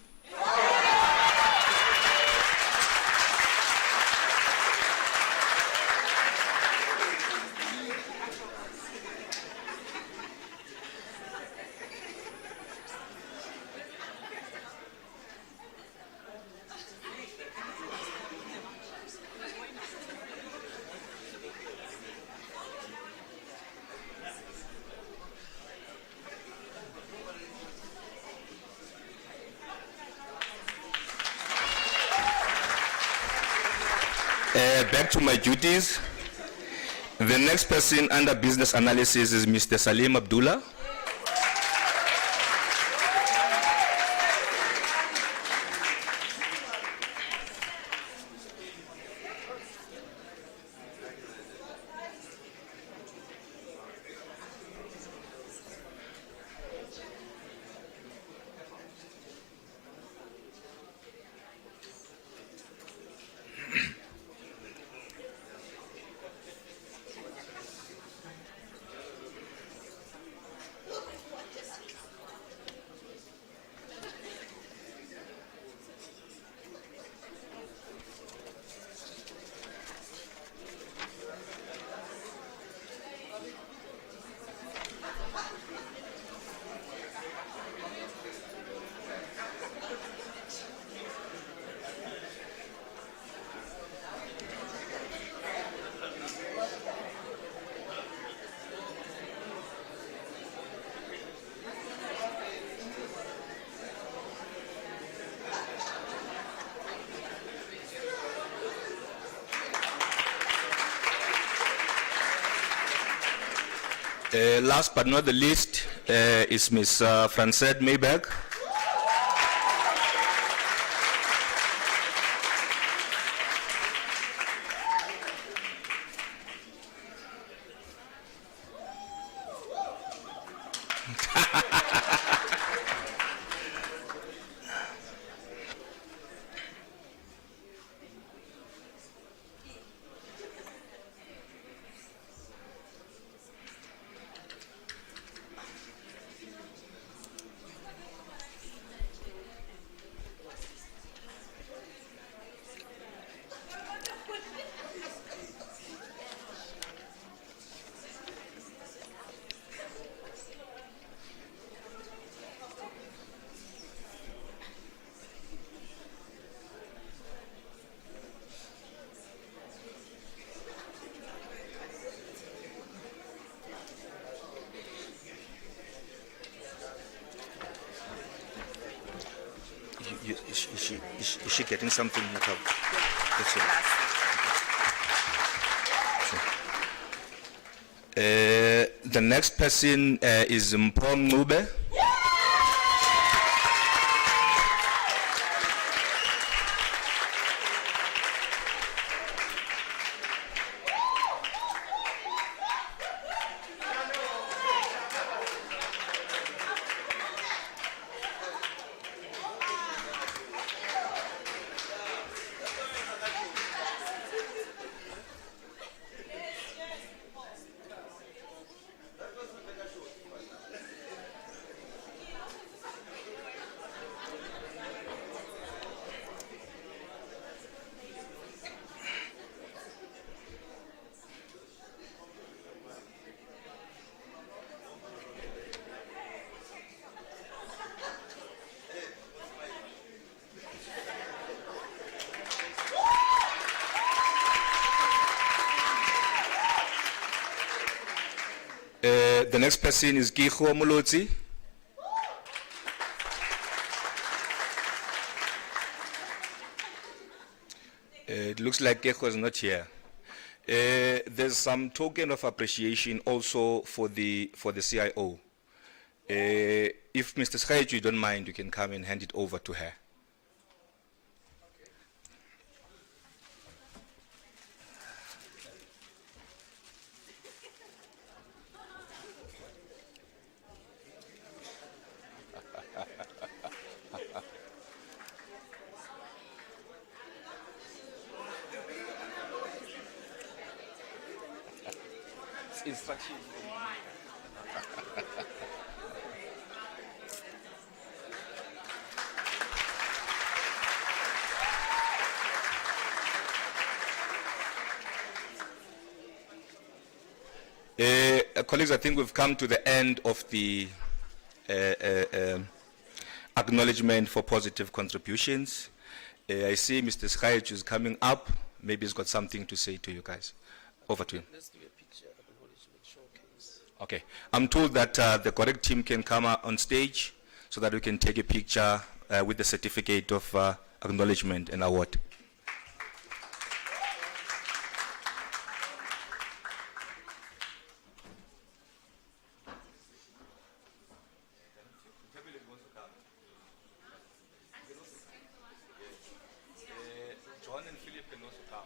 Back to my duties. The next person under business analysis is Mr. Salim Abdullah. Last but not the least is Ms. Francette Mayberg. Is she getting something? That's it. The next person is Mpong Ngube. The next person is Kiho Mulotsi. It looks like Keiko is not here. There's some token of appreciation also for the CIO. If Mr. Schaich, you don't mind, you can come and hand it over to her. Instruction. Colleagues, I think we've come to the end of the acknowledgement for positive contributions. I see Mr. Schaich is coming up. Maybe he's got something to say to you guys. Over to him. Let's do a picture acknowledgement showcase. Okay. I'm told that the correct team can come on stage so that we can take a picture with the certificate of acknowledgement and award. John and Philip can also come.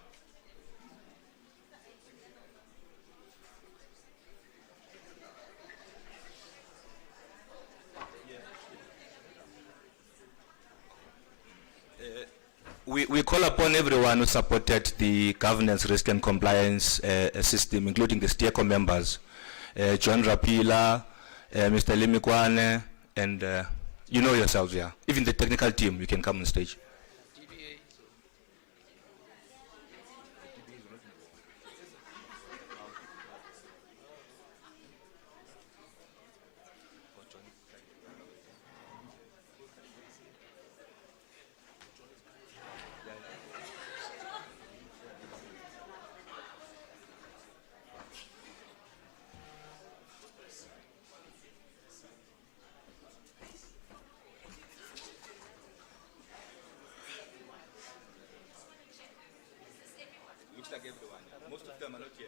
We call upon everyone who supported the governance, risk and compliance system, including the steerco members, John Rapila, Mr. Limikwane, and you know yourselves, yeah. Even the technical team, you can come on stage. Looks like everyone. Most of them are not here.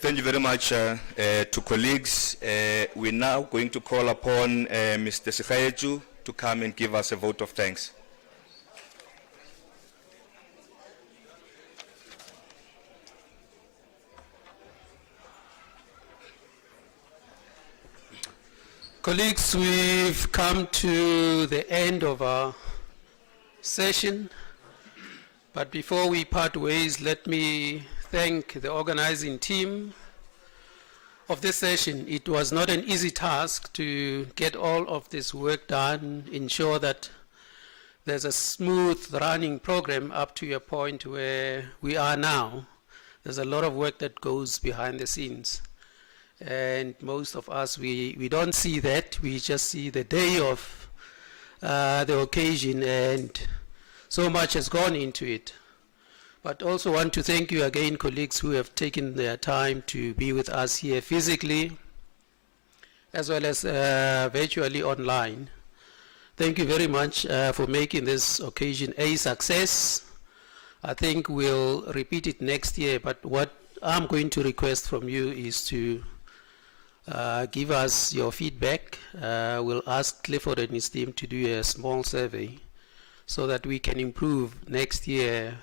Thank you very much to colleagues. We're now going to call upon Mr. Sikhayeju to come and give us a vote of thanks. Colleagues, we've come to the end of our session. But before we part ways, let me thank the organizing team of this session. It was not an easy task to get all of this work done, ensure that there's a smooth running program up to a point where we are now. There's a lot of work that goes behind the scenes. And most of us, we don't see that. We just see the day of the occasion, and so much has gone into it. But also want to thank you again, colleagues who have taken their time to be with us here physically, as well as virtually online. Thank you very much for making this occasion a success. I think we'll repeat it next year, but what I'm going to request from you is to give us your feedback. We'll ask Clifford and his team to do a small survey so that we can improve next year.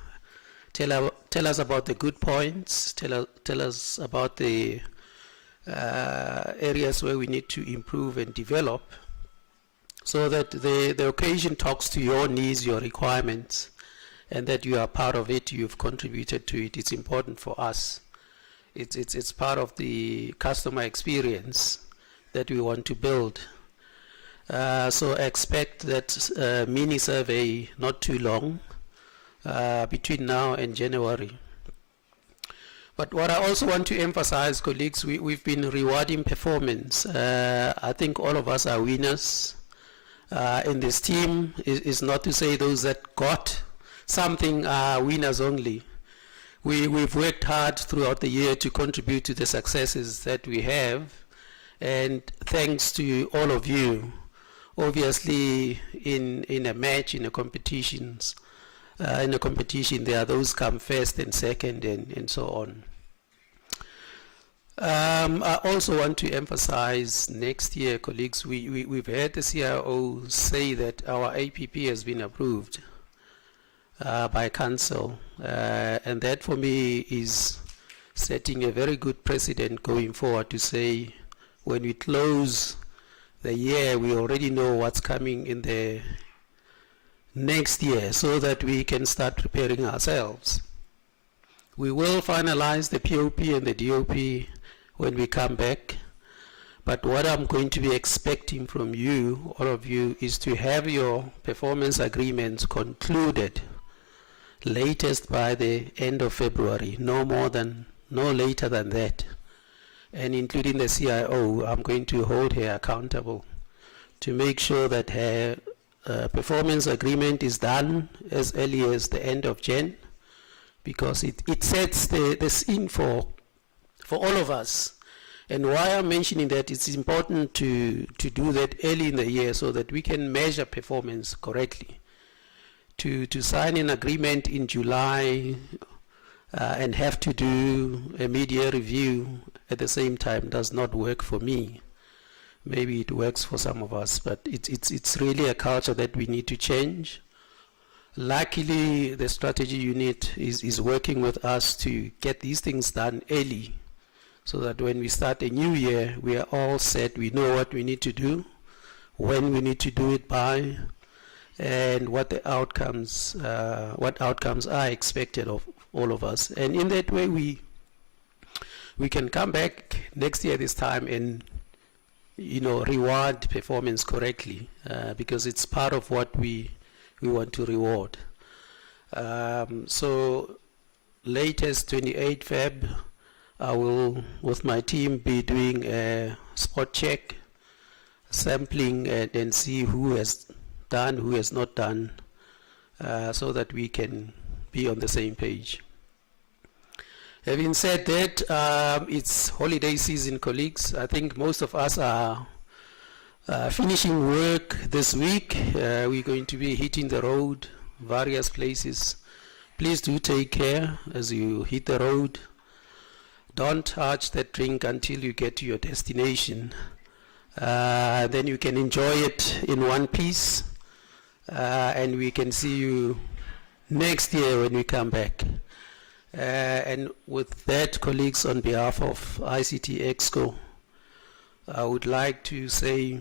tell us about the good points, tell us about the areas where we need to improve and develop, so that the occasion talks to your needs, your requirements, and that you are part of it, you've contributed to it. It's important for us. It's part of the customer experience that we want to build. So expect that mini survey not too long, between now and January. But what I also want to emphasize, colleagues, we've been rewarding performance. I think all of us are winners in this team. Is not to say those that got something are winners only. We've worked hard throughout the year to contribute to the successes that we have, and thanks to all of you. Obviously, in a match, in a competition, there are those come first and second and so on. I also want to emphasize next year, colleagues, we've heard the CIO say that our APP has been approved by council, and that for me is setting a very good precedent going forward, to say when we close the year we already know what's coming in the next year, so that we can start preparing ourselves. We will finalize the POP and the DOP when we come back, but what I'm going to be expecting from you, all of you, is to have your performance agreements concluded latest by the end of February, no later than that. And including the CIO, I'm going to hold her accountable to make sure that her performance agreement is done as early as the end of Jan, because it sets the scene for all of us. And why I'm mentioning that, it's important to do that early in the year so that we can measure performance correctly. To sign an agreement in July and have to do a mid-year review at the same time does not work for me. Maybe it works for some of us, but it's really a culture that we need to change. Luckily, the strategy unit is working with us to get these things done early, so that when we start a new year, we are all set, we know what we need to do, when we need to do it by, and what the outcomes are expected of all of us. And in that way, we can come back next year this time and reward performance correctly, because it's part of what we want to reward. So latest 28 Feb, I will, with my team, be doing a spot check, sampling, and see who has done, who has not done, so that we can be on the same page. Having said that, it's holiday season, colleagues. I think most of us are finishing work this week. We're going to be hitting the road, various places. Please do take care as you hit the road. Don't touch that drink until you get to your destination. Then you can enjoy it in one piece. And we can see you next year when we come back. And with that, colleagues, on behalf of ICT Exco, I would like to say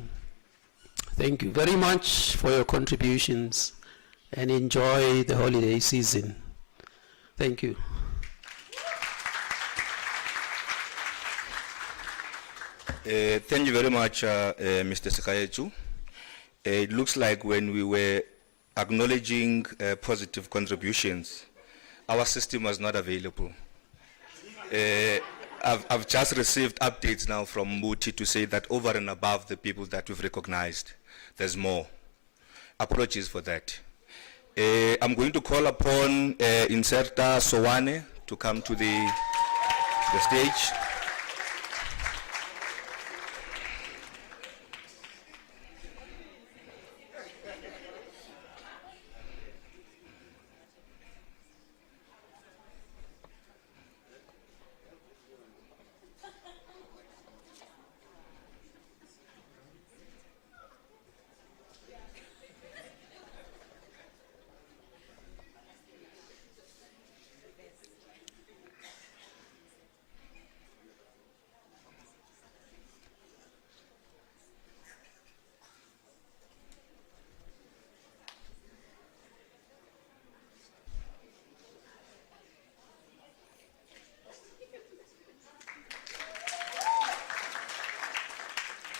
thank you very much for your contributions, and enjoy the holiday season. Thank you. Thank you very much, Mr. Sekayetu. It looks like when we were acknowledging positive contributions, our system was not available. I've just received updates now from Muti to say that over and above the people that we've recognized, there's more. Apologies for that. I'm going to call upon Inserta Sowane to come to the stage.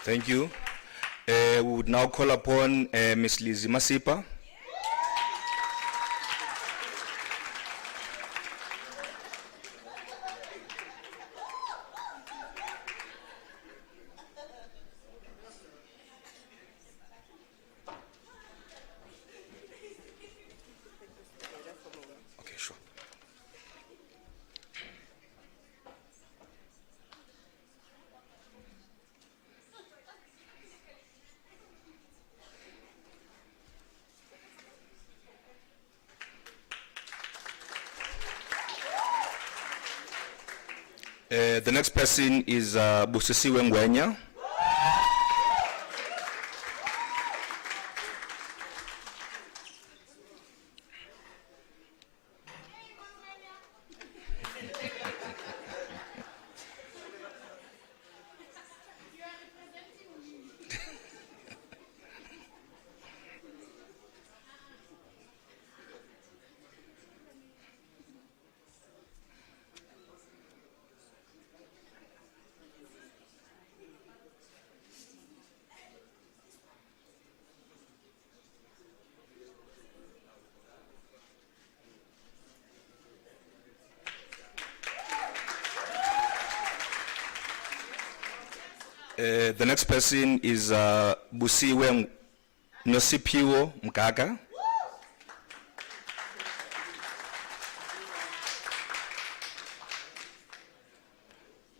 Thank you. We would now call upon Ms. Lizzie Masipa. Okay, sure. The next person is Busisiwe Ngwenya. The next person is Busiwe Nosipiwo Mgaga.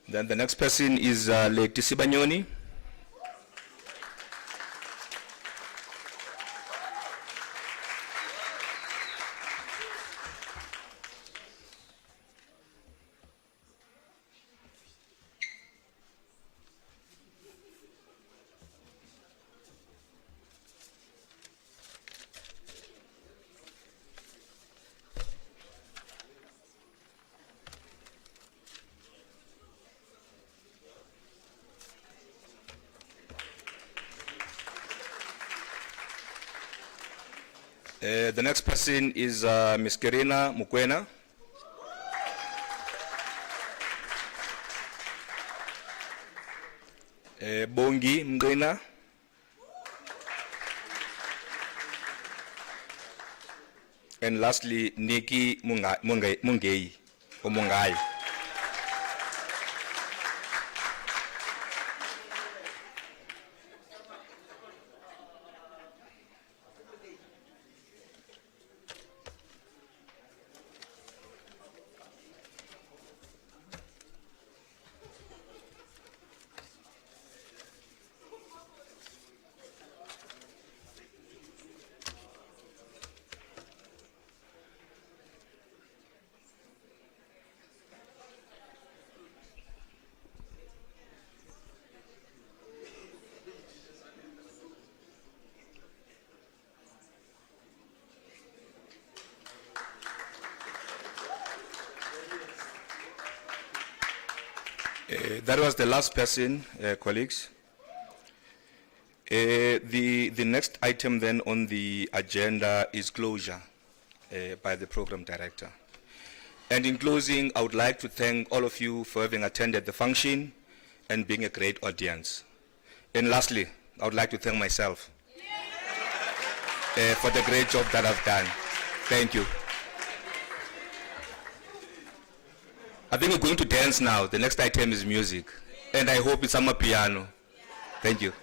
Then the next person is Leti Sibanyoni. The next person is Ms. Kerina Mukwena. Bongi Mgina. And lastly, Nikki Mungei, or Mungai. That was the last person, colleagues. The next item then on the agenda is closure by the program director. And in closing, I would like to thank all of you for having attended the function and being a great audience. And lastly, I would like to thank myself for the great job that I've done. Thank you. I think we're going to dance now. The next item is music. And I hope it's Amapiano. Thank you.